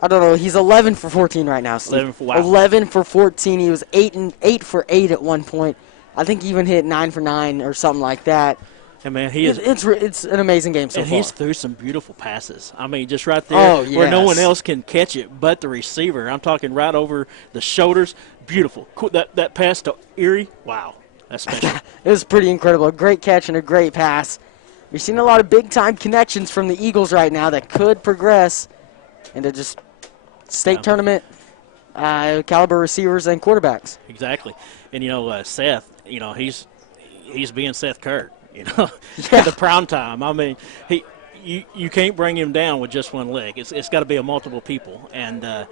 don't know. He's 11 for 14 right now, Steve. 11 for 14. He was 8 for 8 at one point. I think he even hit 9 for 9 or something like that. And man, it's an amazing game so and far. He's threw some beautiful passes. I mean, just right there where no one else can catch it but the receiver. I'm talking right over the shoulders. Beautiful. That pass to Erie, wow, that's special. It was pretty incredible. A great catch and a great pass. You're seeing a lot of big-time connections from the Eagles right now that could progress into just state tournament caliber receivers and quarterbacks. Exactly. And, Seth, he's being Seth Kirk. The prime time. I mean, you can't bring him down with just one leg. It's got to be a multiple people, and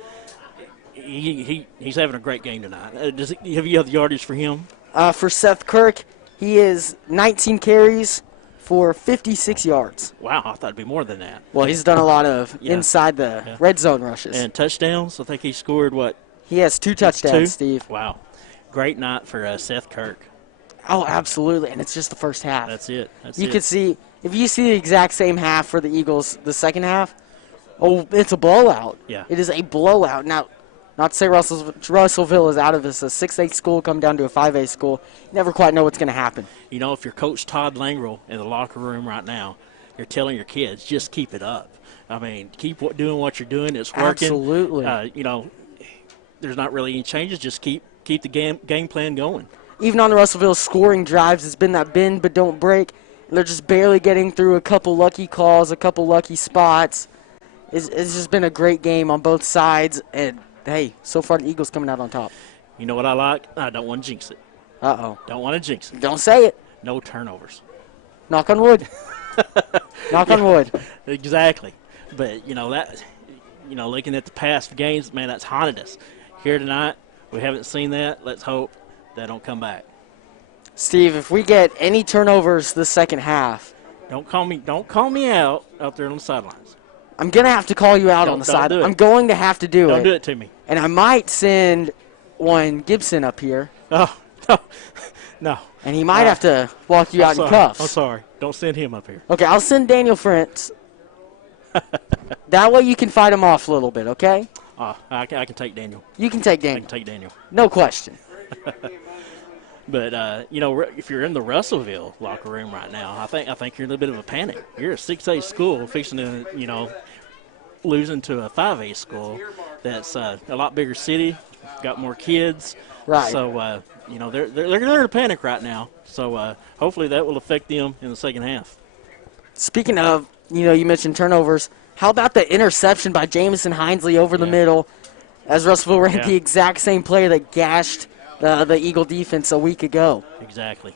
he's having a great game tonight. Have you have the yardage for him? For Seth Kirk, he is 19 carries for 56 yards. Wow, I thought it'd be more than that. Well, he's done a lot of inside the red zone rushes. And touchdowns. I think he scored what? He has 2 touchdowns, Steve. Wow, great night for Seth Kirk. Oh, absolutely, and it's just the first half. That's it. You could see, if you see the exact same half for the Eagles, the second half, it's a blowout. Yeah. It is a blowout. Now, not to say Russellville is out of this. A 6A school come down to a 5A school. You never quite know what's going to happen. If you're Coach Todd Langrel in the locker room right now, you're telling your kids, just keep it up. I mean, keep doing what you're doing. It's working. Absolutely. There's not really any changes. Just keep the game plan going. Even on the Russellville scoring drives, it's been that bend but don't break. And they're just barely getting through a couple lucky calls, a couple lucky spots. It's just been a great game on both sides. And, hey, so far the Eagles coming out on top. You know what I like? I don't want to jinx it. Uh-oh. Don't want to jinx it. Don't say it. No turnovers. Knock on wood. Knock on wood. Exactly. But, looking at the past games, man, that's haunted us. Here tonight, we haven't seen that. Let's hope they don't come back. Steve, if we get any turnovers the second half, don't call me out there on the sidelines. I'm gonna have to call you out on the side. I'm going to have to do it. Don't do it to me. And I might send one Gibson up here. Oh no. And he might have to walk you out in cuffs. I'm sorry. Don't send him up here. Okay, I'll send Daniel Frentz. That way you can fight him off a little bit, okay? I can take Daniel. You can take Daniel. I can take Daniel. No question. But if you're in the Russellville locker room right now, I think you're in a bit of a panic. You're a 6A school fixing to losing to a 5A school that's a lot bigger city, got more kids. Right. So they're in a panic right now. So hopefully that will affect them in the second half. Speaking of, you mentioned turnovers. How about the interception by Jamison Hinesley over the middle, as Russellville ran the exact same play that gashed the Eagle defense a week ago. Exactly.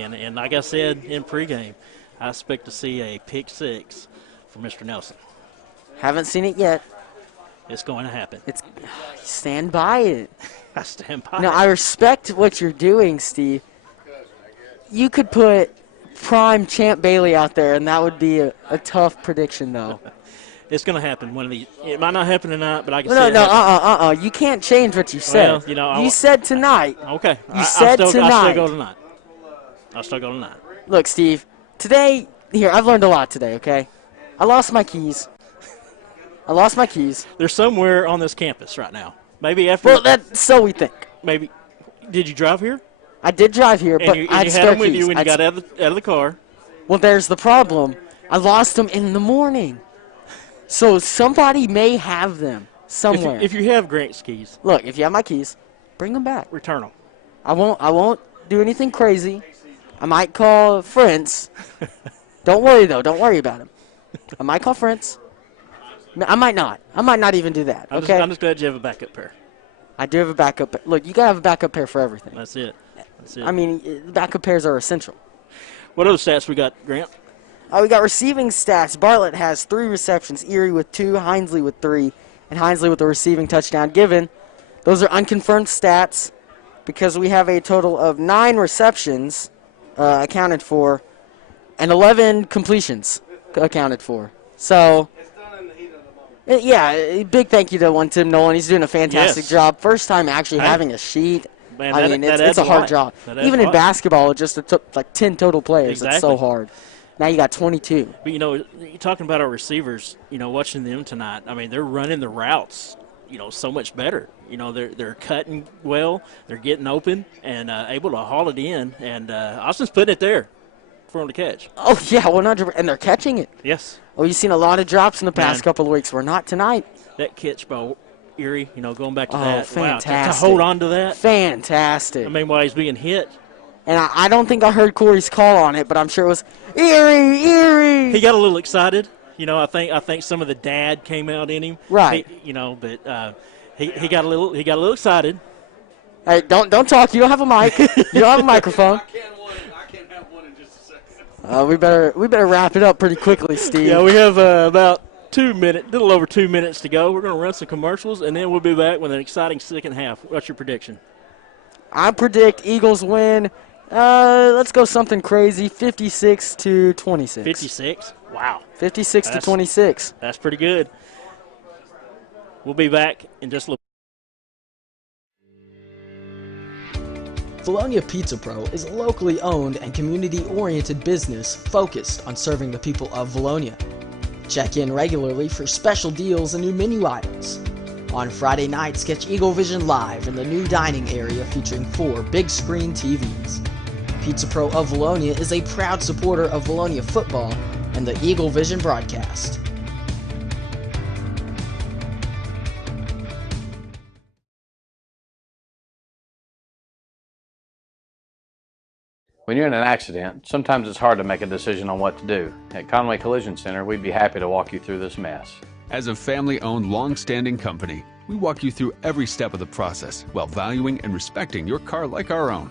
And like I said in pregame, I expect to see a pick 6 for Mr. Nelson. Haven't seen it yet. It's going to happen. Stand by it. I stand by it. I respect what you're doing, Steve. You could put prime Champ Bailey out there, and that would be a tough prediction, though. It's going to happen one of these. It might not happen tonight, but I can say it. You can't change what you said. Well, you said tonight. Okay. You said tonight. I'll still go tonight. Look, Steve, today, I've learned a lot today, okay? I lost my keys. They're somewhere on this campus right now. Maybe after. Well, so we think. Maybe. Did you drive here? I did drive here, And but you I had had spare them with keys. you when you got out of the car. Well, there's the problem. I lost them in the morning. So somebody may have them somewhere. If you have Grant's keys. Look, if you have my keys, bring them back. Return them. I won't do anything crazy. I might call friends. Don't worry, though. Don't worry about them. I might call friends. I might not. I might not even do that, okay? I'm just glad you have a backup pair. I do have a backup. Look, you got to have a backup pair for everything. That's it. I mean, backup pairs are essential. What other stats we got, Grant? We got receiving stats. Bartlett has 3 receptions, Erie with 2, Hinesley with 3, and Hinesley with a receiving touchdown given. Those are unconfirmed stats because we have a total of 9 receptions accounted for and 11 completions accounted for. So, yeah, big thank you to Tim Nolan. He's doing a fantastic job. First time actually having a sheet. Man, I mean, it's a hard job. Even in basketball, it just took like 10 total players. Exactly. It's so hard. Now you got 22. But, you're talking about our receivers, watching them tonight. I mean, they're running the routes, so much better. They're cutting well, they're getting open, and able to haul it in. And Austin's putting it there for them to catch. Oh, yeah, 100%. And they're catching it. Yes. Oh, you've seen a lot of drops in the past couple of weeks. We're not tonight. That catch by Erie, going back to Oh, that. fantastic. Wow, to hold on to that. Fantastic. I mean, while he's being hit. And I don't think I heard Corey's call on it, but I'm sure it was Erie. He got a little excited. I think some of the dad came out in him. Right. But he got a little excited. Hey, don't talk. You don't have a mic. You don't have a microphone. I can't have one in just a second. We better wrap it up pretty quickly, Steve. Yeah, we have about 2 minutes, a little over 2 minutes to go. We're going to run some commercials, and then we'll be back with an exciting second half. What's your prediction? I predict Eagles win. Let's go something crazy, 56-26. 56? Wow. 56-26. That's pretty good. We'll be back in just a little. Vilonia Pizza Pro is a locally owned and community-oriented business focused on serving the people of Vilonia. Check in regularly for special deals and new menu items. On Friday nights, catch Eagle Vision live in the new dining area featuring 4 big-screen TVs. Pizza Pro of Vilonia is a proud supporter of Vilonia football and the Eagle Vision broadcast. When you're in an accident, sometimes it's hard to make a decision on what to do. At Conway Collision Center, we'd be happy to walk you through this mess. As a family-owned, long-standing company, we walk you through every step of the process while valuing and respecting your car like our own.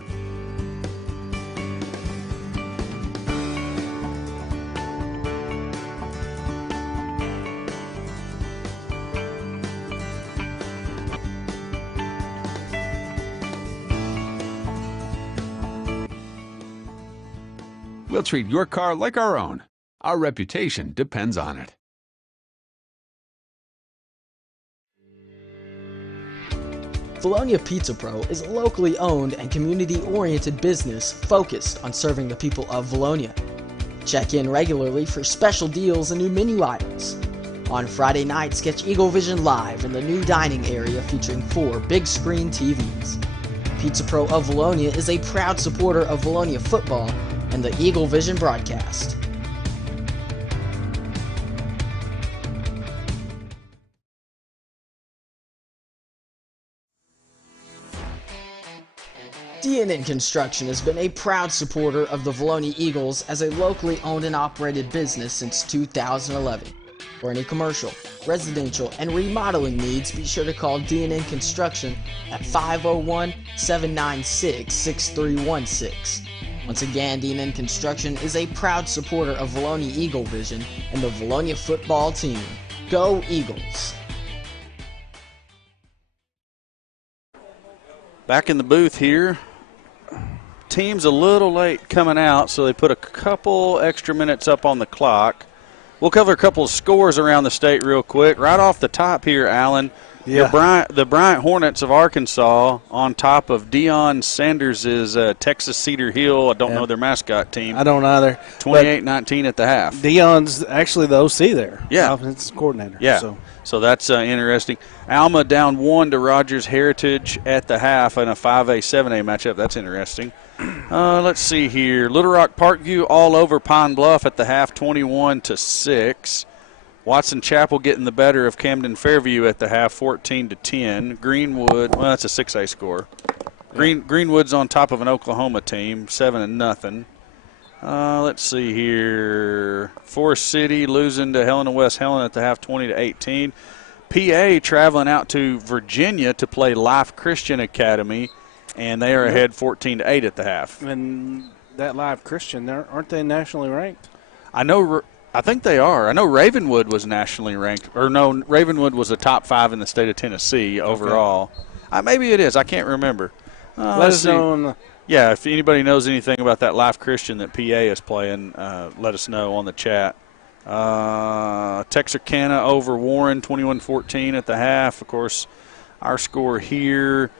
We'll treat your car like our own. Our reputation depends on it. Vilonia Pizza Pro is a locally owned and community-oriented business focused on serving the people of Vilonia. Check in regularly for special deals and new menu items. On Friday nights, catch Eagle Vision live in the new dining area featuring 4 big-screen TVs. Pizza Pro of Vilonia is a proud supporter of Vilonia football and the Eagle Vision broadcast. D&N Construction has been a proud supporter of the Vilonia Eagles as a locally owned and operated business since 2011. For any commercial, residential, and remodeling needs, be sure to call D&N Construction at 501-796-6316. Once again, D&N Construction is a proud supporter of Vilonia Eagle Vision and the Vilonia football team. Go Eagles! Back in the booth here. Team's a little late coming out, so they put a couple extra minutes up on the clock. We'll cover a couple of scores around the state real quick. Right off the top here, Alan, the Bryant Hornets of Arkansas on top of Deion Sanders' Texas Cedar Hill. I don't know their mascot team. I don't either. 28-19 at the half. Deion's actually the OC there. Yeah. Offensive coordinator. Yeah. So that's interesting. Alma down 1 to Rogers Heritage at the half in a 5A, 7A matchup. That's interesting. Let's see here. Little Rock Parkview all over Pine Bluff at the half, 21-6. Watson Chapel getting the better of Camden Fairview at the half, 14-10. Greenwood, well, that's a 6A score. Greenwood's on top of an Oklahoma team, 7-0. Let's see here. Forest City losing to Helena West Helena at the half, 20-18. PA traveling out to Virginia to play Life Christian Academy, and they are ahead 14-8 at the half. And that Live Christian, aren't they nationally ranked? I think they are. I know Ravenwood was nationally ranked. Or no, Ravenwood was a top 5 in the state of Tennessee overall. Okay. Maybe it is. I can't remember. Let us know. Yeah, if anybody knows anything about that Life Christian that PA is playing, let us know on the chat. Texarkana over Warren, 21-14 at the half. Of course, our score here.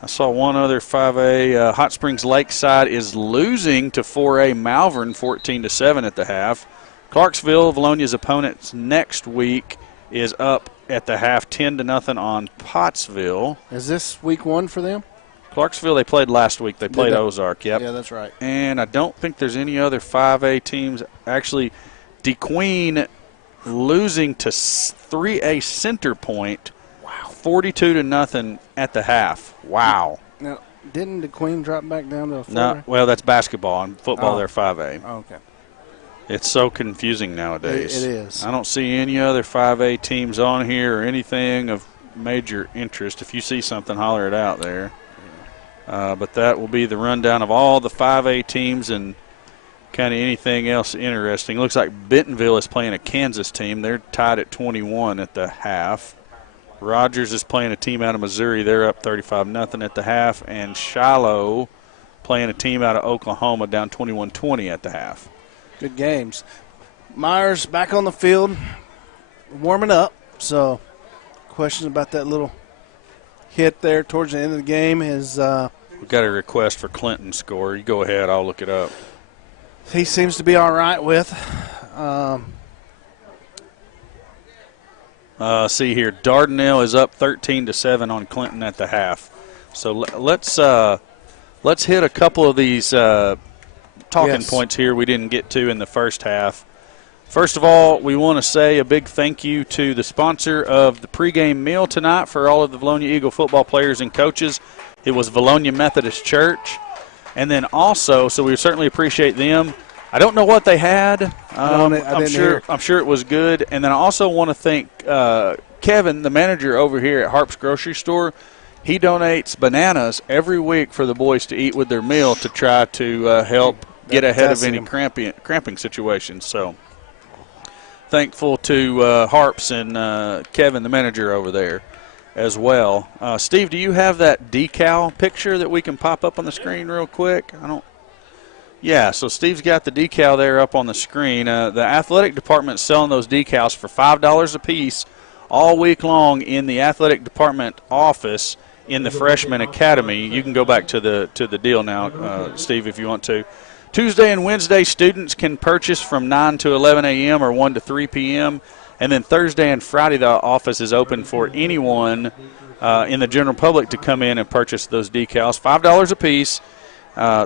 I saw one other 5A. Hot Springs Lakeside is losing to 4A Malvern, 14-7 at the half. Clarksville, Vilonia's opponents next week, is up at the half, 10-0 on Pottsville. Is this week 1 for them? Clarksville, they played last week. They played Ozark, yep. Yeah, that's right. And I don't think there's any other 5A teams. Actually, DeQueen losing to 3A Center Point, 42-0 at the half. Wow. Now, didn't DeQueen drop back down to a 4A? No, well, that's basketball. And football, they're 5A. Oh, okay. It's so confusing nowadays. It is. I don't see any other 5A teams on here or anything of major interest. If you see something, holler it out there. But that will be the rundown of all the 5A teams and kind of anything else interesting. Looks like Bentonville is playing a Kansas team. They're tied at 21 at the half. Rogers is playing a team out of Missouri. They're up 35-0 at the half. And Shiloh playing a team out of Oklahoma down 21-20 at the half. Good games. Myers back on the field, warming up. So questions about that little hit there towards the end of the game is We've got a request for Clinton's score. You go ahead. I'll look it up. He seems to be all right with. See here, Dardanelle is up 13-7 on Clinton at the half. So let's hit a couple of these talking points here we didn't get to in the first half. First of all, we want to say a big thank you to the sponsor of the pregame meal tonight for all of the Vilonia Eagle football players and coaches. It was Vilonia Methodist Church. And then also, so we certainly appreciate them. I don't know what they had. I'm sure it was good. And then I also want to thank Kevin, the manager over here at Harp's Grocery Store. He donates bananas every week for the boys to eat with their meal to try to help get ahead of any cramping situations. So thankful to Harps and Kevin, the manager over there as well. Steve, do you have that decal picture that we can pop up on the screen real quick? Yeah, so Steve's got the decal there up on the screen. The athletic department's selling those decals for $5 a piece all week long in the athletic department office in the freshman academy. You can go back to the deal now, Steve, if you want to. Tuesday and Wednesday, students can purchase from 9 to 11 a.m. or 1 to 3 p.m. And then Thursday and Friday, the office is open for anyone in the general public to come in and purchase those decals. $5 a piece.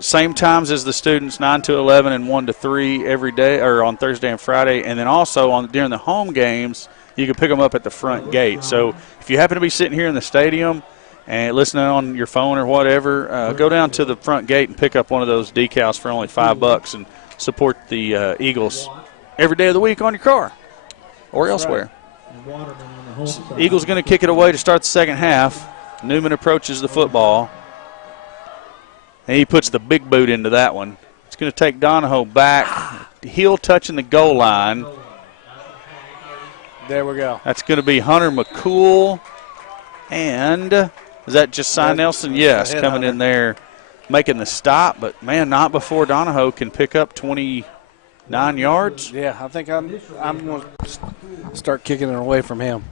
Same times as the students, 9 to 11 and 1 to 3 every day, or on Thursday and Friday. And then also during the home games, you can pick them up at the front gate. So if you happen to be sitting here in the stadium and listening on your phone or whatever, go down to the front gate and pick up one of those decals for only $5 and support the Eagles every day of the week on your car or elsewhere. Eagles going to kick it away to start the second half. Newman approaches the football. And he puts the big boot into that one. It's going to take Donahoe back, heel touching the goal line. There we go. That's going to be Hunter McCool. And is that just Cy Nelson? Yes, coming in there, making the stop. But, man, not before Donahoe can pick up 29 yards. Yeah, I think I'm going to start kicking it away from him.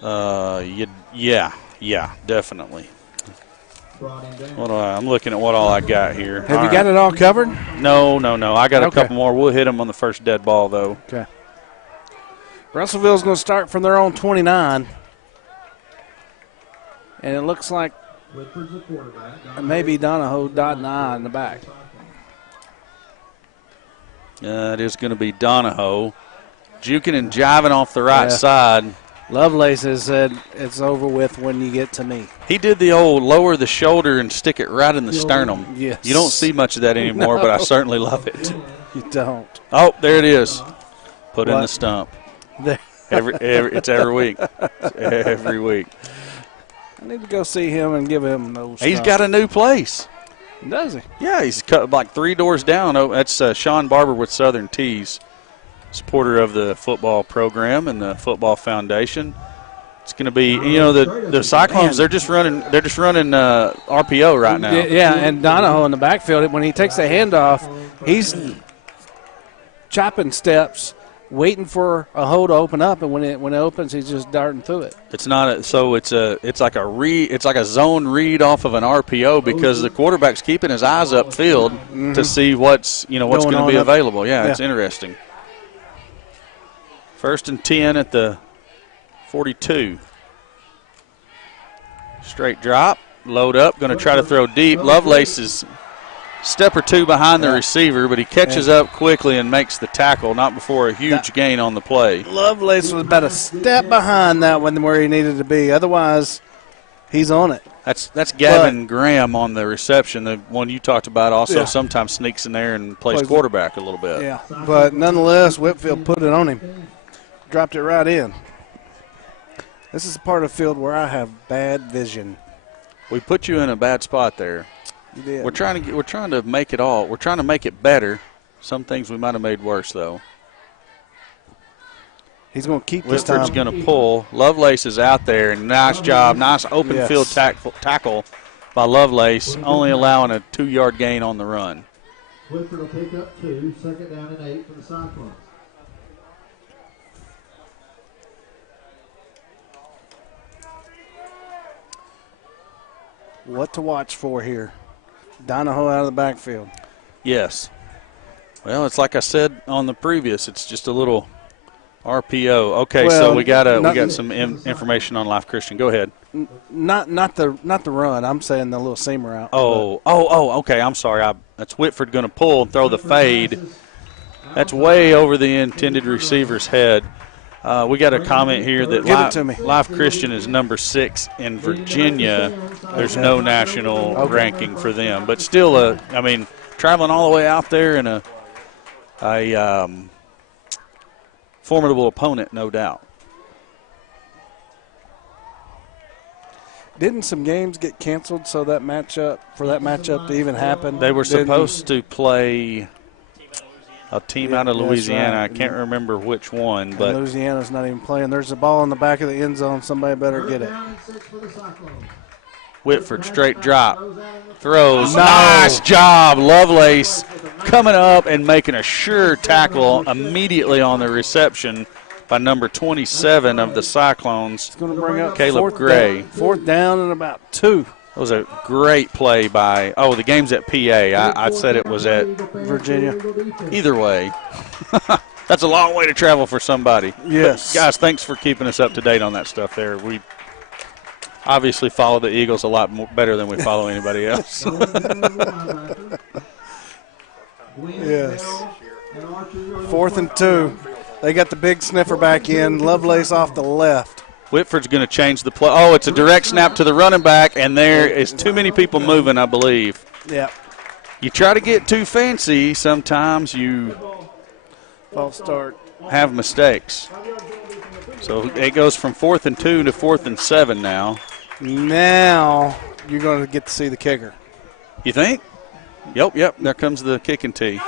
Yeah, definitely. I'm looking at what all I got here. Have you got it all covered? No. I got a couple more. We'll hit them on the first dead ball, though. Okay. Russellville's going to start from their own 29. And it looks like maybe Donahoe dotting I in the back. It is going to be Donahoe. Juking and jiving off the right side. Lovelace has said it's over with when you get to me. He did the old lower the shoulder and stick it right in the sternum. Yes. You don't see much of that anymore, but I certainly love it. You don't. Oh, there it is. Put in What? the stump. There. It's every week. It's every week. I need to go see him and give him those. He's got a new place. Does he? Yeah, he's cut like 3 doors down. Oh, that's Sean Barber with Southern Tees, supporter of the football program and the football foundation. It's going to be, the Cyclones. They're just running RPO right now. Yeah, and Donahoe in the backfield. When he takes the handoff, he's chopping steps, waiting for a hole to open up, and when it opens, he's just darting through it. It's not it's like a zone read off of an RPO because the quarterback's keeping his eyes upfield to see what's going to be available. Yeah, it's interesting. 1st and 10 at the 42. Straight drop, load up, going to try to throw deep. Lovelace is step or two behind the receiver, but he catches up quickly and makes the tackle, not before a huge gain on the play. Lovelace was about a step behind that one where he needed to be. Otherwise, he's on it. That's Gavin Graham on the reception, the one you talked about also sometimes sneaks in there and plays quarterback a little bit. Yeah, but nonetheless, Whitfield put it on him. Dropped it right in. This is a part of the field where I have bad vision. We put you in a bad spot there. You did. We're trying to make it all. We're trying to make it better. Some things we might have made worse, though. He's going to keep this time. Whitford's going to pull. Lovelace is out there. Nice job. Nice open field tackle by Lovelace, only allowing a 2-yard gain on the run. Whitford will pick up 2, 2nd down and 8 for the Cyclones. What to watch for here? Donahoe out of the backfield. Yes. Well, it's like I said on the previous. It's just a little RPO. Okay, so we got some information on Life Christian. Go ahead. Not the run. I'm saying the little seamer out. Okay. I'm sorry. That's Whitford going to pull and throw the fade. That's way over the intended receiver's head. We got a comment here that Life Christian is number 6 in Virginia. There's no national ranking for them, but still, traveling all the way out there in a formidable opponent, no doubt. Didn't some games get canceled for that matchup to even happen? They were supposed to play a team out of Louisiana. Right. I can't remember which one, but Louisiana's not even playing. There's a ball in the back of the end zone. Somebody better get it. Whitford straight drop. Throws. Nice job. Lovelace coming up and making a sure tackle immediately on the reception by number 27 of the Cyclones. It's going to bring up Caleb Gray. 4th down and about 2. That was a great play by, the game's at PA. I said it was at Virginia. Either way. That's a long way to travel for somebody. Yes. But guys, thanks for keeping us up to date on that stuff there. We obviously follow the Eagles a lot better than we follow anybody else. Yes. 4th and 2. They got the big sniffer back in. Lovelace off the left. Whitford's going to change the play. Oh, it's a direct snap to the running back, and there is too many people moving, I believe. Yeah. You try to get too fancy, sometimes you false start. Have mistakes. So it goes from 4th and 2 to 4th and 7 now. Now you're going to get to see the kicker. You think? Yep. There comes the kicking tee.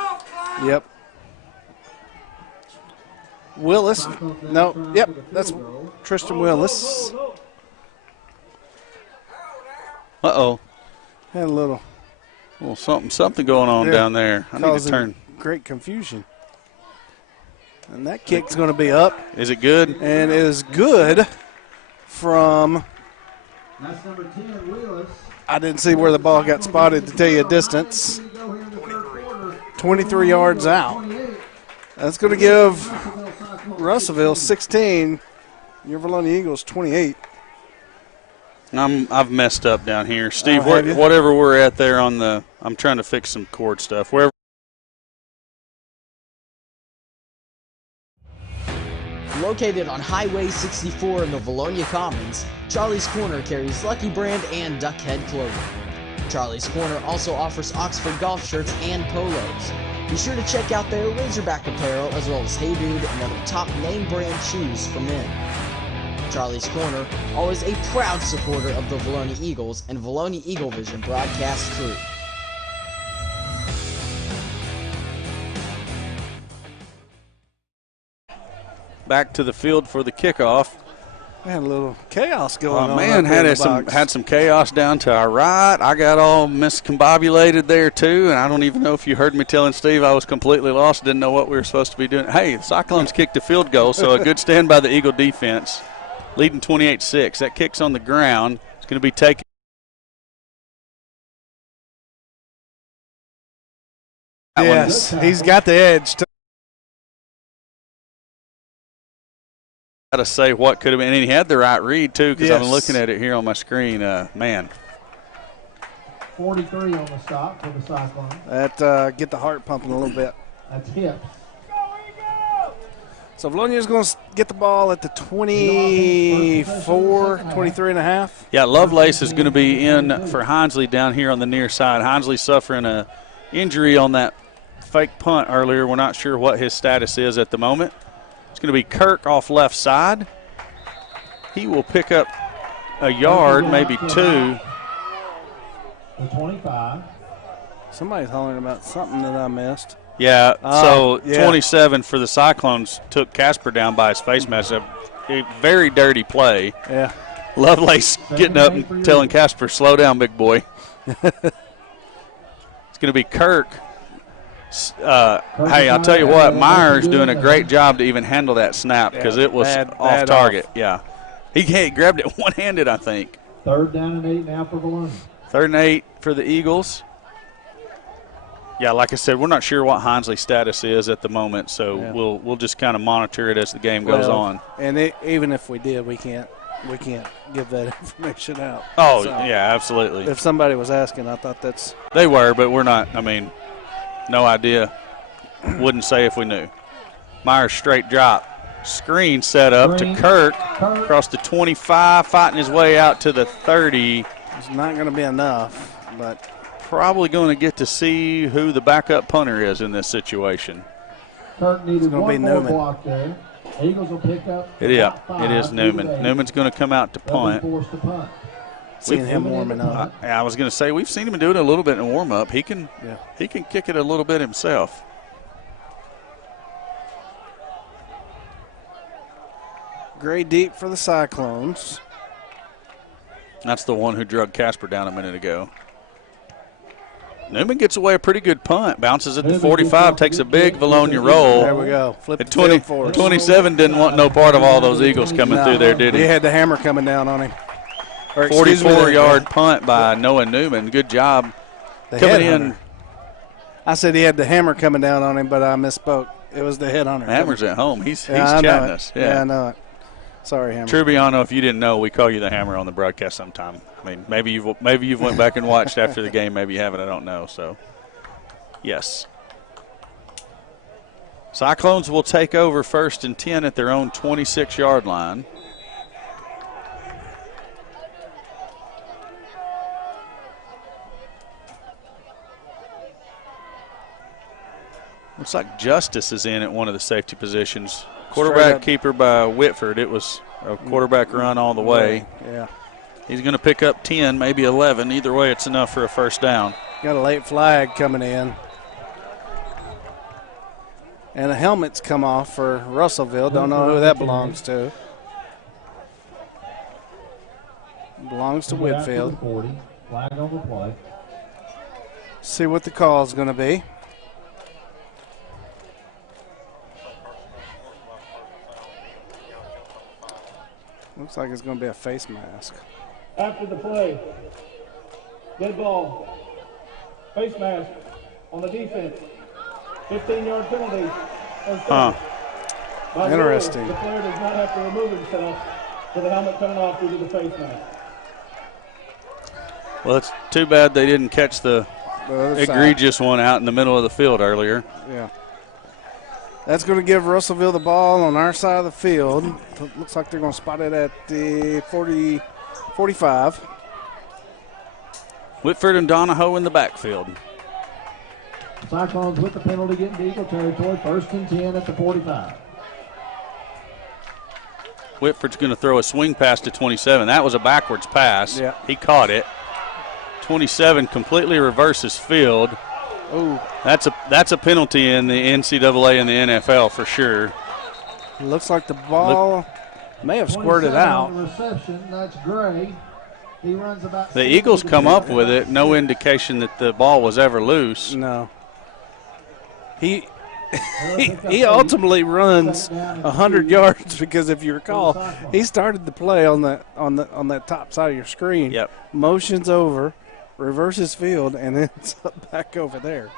Yep. Willis. No. Yep. That's Tristan Willis. Uh-oh. Had a little something going on down there. I need to turn. Great confusion. And that kick's going to be up. Is it good? And it is good from. That's number 10, Willis. I didn't see where the ball got spotted to tell you a distance. 23 yards out. That's going to give Russellville 16. Your Vilonia Eagles 28. I've messed up down here, Steve. Oh, have you? Whatever we're at there on the, I'm trying to fix some cord stuff. Wherever. Located on Highway 64 in the Vilonia Commons, Charlie's Corner carries Lucky Brand and Duck Head clothing. Charlie's Corner also offers Oxford golf shirts and polos. Be sure to check out their Razorback apparel as well as Hey Dude and other top name brand shoes for men. Charlie's Corner, always a proud supporter of the Vilonia Eagles and Vilonia Eagle Vision broadcast crew. Back to the field for the kickoff. We had a little chaos going on. Man, had some chaos down to our right. I got all miscombobulated there too, and I don't even know if you heard me telling Steve I was completely lost, didn't know what we were supposed to be doing. Hey, the Cyclones kicked a field goal, so a good stand by the Eagle defense, leading 28-6. That kick's on the ground. It's going to be taken. Yes, he's got the edge. Got to say what could have been, and he had the right read too, because Yes. I'm looking at it here on my screen. Man, 43 on the stop for the Cyclones. That get the heart pumping a little bit. That's hip. So Vilonia's going to get the ball at the 24, 23 and a half. yeah, Lovelace is going to be in for Hinesley down here on the near side. Hinesley suffering a injury on that fake punt earlier. We're not sure what his status is at the moment. It's going to be Kirk off left side. He will pick up a yard, maybe two. The 25. Somebody's hollering about something that I missed. Yeah, so yeah. 27 for the Cyclones took Casper down by his face mask. A very dirty play. Yeah. Lovelace getting up and telling Casper, slow down, big boy. It's going to be Kirk. Hey, I'll tell you what, Myers doing a great job to even handle that snap because it was off target. Yeah. He grabbed it one-handed, I think. 3rd down and 8 now for Vilonia. 3rd and 8 for the Eagles. Yeah, like I said, we're not sure what Hinesley's status is at the moment, so we'll just kind of monitor it as the game goes on. And even if we did, we can't give that information out. Oh, so, yeah, absolutely. If somebody was asking, I thought that's. They were, but we're not. I mean, no idea. Wouldn't say if we knew. Myers straight drop. Screen set up to Kirk across the 25, fighting his way out to the 30. It's not going to be enough, but probably going to get to see who the backup punter is in this situation. Kirk needed one more Newman. block there. Eagles will pick up. It is Newman. Newman's going to come out to punt. Forced to punt. Seeing him warming up. I was going to say we've seen him do it a little bit in warm up. He can kick it a little bit himself. Gray deep for the Cyclones. That's the one who drug Casper down a minute ago. Newman gets away a pretty good punt. Bounces at the 45, takes a big Vilonia roll. There we go. Flip at the field for us. 27 didn't want no part of all those Eagles coming through there, did he? He had the hammer coming down on him. 44-yard punt by Noah Newman. Good job coming in. I said he had the hammer coming down on him, but I misspoke. It was the headhunter. Hammer's at home. He's I chatting know us. Yeah, I know it. Sorry, Hammer. Trubiano, if you didn't know, we call you the Hammer on the broadcast sometime. I mean, maybe you've went back and watched after the game. Maybe you haven't. I don't know. So, yes. Cyclones will take over 1st and 10 at their own 26-yard line. Looks like Justice is in at one of the safety positions. Quarterback keeper by Whitford. It was a quarterback run all the way. Yeah. He's going to pick up 10, maybe 11. Either way, it's enough for a first down. Got a late flag coming in. And a helmet's come off for Russellville. Don't know who that belongs to. Belongs to Whitfield. Flag on the play. See what the call is going to be. Looks like it's going to be a face mask. After the play, dead ball, face mask on the defense, 15-yard penalty. By the Interesting. rule, the player does not have to remove himself for the helmet coming off due to the face mask. Well, it's too bad they didn't catch the other egregious one out in the middle of the field earlier. Yeah. That's going to give Russellville the ball on our side of the field. Looks like they're going to spot it at the 45. Whitford and Donahoe in the backfield. Cyclones with the penalty getting to Eagle territory. 1st and 10 at the 45. Whitford's going to throw a swing pass to 27. That was a backwards pass. Yeah. He caught it. 27 completely reverses field. Ooh. That's a penalty in the NCAA and the NFL for sure. Looks like the ball may have squirted out. On the reception, that's Gray. He runs about. The Eagles come up with it. No indication that the ball was ever loose. No. He ultimately runs 100 yards because if you recall, he started the play on that top side of your screen. Yep. Motions over, reverses field, and ends up back over there.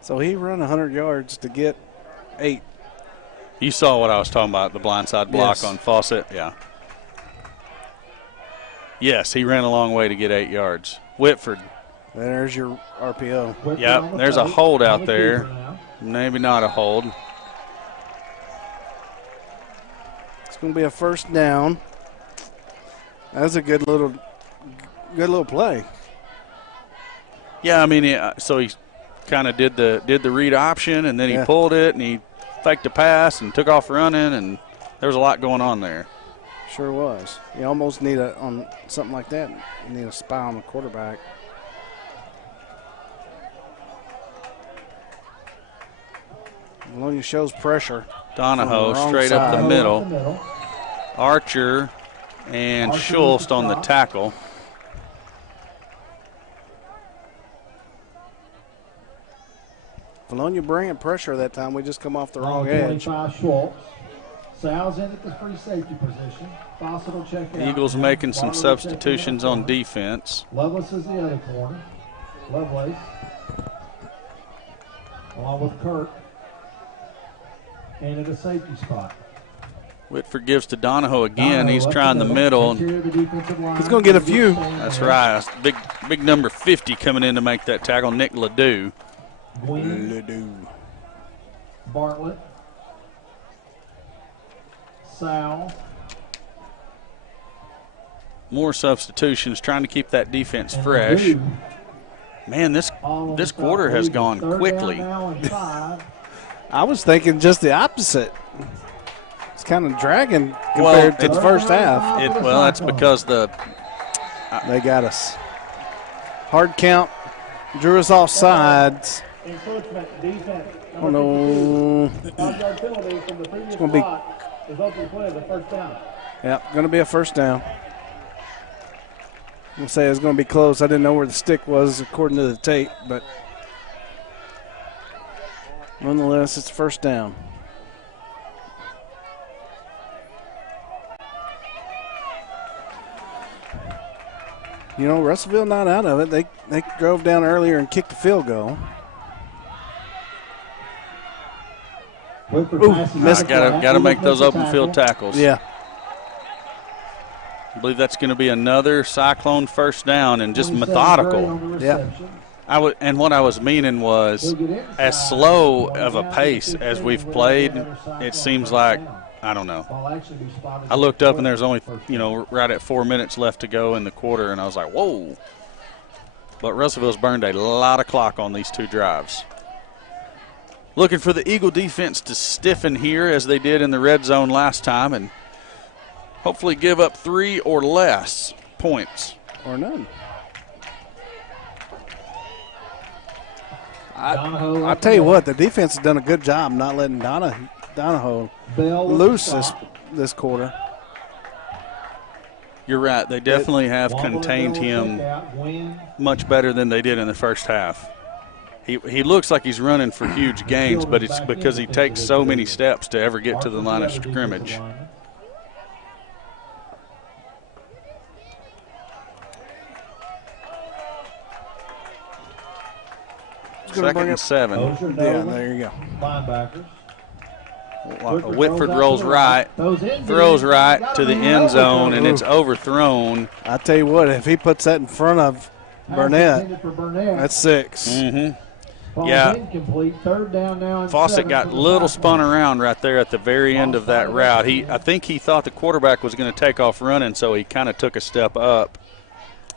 So he run 100 yards to get 8. You saw what I was talking about, the blindside block Yes. on Fawcett? Yeah. Yes, he ran a long way to get 8 yards. Whitford. There's your RPO. Yep, there's a hold out there. Maybe not a hold. It's going to be a first down. That's a good little play. Yeah, I mean, so he kind of did the read option, and then he Yeah. pulled it, and he faked a pass and took off running, and there was a lot going on there. Sure was. You almost need on something like that, you need a spy on the quarterback. Vilonia shows pressure. Donahoe From the wrong straight up the side. middle. Archer and Schultz on the tackle. Vilonia bringing pressure that time. We just come off the wrong edge. 25 Schwartz. Sal's in at the free safety position. Fawcett will check out. Eagles making some Barber will check in substitutions at the on corner. defense. Lovelace is the other corner. Lovelace. Along with Kirk. And at a safety spot. Whitford gives to Donahoe again. He's trying the middle. He's going to get a few. That's right. Big number 50 coming in to make that tackle, Nick Ledoux. Gwynn. Bartlett. Sal. More substitutions, trying to keep that defense fresh. Man, this quarter has gone quickly. I was thinking just the opposite. It's kind of dragging compared to the first half. Well, that's because they got us. Hard count, drew us off sides. Oh no. It's going to be. Yeah, going to be a first down. I'm going to say it's going to be close. I didn't know where the stick was according to the tape, but nonetheless, it's first down. You know, Russellville not out of it. They drove down earlier and kicked the field goal. Got to make those open field tackles. Yeah. I believe that's going to be another Cyclone first down and just methodical. Yeah. And what I was meaning was, as slow of a pace as we've played, it seems like, I don't know. I looked up and there's only, right at 4 minutes left to go in the quarter, and I was like, whoa. But Russellville's burned a lot of clock on these two drives. Looking for the Eagle defense to stiffen here as they did in the red zone last time and hopefully give up 3 or less points. Or none. I tell you what, the defense has done a good job not letting Donahoe loose this quarter. You're right. They definitely have contained him much better than they did in the first half. He looks like he's running for huge gains, but it's because he takes so many steps to ever get to the line of scrimmage. Second and 7. Yeah, there you go. Linebackers. Whitford rolls right, throws right to the end zone, and it's overthrown. I tell you what, if he puts that in front of Burnett, that's 6. Mm-hmm. Yeah. Fawcett got a little spun around right there at the very end of that route. I think he thought the quarterback was going to take off running, so he kind of took a step up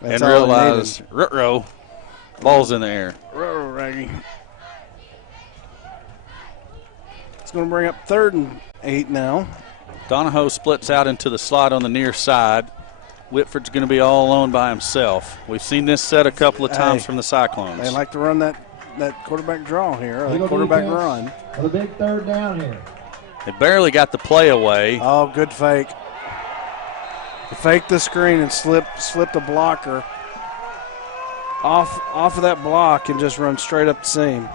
and realized, ruh-roh, ball's in the air. Ruh-roh, Raggy. It's going to bring up 3rd and 8 now. Donahoe splits out into the slot on the near side. Whitford's going to be all alone by himself. We've seen this set a couple of times from the Cyclones. They like to run that quarterback draw here, or that quarterback run. For the big 3rd down here. They barely got the play away. Oh, good fake. He faked the screen and slipped a blocker off of that block and just run straight up the seam.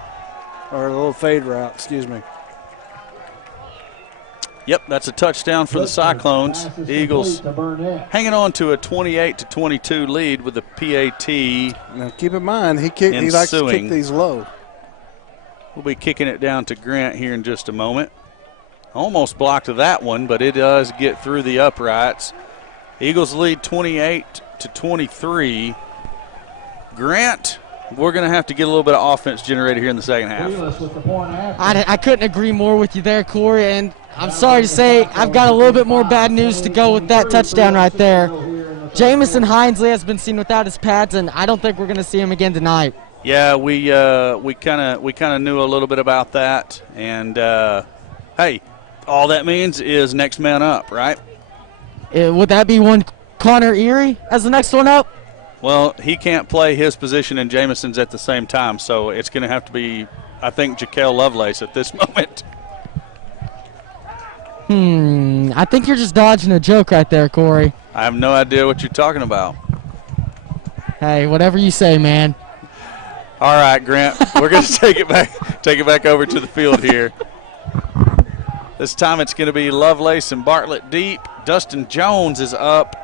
Or a little fade route, excuse me. Yep, that's a touchdown for the Cyclones. Eagles hanging on to a 28-22 lead with the PAT. Now keep in mind, he likes to kick these low. We'll be kicking it down to Grant here in just a moment. Almost blocked that one, but it does get through the uprights. Eagles lead 28-23. Grant, we're going to have to get a little bit of offense generated here in the second half. I couldn't agree more with you there, Corey, and I'm sorry to say I've got a little bit more bad news to go with that touchdown right there. Jamison Hinesley has been seen without his pads, and I don't think we're going to see him again tonight. Yeah, we kind of knew a little bit about that, and hey, all that means is next man up, right? Would that be one Connor Erie as the next one up? Well, he can't play his position and Jamison's at the same time, so it's going to have to be, I think, Jaquel Lovelace at this moment. I think you're just dodging a joke right there, Corey. I have no idea what you're talking about. Hey, whatever you say, man. All right, Grant, we're going to take it back over to the field here. This time it's going to be Lovelace and Bartlett deep. Dustin Jones is up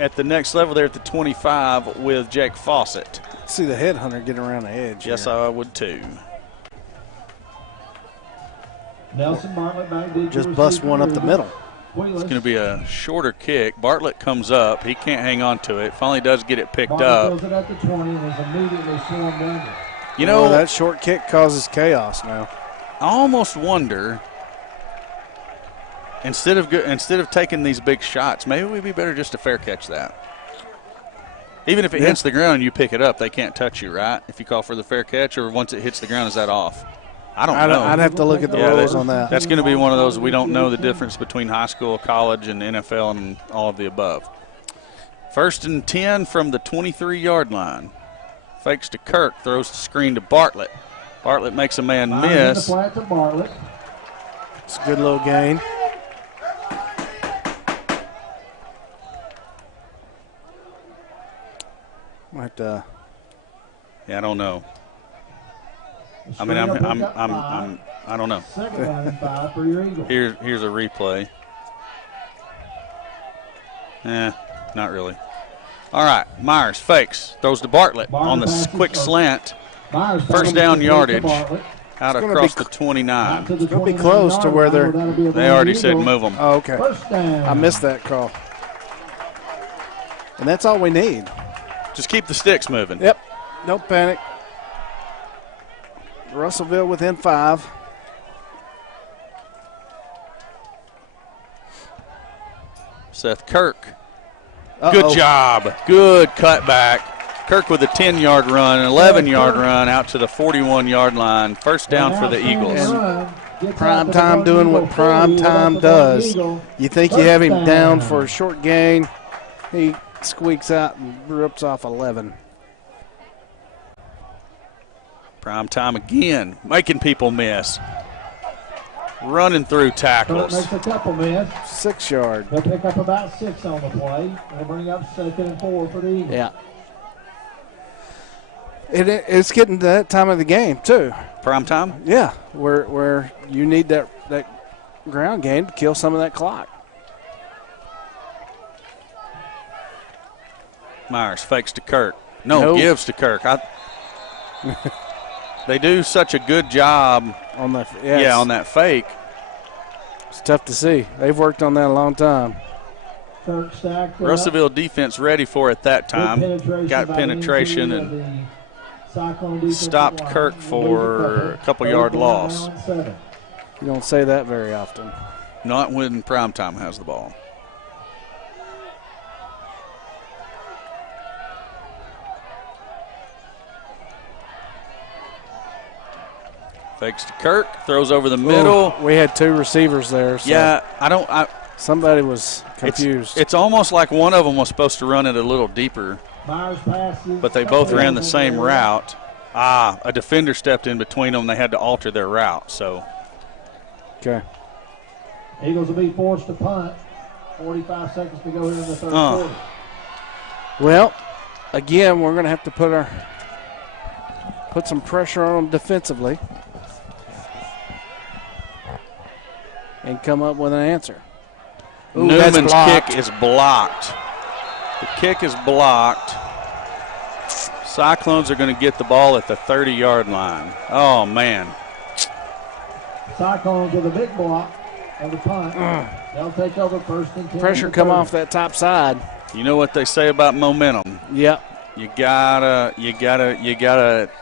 at the next level there at the 25 with Jake Fawcett. See the headhunter get around the edge. Yes, here. I would too. Nelson Bartlett back deep. Just bust one up the middle. It's going to be a shorter kick. Bartlett comes up. He can't hang on to it. Finally does get it picked up. It at the 20 and is immediately swarmed under. You know, that short kick causes chaos now. I almost wonder, instead of taking these big shots, maybe we'd be better just to fair catch that. Even if it hits the ground and you pick it up, they can't touch you, right? If you call for the fair catch, or once it hits the ground, is that off? I don't know. I'd have to look at the rules on that. That's going to be one of those we don't know the difference between high school, college, and NFL and all of the above. 1st and 10 from the 23-yard line. Fakes to Kirk, throws the screen to Bartlett. Bartlett makes a man miss. It's a good little gain. Yeah, I don't know. I mean, I don't know. Here's a replay. Not really. All right, Myers fakes, throws to Bartlett on the quick slant. First down yardage out across the 29. It's going to be close to where they already said move them. Oh, okay. I missed that call. And that's all we need. Just keep the sticks moving. Yep. Don't panic. Russellville within 5. Seth Kirk. Good job. Good cutback. Kirk with a 10-yard run, an 11-yard run out to the 41-yard line. First down for the Eagles. And prime time doing what prime time does. You think you have him down for a short gain. He squeaks out and rips off 11. Prime time again, making people miss. Running through tackles. Makes a couple miss. 6 yard. They'll pick up about 6 on the play. They'll bring up 2nd and 4 for the Eagles. Yeah. It's getting to that time of the game, too. Prime time? Yeah, where you need that ground game to kill some of that clock. Myers fakes to Kirk. No, gives to Kirk. they do such a good job on that. On that fake. It's tough to see. They've worked on that a long time. Russellville defense ready for it that time. Got penetration and stopped Kirk for a couple-yard loss. You don't say that very often. Not when Primetime has the ball. Fakes to Kirk, throws over the middle. We had two receivers there. So Yeah, somebody was confused. It's almost like one of them was supposed to run it a little deeper, but they both ran the same route. A defender stepped in between them. They had to alter their route. So, okay. Eagles will be forced to punt. 45 seconds to go here in the third quarter. Well, again, we're going to have to put some pressure on them defensively and come up with an answer. Ooh, Newman's kick is blocked. The kick is blocked. Cyclones are going to get the ball at the 30-yard line. Oh, man. Cyclones with a big block on the punt. They'll take over first and 10. Pressure come off that top side. You know what they say about momentum. Yep. You gotta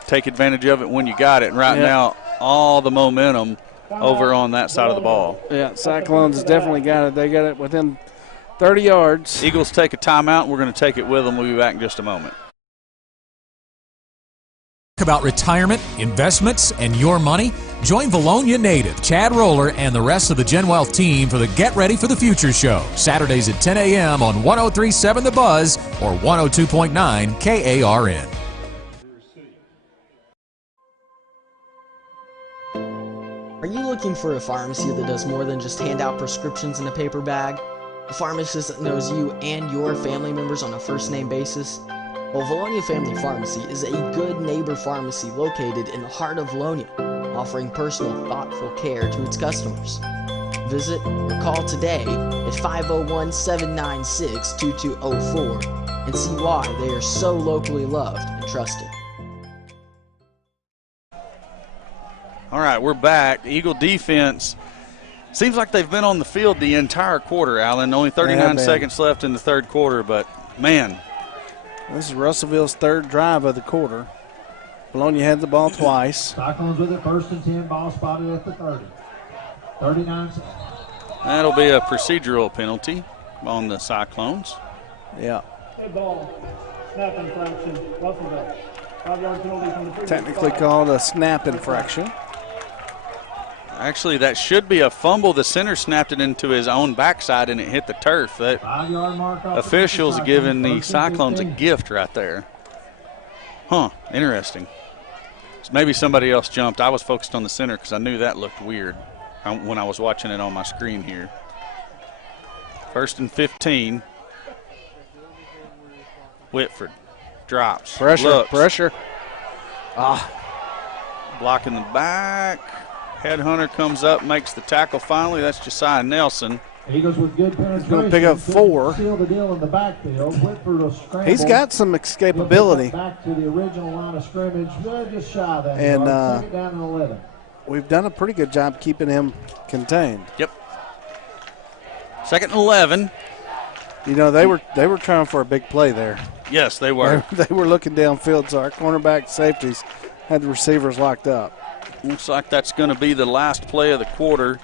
take advantage of it when you got it. And right now, all the momentum over on that side of the ball. Yeah, Cyclones definitely got it. They got it within 30 yards. Eagles take a timeout. We're going to take it with them. We'll be back in just a moment. About retirement, investments, and your money? Join Vilonia native Chad Roller and the rest of the Gen Wealth team for the Get Ready for the Future show, Saturdays at 10 a.m. on 103.7 The Buzz or 102.9 KARN. Are you looking for a pharmacy that does more than just hand out prescriptions in a paper bag? A pharmacist that knows you and your family members on a first-name basis? Well, Vilonia Family Pharmacy is a good neighbor pharmacy located in the heart of Vilonia, offering personal, thoughtful care to its customers. Visit or call today at 501-796-2204 and see why they are so locally loved and trusted. All right, we're back. Eagle defense seems like they've been on the field the entire quarter, Alan. Only 39 seconds left in the third quarter, but, man. This is Russellville's third drive of the quarter. Vilonia had the ball twice. Cyclones with it, first and 10, ball spotted at the 30. 39 seconds. That'll be a procedural penalty on the Cyclones. Yeah. Good ball. Snap infraction. Russellville. 5-yard penalty from the previous Technically spot. called a snap infraction. Actually, that should be a fumble. The center snapped it into his own backside and it hit the turf. That 5-yard mark off officials the giving the first and Cyclones a 15. gift right there. Huh, interesting. So maybe somebody else jumped. I was focused on the center because I knew that looked weird when I was watching it on my screen here. First and 15. Whitford drops. Pressure. Blocking the back. Headhunter comes up, makes the tackle finally. That's Josiah Nelson. Eagles with good penetration. Going to pick up 4. Seal the deal in the backfield. Whitford will scramble. He's got some escapability. Back to the original line of scrimmage, just shy of that. And Take it down to 11. We've done a pretty good job keeping him contained. Yep. Second and 11. You know, they were trying for a big play there. Yes, they were. They were looking downfield, so our cornerback safeties had the receivers locked up. Looks like that's going to be the last play of the quarter.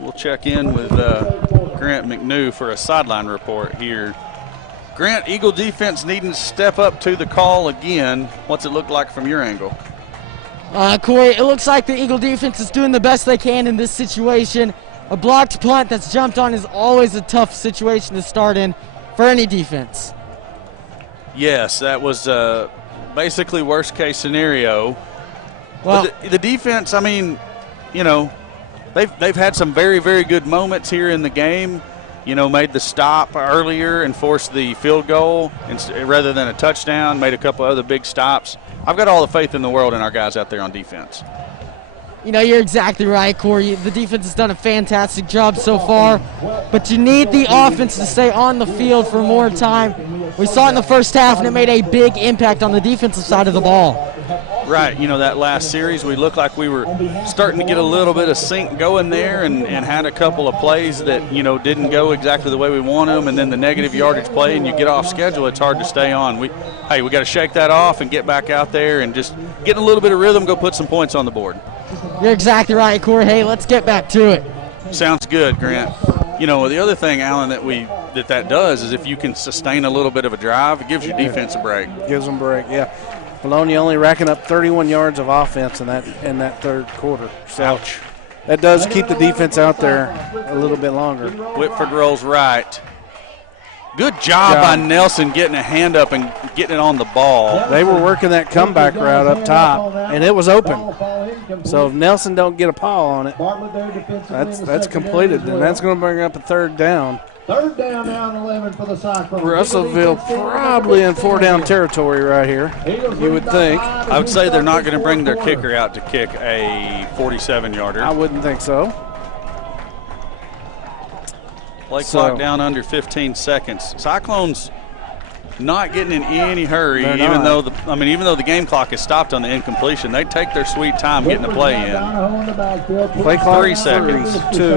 We'll check in with Grant McNew for a sideline report here. Grant, Eagle defense needing to step up to the call again. What's it look like from your angle? Corey, it looks like the Eagle defense is doing the best they can in this situation. A blocked punt that's jumped on is always a tough situation to start in for any defense. Yes, that was basically worst case scenario. Well, the defense, I mean, you know, they've had some very, very good moments here in the game. You know, made the stop earlier and forced the field goal rather than a touchdown, made a couple other big stops. I've got all the faith in the world in our guys out there on defense. You know, you're exactly right, Corey. The defense has done a fantastic job so far, but you need the offense to stay on the field for more time. We saw it in the first half, and it made a big impact on the defensive side of the ball. Right, that last series, we looked like we were starting to get a little bit of sync going there and had a couple of plays that, didn't go exactly the way we want them, and then the negative yardage play, and you get off schedule, it's hard to stay on. We got to shake that off and get back out there and just get a little bit of rhythm, go put some points on the board. You're exactly right, Corey. Hey, let's get back to it. Sounds good, Grant. The other thing, Alan, that does is if you can sustain a little bit of a drive, it gives your defense a break. Gives them a break, yeah. Vilonia only racking up 31 yards of offense in that third quarter. So ouch. That does keep the defense out there a little bit longer. Whitford rolls right. Good job by Nelson getting a hand up and getting it on the ball. They were working that comeback route up top, and it was open. So if Nelson don't get a paw on it, that's completed. And that's going to bring up a third down. Third down now and 11 for the Cyclones. Russellville probably in 4-down territory right here, you would think. I would say they're not going to bring their kicker out to kick a 47-yarder. I wouldn't think so. Play clock down under 15 seconds. Cyclones not getting in any hurry, even though the game clock is stopped on the incompletion. They take their sweet time getting the play in. Play clock 3 seconds. 2,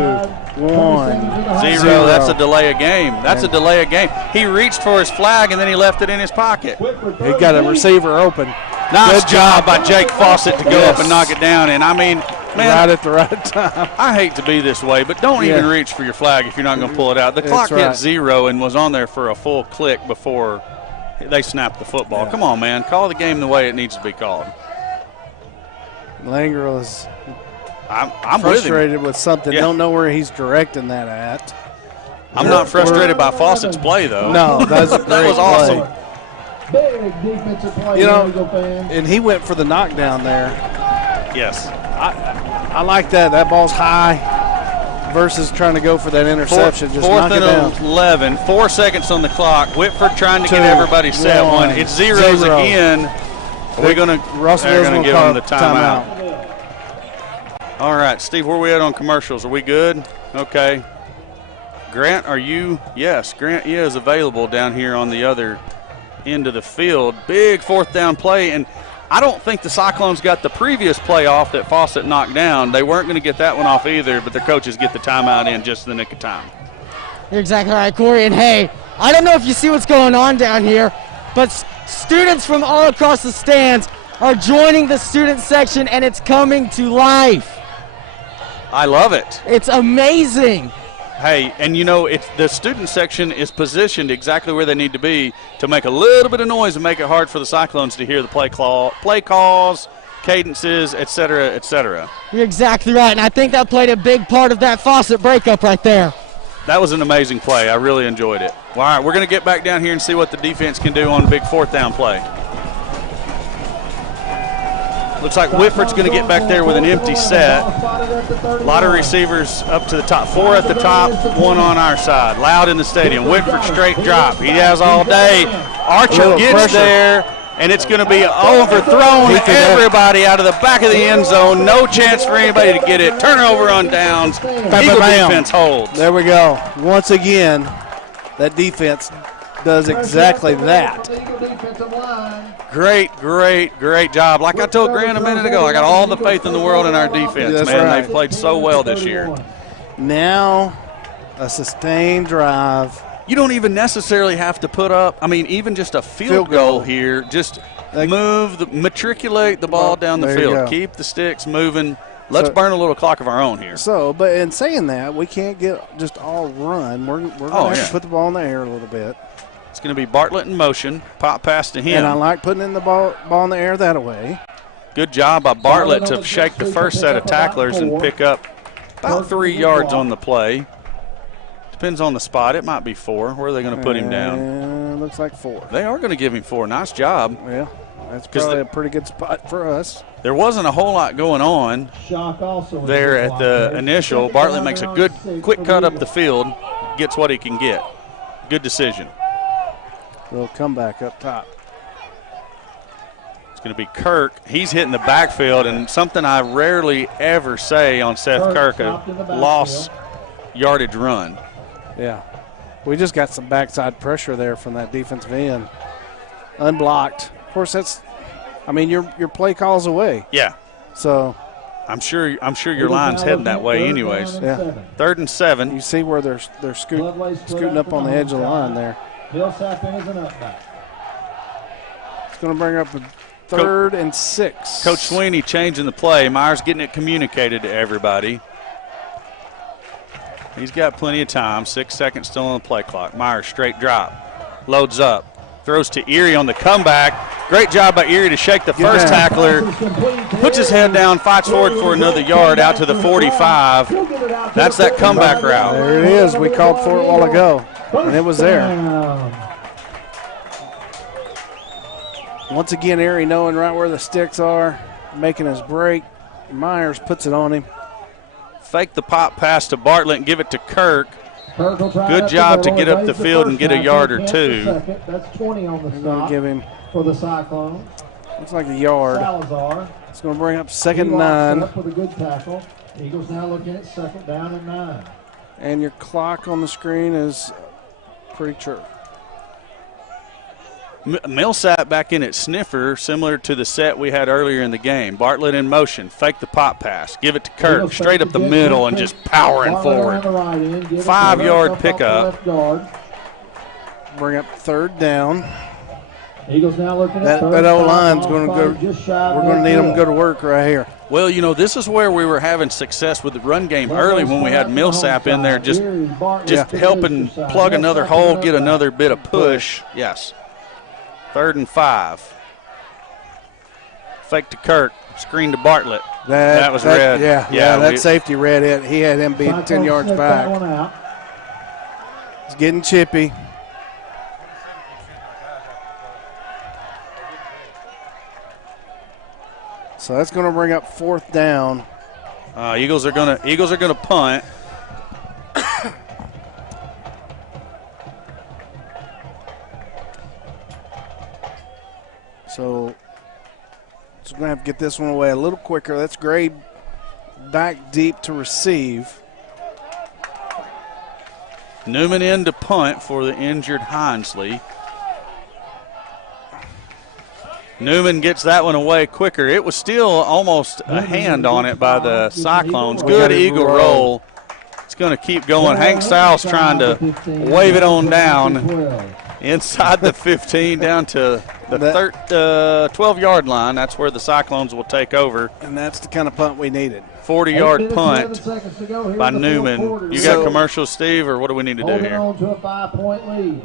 1, 0. That's a delay of game. That's a delay of game. He reached for his flag and then he left it in his pocket. He got a receiver open. Nice job by Jake Fawcett to go up and knock it down. And man, right at the right time. I hate to be this way, but don't even reach for your flag if you're not going to pull it out. The clock hit 0 and was on there for a full click before they snapped the football. Come on, man. Call the game the way it needs to be called. Langer is I'm frustrated with something. Don't know where he's directing that at. I'm not frustrated by Fawcett's play, though. No, that was awesome. Big defensive play, and he went for the knockdown there. Yes. I like that. That ball's high versus trying to go for that interception. Just knock it down. 4th and 11. 4 seconds on the clock. Whitford trying to get everybody set. One. It's zeros again. They're going to give them the timeout. All right, Steve, where are we at on commercials? Are we good? Okay. Grant, are you? Yes, Grant is available down here on the other end of the field. Big 4th down play, and I don't think the Cyclones got the previous play off that Fawcett knocked down. They weren't going to get that one off either, but their coaches get the timeout in just in the nick of time. You're exactly right, Corey. And hey, I don't know if you see what's going on down here, but students from all across the stands are joining the student section, and it's coming to life. I love it. It's amazing. Hey, and it's the student section is positioned exactly where they need to be to make a little bit of noise and make it hard for the Cyclones to hear the play calls, cadences, et cetera, et cetera. You're exactly right, and I think that played a big part of that Fawcett breakup right there. That was an amazing play. I really enjoyed it. All right, we're going to get back down here and see what the defense can do on big 4th down play. Looks like Whitford's going to get back there with an empty set. A lot of receivers up to the top. 4 at the top, 1 on our side. Loud in the stadium. Whitford straight drop. He has all day. Archer gets there, and it's going to be overthrown. Everybody out of the back of the end zone. No chance for anybody to get it. Turnover on downs. Eagle defense holds. There we go. Once again, that defense does exactly that. Great job. Like I told Grant a minute ago, I got all the faith in the world in our defense, That's man. Right. They've played so well this year. Now, a sustained drive. You don't even necessarily have to put up, even just a field goal here. Just matriculate the ball down the field. Keep the sticks moving. Let's burn a little clock of our own here. So, but in saying that, we can't get just all run. We're going to have to put the ball in the air a little bit. It's going to be Bartlett in motion. Pop pass to him. And I like putting in the ball in the air that way. Good job by Bartlett to shake the first set of tacklers and pick up about 3 yards on the play. Depends on the spot. It might be 4. Where are they going to put him down? Looks like 4. They are going to give him 4. Nice job. Yeah, that's probably a pretty good spot for us. There wasn't a whole lot going on there at the initial. Bartlett makes a good quick cut up the field, gets what he can get. Good decision. Little comeback up top. It's going to be Kirk. He's hitting the backfield, and something I rarely ever say on Seth Kirk, a lost yardage run. Yeah. We just got some backside pressure there from that defensive end. Unblocked. Of course, that's I mean, your play calls away. Yeah. So I'm sure your line's heading that way anyways. Yeah. 3rd and 7. You see where they're scooting up on the edge of the line there. Millsap in as an up back. It's going to bring up a 3rd and 6. Coach Sweeney changing the play. Myers getting it communicated to everybody. He's got plenty of time. 6 seconds still on the play clock. Myers straight drop. Loads up. Throws to Erie on the comeback. Great job by Erie to shake the first tackler. Puts his head down, fights forward for another yard out to the 45. That's that comeback route. There it is. We called for it a while ago, and it was there. Once again, Erie knowing right where the sticks are, making his break. Myers puts it on him. Fake the pop pass to Bartlett and give it to Kirk. Good job to get up the field and get a yard or two. That's 20 on the They're going stop to give him, for the Cyclones. looks like a yard. Salazar. It's going to bring up 2nd and He walks 9. up with a good tackle. Eagles now looking at 2nd down and 9. And your clock on the screen is pretty true. Millsap back in at sniffer, similar to the set we had earlier in the game. Bartlett in motion, fake the pop pass, give it to Kirk, straight up the middle and just powering forward. 5-yard pickup. Bring up 3rd down. Eagles now looking at That O-line's going to go. We're going to need them to go to work right here. Well, you know, this is where we were having success with the run game early when we had Millsap in there just helping plug another hole, get another bit of push. Yes. 3rd and 5. Fake to Kirk. Screen to Bartlett. That was red. Yeah, that safety read it. He had him beat 10 yards back. He's getting chippy. So that's going to bring up 4th down. Eagles are gonna punt. So we're going to have to get this one away a little quicker. That's Gray back deep to receive. Newman in to punt for the injured Hinesley. Newman gets that one away quicker. It was still almost a hand on it by the Cyclones. Good Eagle roll. It's going to keep going. Hank Stiles trying to wave it on down inside the 15 down to the 12-yard line. That's where the Cyclones will take over. And that's the kind of punt we needed. 40-yard punt by Newman. You got commercials, Steve, or what do we need to do here? On to a 5-point lead.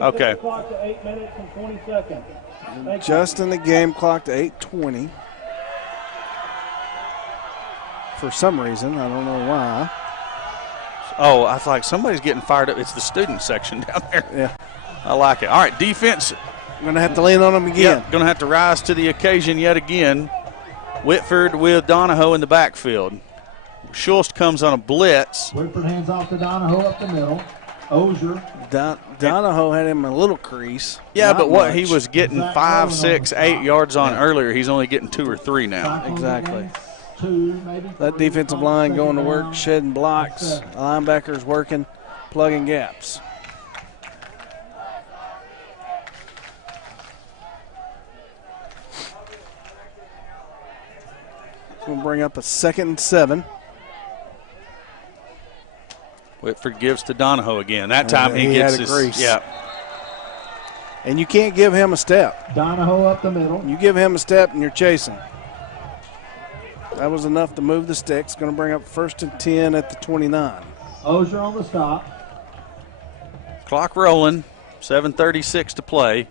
Okay. Clock to 8 minutes and 20 seconds. Just in the game clock to 8:20. For some reason, I don't know why. Oh, I thought somebody's getting fired up. It's the student section down there. Yeah. I like it. All right, defense. I'm going to have to lean on them again. Yep, going to have to rise to the occasion yet again. Whitford with Donahoe in the backfield. Schultz comes on a blitz. Whitford hands off to Donahoe up the middle. Ozier. Donahoe had him in a little crease. Yeah, but what much. he was getting 5, 6, 8 yards on earlier, he's only getting 2 or 3 now. Exactly. That defensive line going to work, shedding blocks. Linebackers working, plugging gaps. We'll bring up a 2nd and 7. Whitford gives to Donahoe again. That time he gets his grease. Yeah. And you can't give him a step. Donahoe up the middle. You give him a step and you're chasing. That was enough to move the sticks. Going to bring up 1st and 10 at the 29. Ozier on the stop. Clock rolling. 7:36 to play.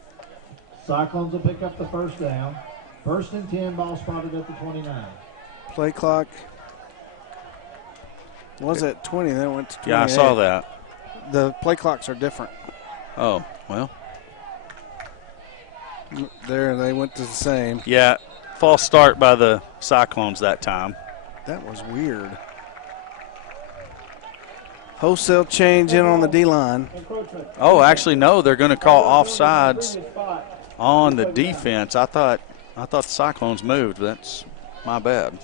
Cyclones will pick up the 1st down. 1st and 10, ball spotted at the 29. Play clock was at 20, then it went to 28. Yeah, I saw that. The play clocks are different. Oh, well. There, they went to the same. Yeah, false start by the Cyclones that time. That was weird. Wholesale change in on the D-line. Oh, actually, no, they're going to call offsides on the defense. I thought the Cyclones moved. That's my bad.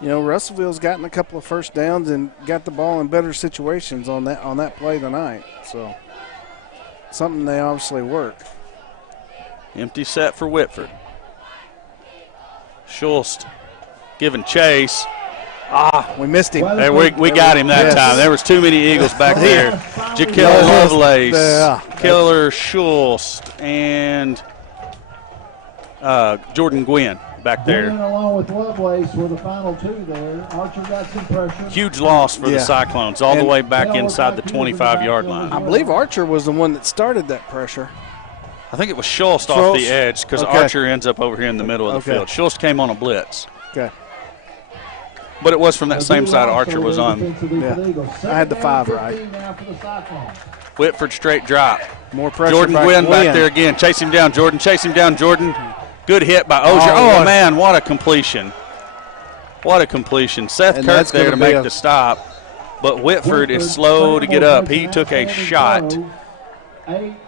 You know, Russellville's gotten a couple of 1st downs and got the ball in better situations on that play tonight. So something they obviously work. Empty set for Whitford. Schultz giving chase. We missed him. Hey, we got him that time. There was too many Eagles back there. Jaquel Lovelace, Keller Schultz, and Jordan Gwynn back there. Along with Lovelace were the final two there. Archer got some pressure. Huge loss for the Cyclones, all the way back inside the 25-yard line. I believe Archer was the one that started that pressure. I think it was Schultz off the edge because Archer ends up over here in the middle of the field. Schultz came on a blitz. Okay. But it was from that same side Archer was on. Yeah, I had the 5 right. Whitford straight drop. More pressure. Jordan Gwynn back there again. Chase him down, Jordan. Chase him down, Jordan. Good hit by Ozier. Oh, man, what a completion. What a completion. Seth Kirk there to make the stop. But Whitford is slow to get up. He took a shot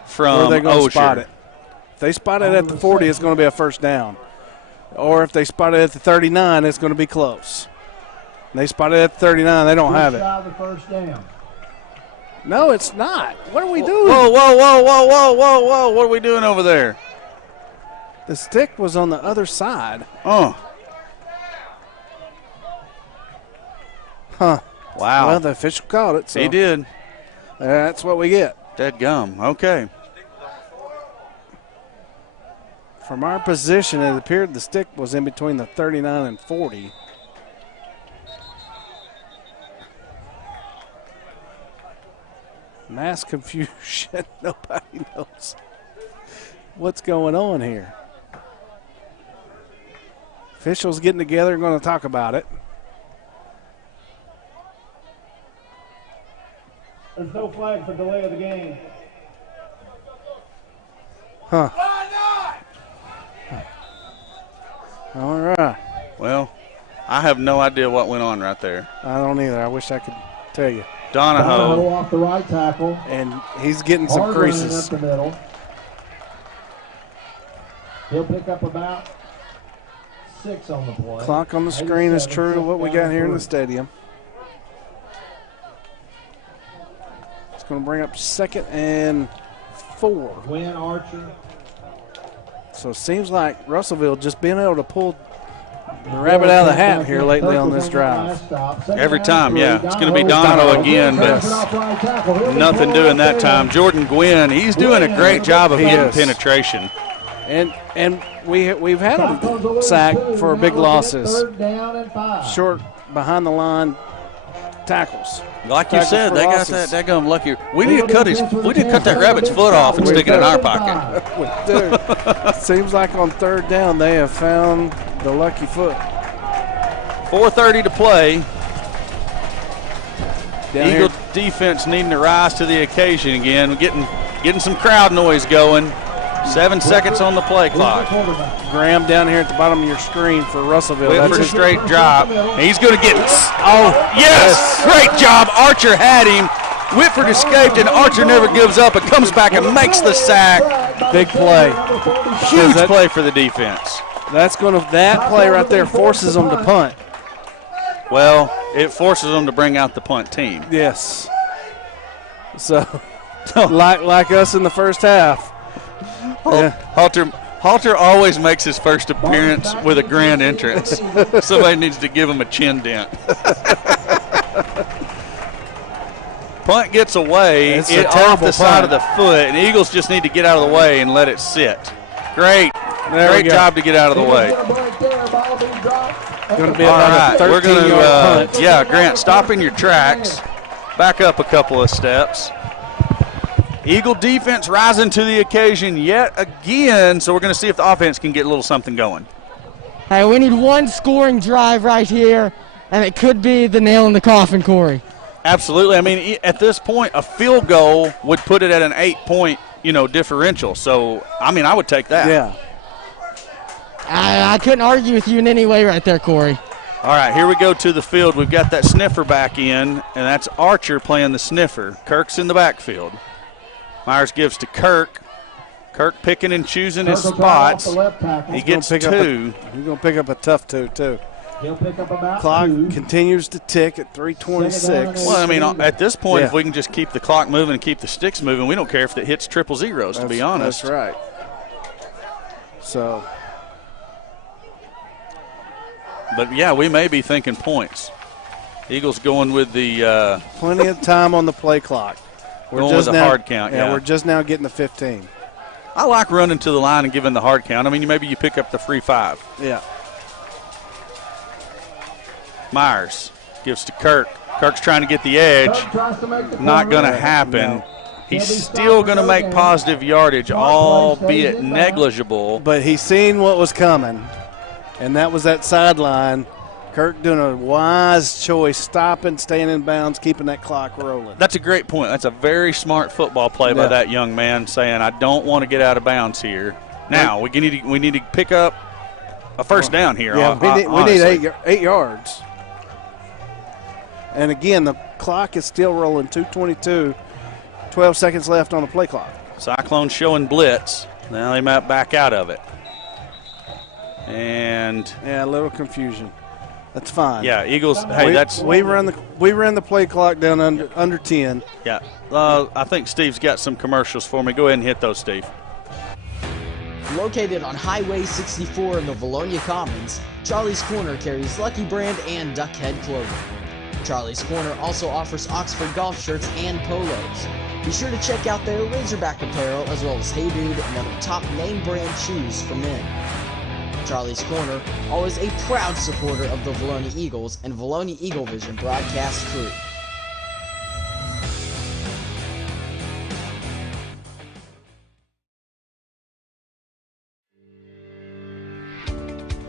from Ozier. If they spot it at the 40, it's going to be a first down. Or if they spot it at the 39, it's going to be close. They spotted at 39. They don't have it. No, it's not. What are we doing? Whoa, whoa, whoa, whoa, whoa, whoa, whoa. What are we doing over there? The stick was on the other side. Oh. Huh. Wow. Well, the official called it. So he did. That's what we get. Dead gum. Okay. From our position, it appeared the stick was in between the 39 and 40. Mass confusion. Nobody knows what's going on here. Officials getting together and going to talk about it. There's no flag for delay of the game. Huh. All right. Well, I have no idea what went on right there. I don't either. I wish I could tell you. Donahoe off the right tackle. And he's getting some Hard creases. Up the middle. He'll pick up about 6 on the play. Clock on the screen is true to what we got here in the stadium. It's going to bring up 2nd and 4. Win Archer. So it seems like Russellville just being able to pull the rabbit out of the hat here lately on this drive. every time, yeah. It's going to be Donahoe again, but nothing doing that time. Jordan Gwynn, he's doing a great job of getting penetration. And we've had him sacked for big losses. Short, behind the line tackles. Like you said, they got that daggum lucky. We need to cut that rabbit's foot off and stick it in our pocket. Seems like on 3rd down they have found the lucky foot. 4:30 to play. Eagle defense needing to rise to the occasion again. We're getting some crowd noise going. 7 seconds on the play clock. Graham down here at the bottom of your screen for Russellville. Whitford straight drop. He's going to get. Oh, yes! Great job. Archer had him. Whitford escaped, and Archer never gives up. It comes back and makes the sack. Big play. Huge play for the defense. That play right there forces them to punt. Well, it forces them to bring out the punt team. Yes. So, like us in the first half. Halter always makes his first appearance with a grand entrance. Somebody needs to give him a chin dent. Punt gets away. It's off the side of the foot, and Eagles just need to get out of the way and let it sit. Great job to get out of the way. Going to be all right. We're going to, Grant, stop in your tracks. Back up a couple of steps. Eagle defense rising to the occasion yet again, so we're going to see if the offense can get a little something going. Hey, we need one scoring drive right here, and it could be the nail in the coffin, Corey. Absolutely. I mean, at this point, a field goal would put it at an 8-point, differential. So, I mean, I would take that. Yeah. I couldn't argue with you in any way right there, Corey. All right, here we go to the field. We've got that sniffer back in, and that's Archer playing the sniffer. Kirk's in the backfield. Myers gives to Kirk. Kirk picking and choosing his spots. He gets 2. He's going to pick up a tough 2, too. He'll pick up about Clock 2. continues to tick at 3:26. Well, I mean, at this point, Yeah. if we can just keep the clock moving and keep the sticks moving, we don't care if it hits triple zeros, to be honest. That's right. So. But, yeah, we may be thinking points. Eagles going with the plenty of time on the play clock. Going with the hard count, yeah. We're just now getting the 15. I like running to the line and giving the hard count. I mean, maybe you pick up the free 5. Yeah. Myers gives to Kirk. Kirk's trying to get the edge. Not going to happen. No. He's still going to make positive yardage, albeit negligible. But he's seen what was coming, and that was that sideline. Kirk doing a wise choice, stopping, staying in bounds, keeping that clock rolling. That's a great point. That's a very smart football play by that young man, saying, I don't want to get out of bounds here. Now, we need to pick up a first down here. Yeah, we need 8 yards. And again, the clock is still rolling, 2:22, 12 seconds left on the play clock. Cyclone showing blitz. Now they might back out of it. And yeah, a little confusion. That's fine. Yeah, Eagles. Hey, we ran the play clock down under 10. Yeah, I think Steve's got some commercials for me. Go ahead and hit those, Steve. Located on Highway 64 in the Vilonia Commons, Charlie's Corner carries Lucky Brand and Duckhead clothing. Charlie's Corner also offers Oxford golf shirts and polos. Be sure to check out their Razorback apparel as well as Hey Dude and other top name brand shoes for men. Charlie's Corner, always a proud supporter of the Vilonia Eagles and Vilonia Eagle Vision broadcast crew.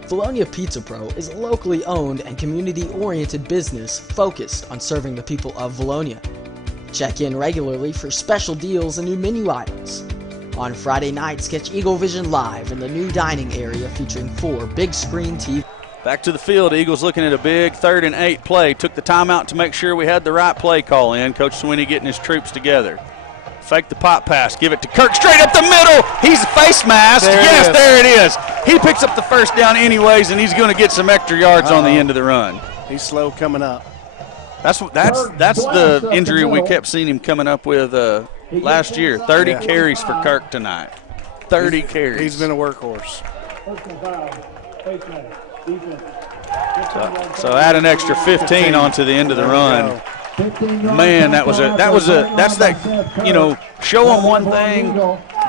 Vilonia Pizza Pro is a locally owned and community-oriented business focused on serving the people of Vilonia. Check in regularly for special deals and new menu items. On Friday nights, catch Eagle Vision live in the new dining area featuring 4 big screen TVs. Back to the field. Eagles looking at a big 3rd and 8 play. Took the timeout to make sure we had the right play call in. Coach Swinney getting his troops together. Fake the pop pass. Give it to Kirk straight up the middle. He's face masked. Yes, there it is. He picks up the first down anyways, and he's going to get some extra yards on the end of the run. He's slow coming up. That's the injury we kept seeing him coming up with last year. 30 carries for Kirk tonight. 30 carries. He's been a workhorse. So add an extra 15 onto the end of the run. Man, that's show them one thing,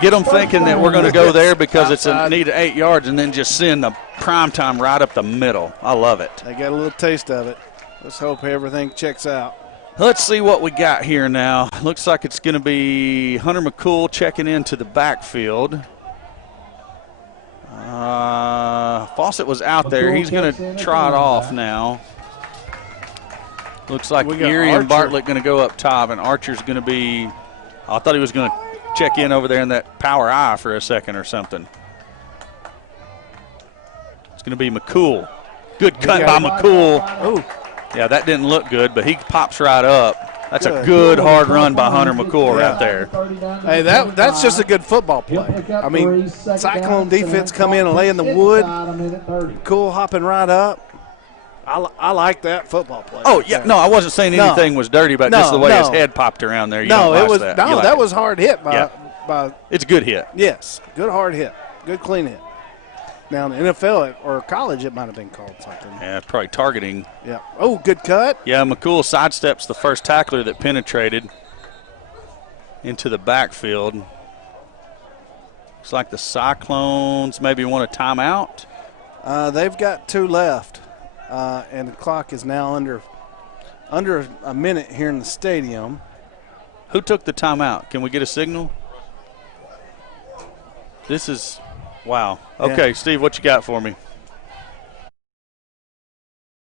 get them thinking that we're going to go there because it's a need of 8 yards, and then just send the prime time right up the middle. I love it. They got a little taste of it. Let's hope everything checks out. Let's see what we got here now. Looks like it's going to be Hunter McCool checking into the backfield. Fawcett was out there. He's going to trot off now. Looks like Erie and Bartlett going to go up top, and Archer's going to be – I thought he was going to check in over there in that power eye for a second or something. It's going to be McCool. Good cut by McCool. Oh. Yeah, that didn't look good, but he pops right up. That's a good hard run by Hunter McCool right there. Hey, that's just a good football play. I mean, Cyclone defense come in and lay in the wood. Cool hopping right up. I like that football play. Oh, yeah. No, I wasn't saying anything was dirty, but just the way his head popped around there. That was hard hit by it's a good hit. Yes, good hard hit. Good clean hit. Now, in the NFL or college, it might have been called something. Yeah, probably targeting. Yeah. Oh, good cut. Yeah, McCool sidesteps the first tackler that penetrated into the backfield. Looks like the Cyclones maybe want a timeout. They've got 2 left, and the clock is now under a minute here in the stadium. Who took the timeout? Can we get a signal? This is – wow. Okay, Steve, what you got for me?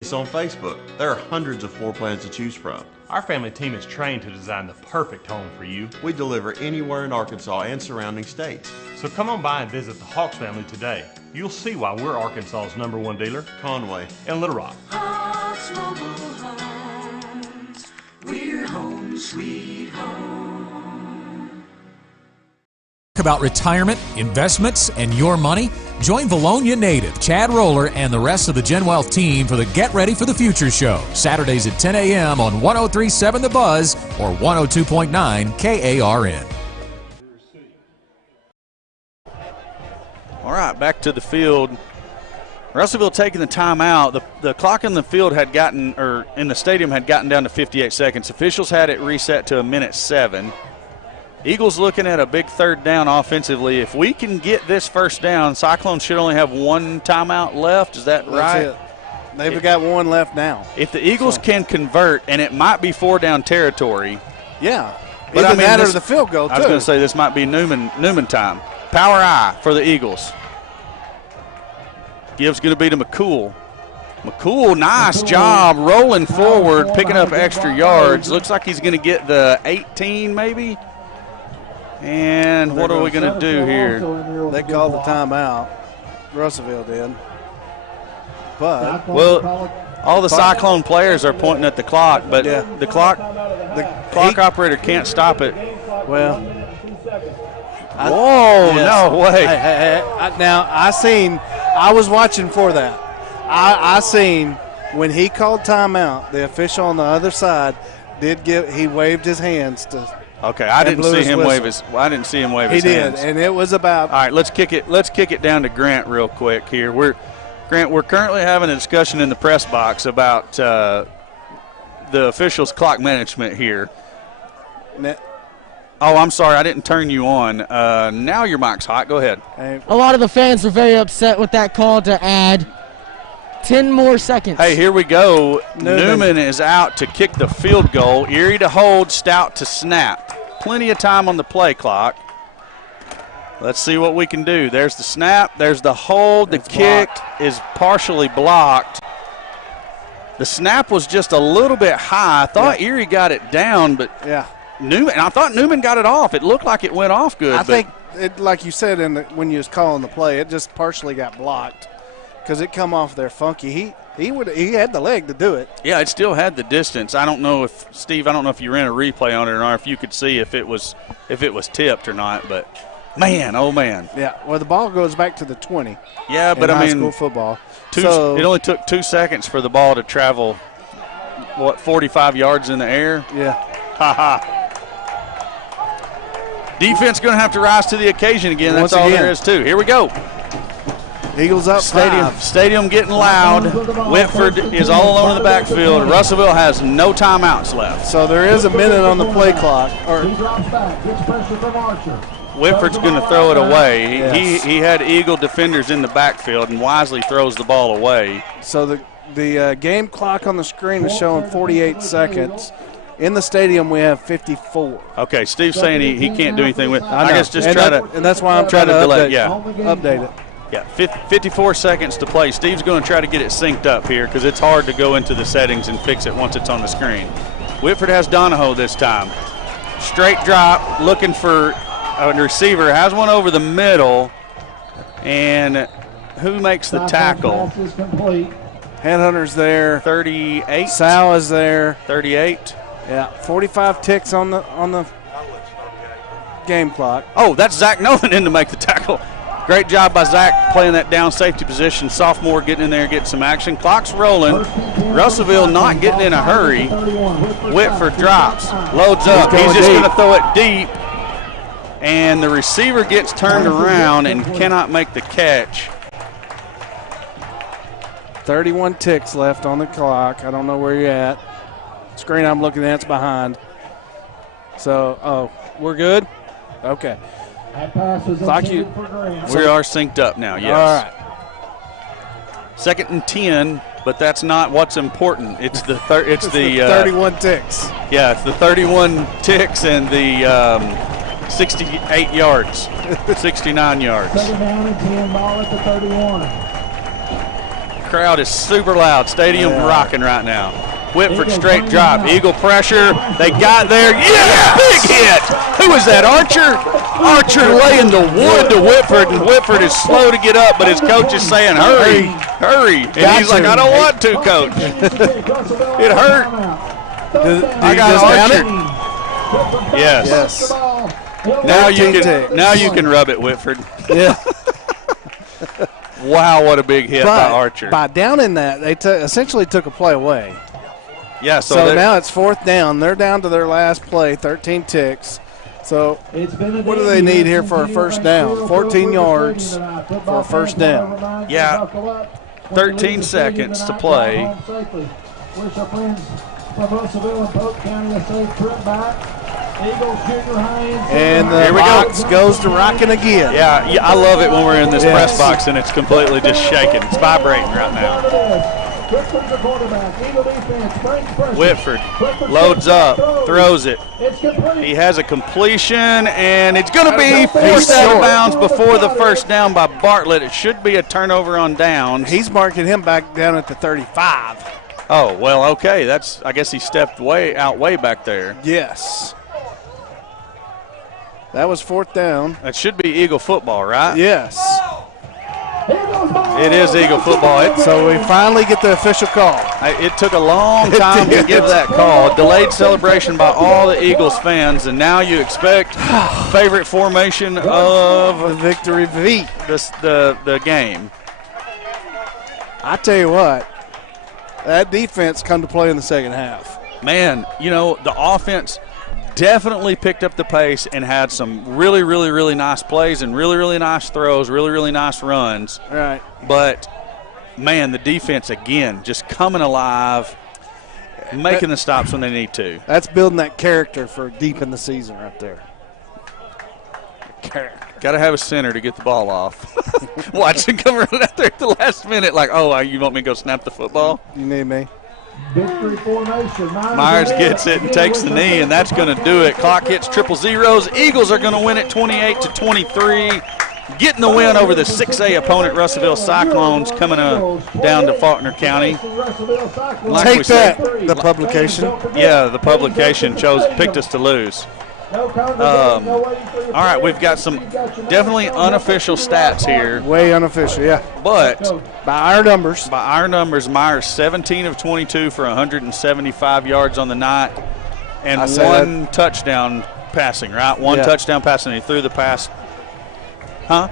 It's on Facebook. There are hundreds of floor plans to choose from. Our family team is trained to design the perfect home for you. We deliver anywhere in Arkansas and surrounding states. So come on by and visit the Hawks family today. You'll see why we're Arkansas's #1 dealer, Conway and Little Rock. Hawks Mobile Homes, we're home sweet home. About retirement, investments, and your money? Join Vilonia native Chad Roller and the rest of the Gen Wealth team for the Get Ready for the Future show, Saturdays at 10 a.m. on 103.7 The Buzz or 102.9 KARN. All right, back to the field. Russellville taking the timeout. The clock in the field had gotten, or in the stadium had gotten down to 58 seconds. Officials had it reset to 1:07. Eagles looking at a big third down offensively. If we can get this first down, Cyclones should only have one timeout left. Is that right? That's it. They've got one left now. If the Eagles can convert, and it might be 4-down territory. Yeah. But Either that or the field goal, too. I was going to say this might be Newman time. Power I for the Eagles. Gibbs going to be to McCool. McCool, nice job rolling forward, picking up extra yards. Looks like he's going to get the 18 maybe. And what are we going to do here? They called the timeout. Russellville did. But well, all the Cyclone players are pointing at the clock, but the clock operator can't stop it. Well, whoa, no way. I was watching for that. I seen when he called timeout, the official on the other side he waved his hands to. Okay, I didn't see him wave his hands. He did, and it was about. All right, let's kick it down to Grant real quick here. We're currently having a discussion in the press box about the officials' clock management here. Oh, I'm sorry, I didn't turn you on. Now your mic's hot. Go ahead. A lot of the fans were very upset with that call to add 10 more seconds. Hey, here we go. Newman is out to kick the field goal. Erie to hold, Stout to snap. Plenty of time on the play clock. Let's see what we can do. There's the snap. There's the hold. The kick is partially blocked. The snap was just a little bit high. I thought Erie got it down, but I thought Newman got it off. It looked like it went off good. I think, like you said when you was calling the play, it just partially got blocked because it come off there funky. He had the leg to do it. Yeah, it still had the distance. I don't know if Steve. I don't know if you ran a replay on it or not, if you could see if it was tipped or not. But man, oh man. Yeah. Well, the ball goes back to the 20. Yeah, but high school football. It only took 2 seconds for the ball to travel. 45 yards in the air. Yeah. Ha ha. Defense going to have to rise to the occasion again. That's all there is to. Here we go. Eagles up Stadium getting loud. Whitford is all alone in the backfield. Russellville has no timeouts left. So there is a minute on the play clock. Whitford's going to throw it away. Yes. He had Eagle defenders in the backfield and wisely throws the ball away. So the game clock on the screen is showing 48 seconds. In the stadium, we have 54. Okay, Steve's saying he can't do anything with it. I guess just and that's why I'm trying to delay. Update it. Yeah, 54 seconds to play. Steve's going to try to get it synced up here because it's hard to go into the settings and fix it once it's on the screen. Whitford has Donahoe this time. Straight drop, looking for a receiver. Has one over the middle. And who makes the tackle? Headhunter's there. 38. Sal is there. 38. Yeah, 45 ticks on the game clock. Oh, that's Zach Nolan in to make the tackle. Great job by Zach playing that down safety position. Sophomore getting in there, getting some action. Clock's rolling. Russellville not getting in a hurry. Whitford drops, loads up. He's just going to throw it deep. And the receiver gets turned around and cannot make the catch. 31 ticks left on the clock. I don't know where you're at. Screen I'm looking at's behind. So, we're good? Okay. We are synced up now, yes. All right. 2nd and 10, but that's not what's important. It's the 31 ticks. Yeah, it's the 31 ticks and the 68 yards, 69 yards. Second down and 10, ball at the 31. Crowd is super loud. Stadium rocking right now. Whitford straight drop. Eagle pressure. They got there. Yeah! Big hit! Who was that? Archer? Archer laying the wood to Whitford, and Whitford is slow to get up, but his coach is saying, hurry, hurry. And he's like, I don't want to, coach. It hurt. I got Archer. Yes. Now you can rub it, Whitford. Yeah. Wow, what a big hit by Archer. By down in that, they essentially took a play away. Yeah, so now it's 4th down. They're down to their last play, 13 ticks. So what do they need here for a first down? 14 yards for a first down. Yeah, 13 seconds to play. Wish our friends from Russellville and Polk County a safe trip back. Eagles junior high. And the box goes to rocking again. Yeah, I love it when we're in this press box and it's completely just shaking. It's vibrating right now. Whitford loads up, throws it. He has a completion, and it's going to be forced out of bounds before the first down by Bartlett. It should be a turnover on downs. He's marking him back down at the 35. Oh, well, okay. I guess he stepped way back there. Yes. That was 4th down. That should be Eagle football, right? Yes. It is Eagle football. So we finally get the official call. It took a long time to give that call. Delayed celebration by all the Eagles fans, and now you expect favorite formation of Victory V. The game. I tell you what, that defense come to play in the second half. Man, the offense definitely picked up the pace and had some really, really, really nice plays and really, really nice throws, really, really nice runs. Right. But, man, the defense, again, just coming alive, making the stops when they need to. That's building that character for deep in the season right there. Got to have a center to get the ball off. Watch him come running out there at the last minute like, oh, you want me to go snap the football? You need me. Victory formation. Myers gets it and takes the knee, and that's going to do it. Clock hits 000. Eagles are going to win it 28-23. Getting the win over the 6A opponent, Russellville Cyclones, coming down to Faulkner County. Take that, the publication. Yeah, the publication picked us to lose. All right, we've got some definitely unofficial stats here. Way unofficial, yeah. But by our numbers, Myers 17 of 22 for 175 yards on the night, and one touchdown passing. Right, one touchdown passing. He threw the pass. Huh?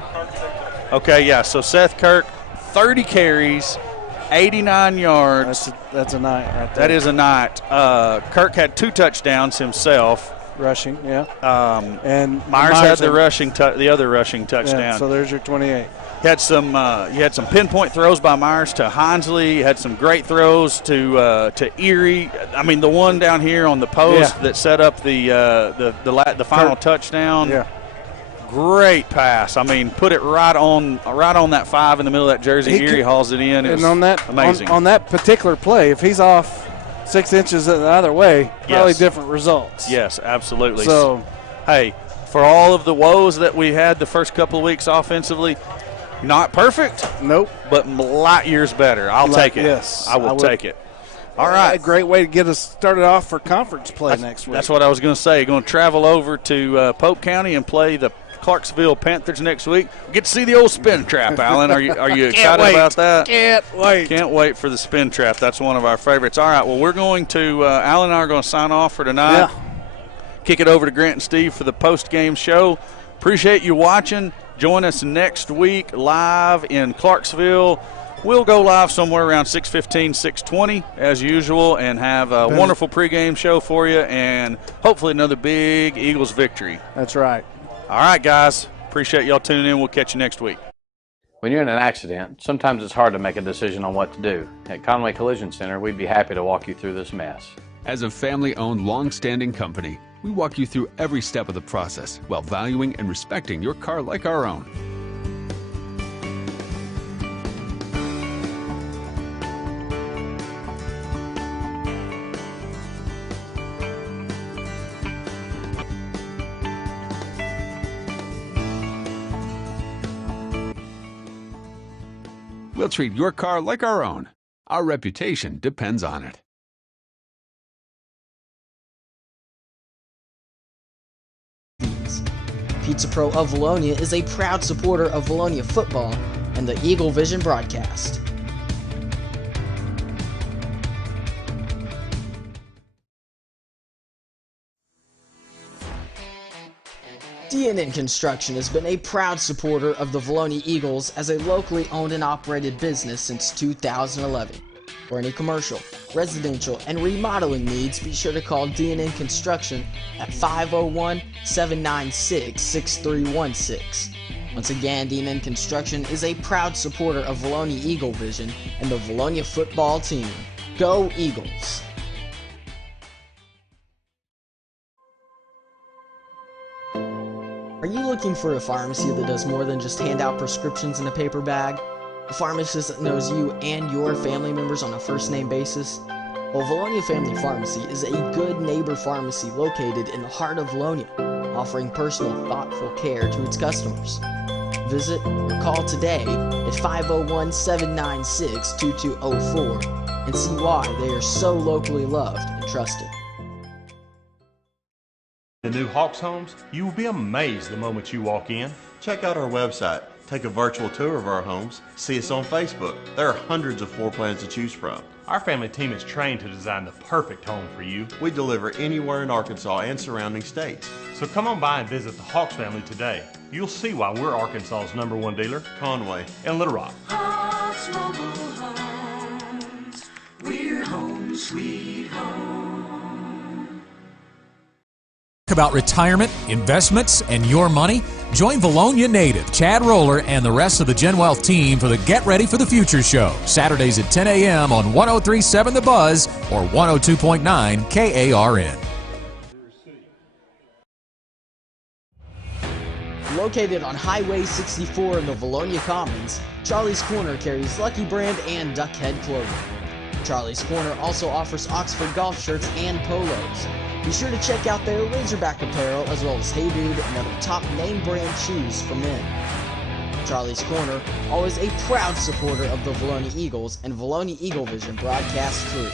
Okay, yeah. So Seth Kirk, 30 carries, 89 yards. That's a night right there. That is a night. Kirk had 2 touchdowns himself. Rushing, yeah. And Myers had the other rushing touchdown. Yeah, so there's your 28. You had some pinpoint throws by Myers to Hinesley. You had some great throws to Erie. I mean, the one down here on the post that set up the final touchdown. Yeah. Great pass. I mean, put it right on that 5 in the middle of that jersey. Erie hauls it in. And on that, amazing. On that particular play, if he's off 6 inches the other way, probably different results. Yes, absolutely. So, hey, for all of the woes that we had the first couple of weeks offensively, not perfect. Nope. But light years better. I'll take it. Yes. I will take it. All right. A great way to get us started off for conference play next week. That's what I was going to say. Going to travel over to Pope County and play the Clarksville Panthers next week. We get to see the old spin trap, Alan. Are you excited about that? Can't wait. Can't wait for the spin trap. That's one of our favorites. All right, well, we're going to Alan and I are going to sign off for tonight. Yeah. Kick it over to Grant and Steve for the post-game show. Appreciate you watching. Join us next week live in Clarksville. We'll go live somewhere around 6:15, 6:20 as usual, and have a wonderful pregame show for you and hopefully another big Eagles victory. That's right. All right, guys. Appreciate y'all tuning in. We'll catch you next week. When you're in an accident, sometimes it's hard to make a decision on what to do. At Conway Collision Center, we'd be happy to walk you through this mess. As a family-owned, long-standing company, we walk you through every step of the process while valuing and respecting your car like our own. We'll treat your car like our own. Our reputation depends on it. Pizza Pro of Vilonia is a proud supporter of Vilonia football and the Eagle Vision broadcast. DNN Construction has been a proud supporter of the Vilonia Eagles as a locally owned and operated business since 2011. For any commercial, residential, and remodeling needs, be sure to call DNN Construction at 501-796-6316. Once again, DNN Construction is a proud supporter of Vilonia Eagle Vision and the Vilonia football team. Go Eagles! Are you looking for a pharmacy that does more than just hand out prescriptions in a paper bag? A pharmacist that knows you and your family members on a first-name basis? Well, Vilonia Family Pharmacy is a good neighbor pharmacy located in the heart of Vilonia, offering personal, thoughtful care to its customers. Visit or call today at 501-796-2204 and see why they are so locally loved and trusted. The new Hawks Homes, you will be amazed the moment you walk in. Check out our website, take a virtual tour of our homes, see us on Facebook. There are hundreds of floor plans to choose from. Our family team is trained to design the perfect home for you. We deliver anywhere in Arkansas and surrounding states. So come on by and visit the Hawks family today. You'll see why we're Arkansas's #1 dealer, Conway and Little Rock. Hawks Mobile Homes, we're home sweet home. About retirement, investments, and your money? Join Vilonia native Chad Roller and the rest of the Gen Wealth team for the Get Ready for the Future show, Saturdays at 10 a.m. on 103.7 The Buzz or 102.9 KARN. Located on Highway 64 in the Vilonia Commons, Charlie's Corner carries Lucky Brand and Duck Head clothing. Charlie's Corner also offers Oxford golf shirts and polos. Be sure to check out their Razorback apparel as well as Hey Dude and other top name brand shoes for men. Charlie's Corner, always a proud supporter of the Vilonia Eagles and Vilonia Eagle Vision broadcast crew.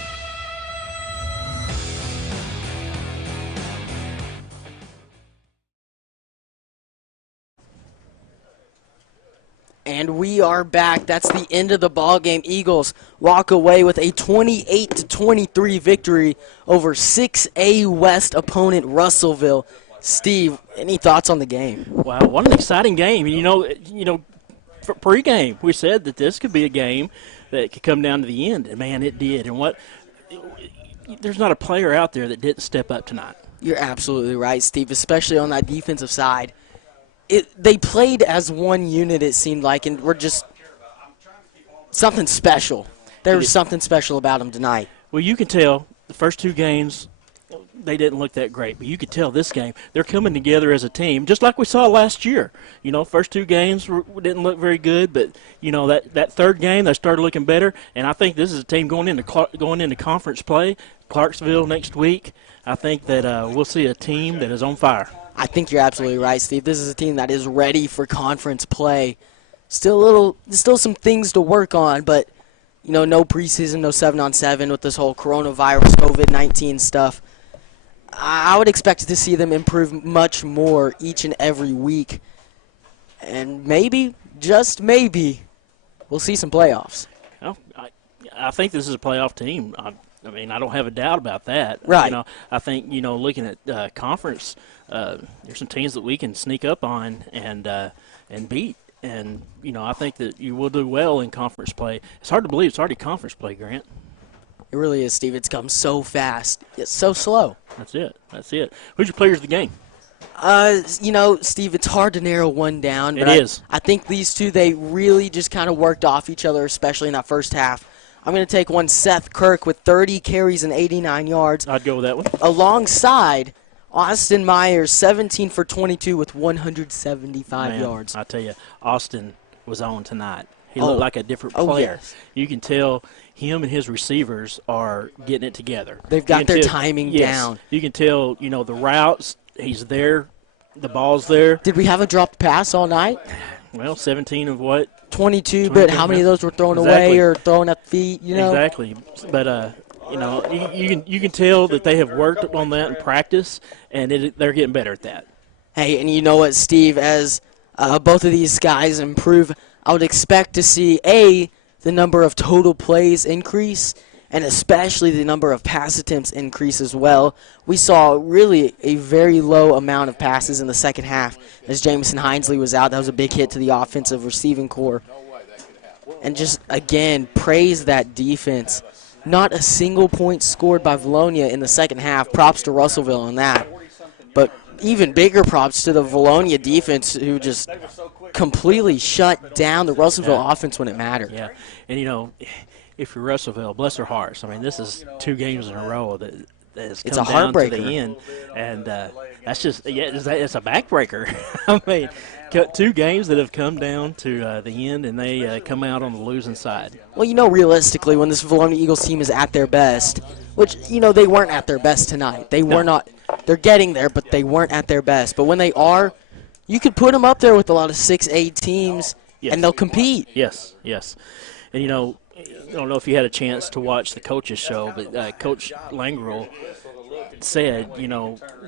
And we are back. That's the end of the ball game. Eagles walk away with a 28-23 victory over 6A West opponent Russellville. Steve, any thoughts on the game? Wow, what an exciting game! You know, for pregame we said that this could be a game that could come down to the end, and man, it did. And there's not a player out there that didn't step up tonight. You're absolutely right, Steve, especially on that defensive side. They played as one unit, it seemed like, and we're just something special. There was something special about them tonight. Well, you can tell the first two games they didn't look that great, but you could tell this game they're coming together as a team, just like we saw last year. You know, first two games didn't look very good, but you know that third game they started looking better, and I think this is a team going into conference play, Clarksville next week. I think that we'll see a team that is on fire. I think you're absolutely right, Steve. This is a team that is ready for conference play. Still some things to work on, but no preseason, no 7-on-7 with this whole coronavirus, COVID-19 stuff. I would expect to see them improve much more each and every week, and maybe, just maybe, we'll see some playoffs. Well, I think this is a playoff team. I mean, I don't have a doubt about that. Right. I think, looking at conference, there's some teams that we can sneak up on and beat. And, I think that you will do well in conference play. It's hard to believe it's already conference play, Grant. It really is, Steve. It's come so fast. It's so slow. That's it. Who's your players of the game? Steve, it's hard to narrow one down. It but is. I think these two, they really just kind of worked off each other, especially in that first half. I'm going to take one Seth Kirk with 30 carries and 89 yards. I'd go with that one. Alongside Austin Myers, 17 for 22 with 175 yards. I tell you, Austin was on tonight. He looked like a different player. Yes. You can tell him and his receivers are getting it together. They've got their timing down. You can tell, the routes, he's there, the ball's there. Did we have a dropped pass all night? Well, 17 of what? 22, but how many of those were thrown away or thrown at feet, Exactly. But, you can tell that they have worked on that in practice, and they're getting better at that. Hey, and you know what, Steve, as both of these guys improve, I would expect to see, the number of total plays increase, and especially the number of pass attempts increase as well. We saw really a very low amount of passes in the second half as Jamison Hinesley was out. That was a big hit to the offensive receiving core. And just, again, praise that defense. Not a single point scored by Vilonia in the second half. Props to Russellville on that. But even bigger props to the Vilonia defense, who just completely shut down the Russellville offense when it mattered. Yeah, and if you're Russellville, bless their hearts. I mean, this is 2 games in a row that's It's a come down to heartbreaker. the end, and that's just it's a backbreaker. I mean, 2 games that have come down to the end, and they come out on the losing side. Well, realistically, when this Vilonia Eagles team is at their best, which, they weren't at their best tonight. They were not. They're getting there, but they weren't at their best. But when they are, you could put them up there with a lot of 6A teams, and they'll compete. Yes. And, I don't know if you had a chance to watch the coaches show, but Coach Langrel said,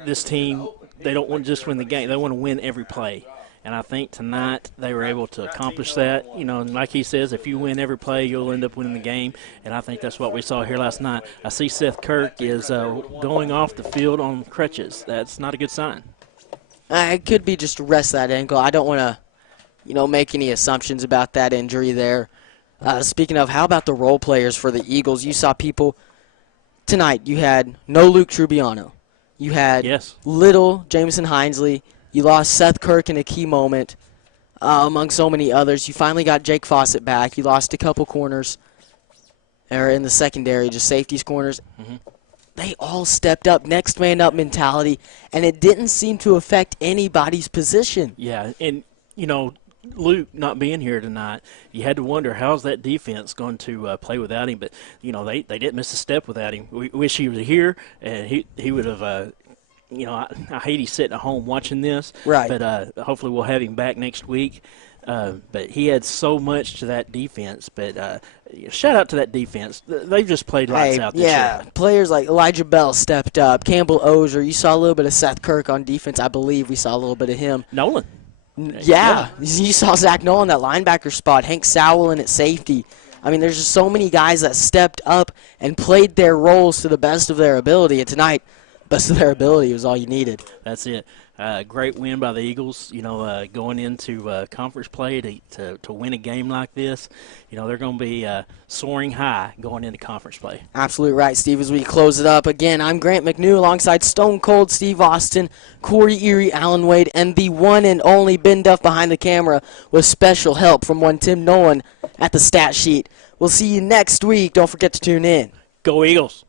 this team, they don't want to just win the game. They want to win every play. And I think tonight they were able to accomplish that. And like he says, if you win every play, you'll end up winning the game. And I think that's what we saw here last night. I see Seth Kirk is going off the field on crutches. That's not a good sign. It could be just to rest that ankle. I don't want to, make any assumptions about that injury there. Speaking of, how about the role players for the Eagles? You saw people tonight. You had no Luke Trubiano. You had little Jamison Hinesley. You lost Seth Kirk in a key moment, among so many others. You finally got Jake Fawcett back. You lost a couple corners in the secondary, just safeties corners. Mm-hmm. They all stepped up, next man up mentality, and it didn't seem to affect anybody's position. Yeah, and, Luke not being here tonight, you had to wonder how's that defense going to play without him. But, they didn't miss a step without him. We wish he was here, and he would have I hate he's sitting at home watching this. Right. But hopefully we'll have him back next week. But he had so much to that defense. But shout out to that defense. They've just played lights out this year. Players like Elijah Bell stepped up. Campbell Ozier. You saw a little bit of Seth Kirk on defense. I believe we saw a little bit of him. Nolan. Yeah. You saw Zach Nolan, that linebacker spot. Hank Sowell in at safety. I mean, there's just so many guys that stepped up and played their roles to the best of their ability. And tonight, best of their ability was all you needed. That's it. Great win by the Eagles. Going into conference play to win a game like this, they're going to be soaring high going into conference play. Absolutely right, Steve. As we close it up again, I'm Grant McNew alongside Stone Cold Steve Austin, Corey Erie, Alan Wade, and the one and only Ben Duff behind the camera with special help from one Tim Nolan at the stat sheet. We'll see you next week. Don't forget to tune in. Go Eagles.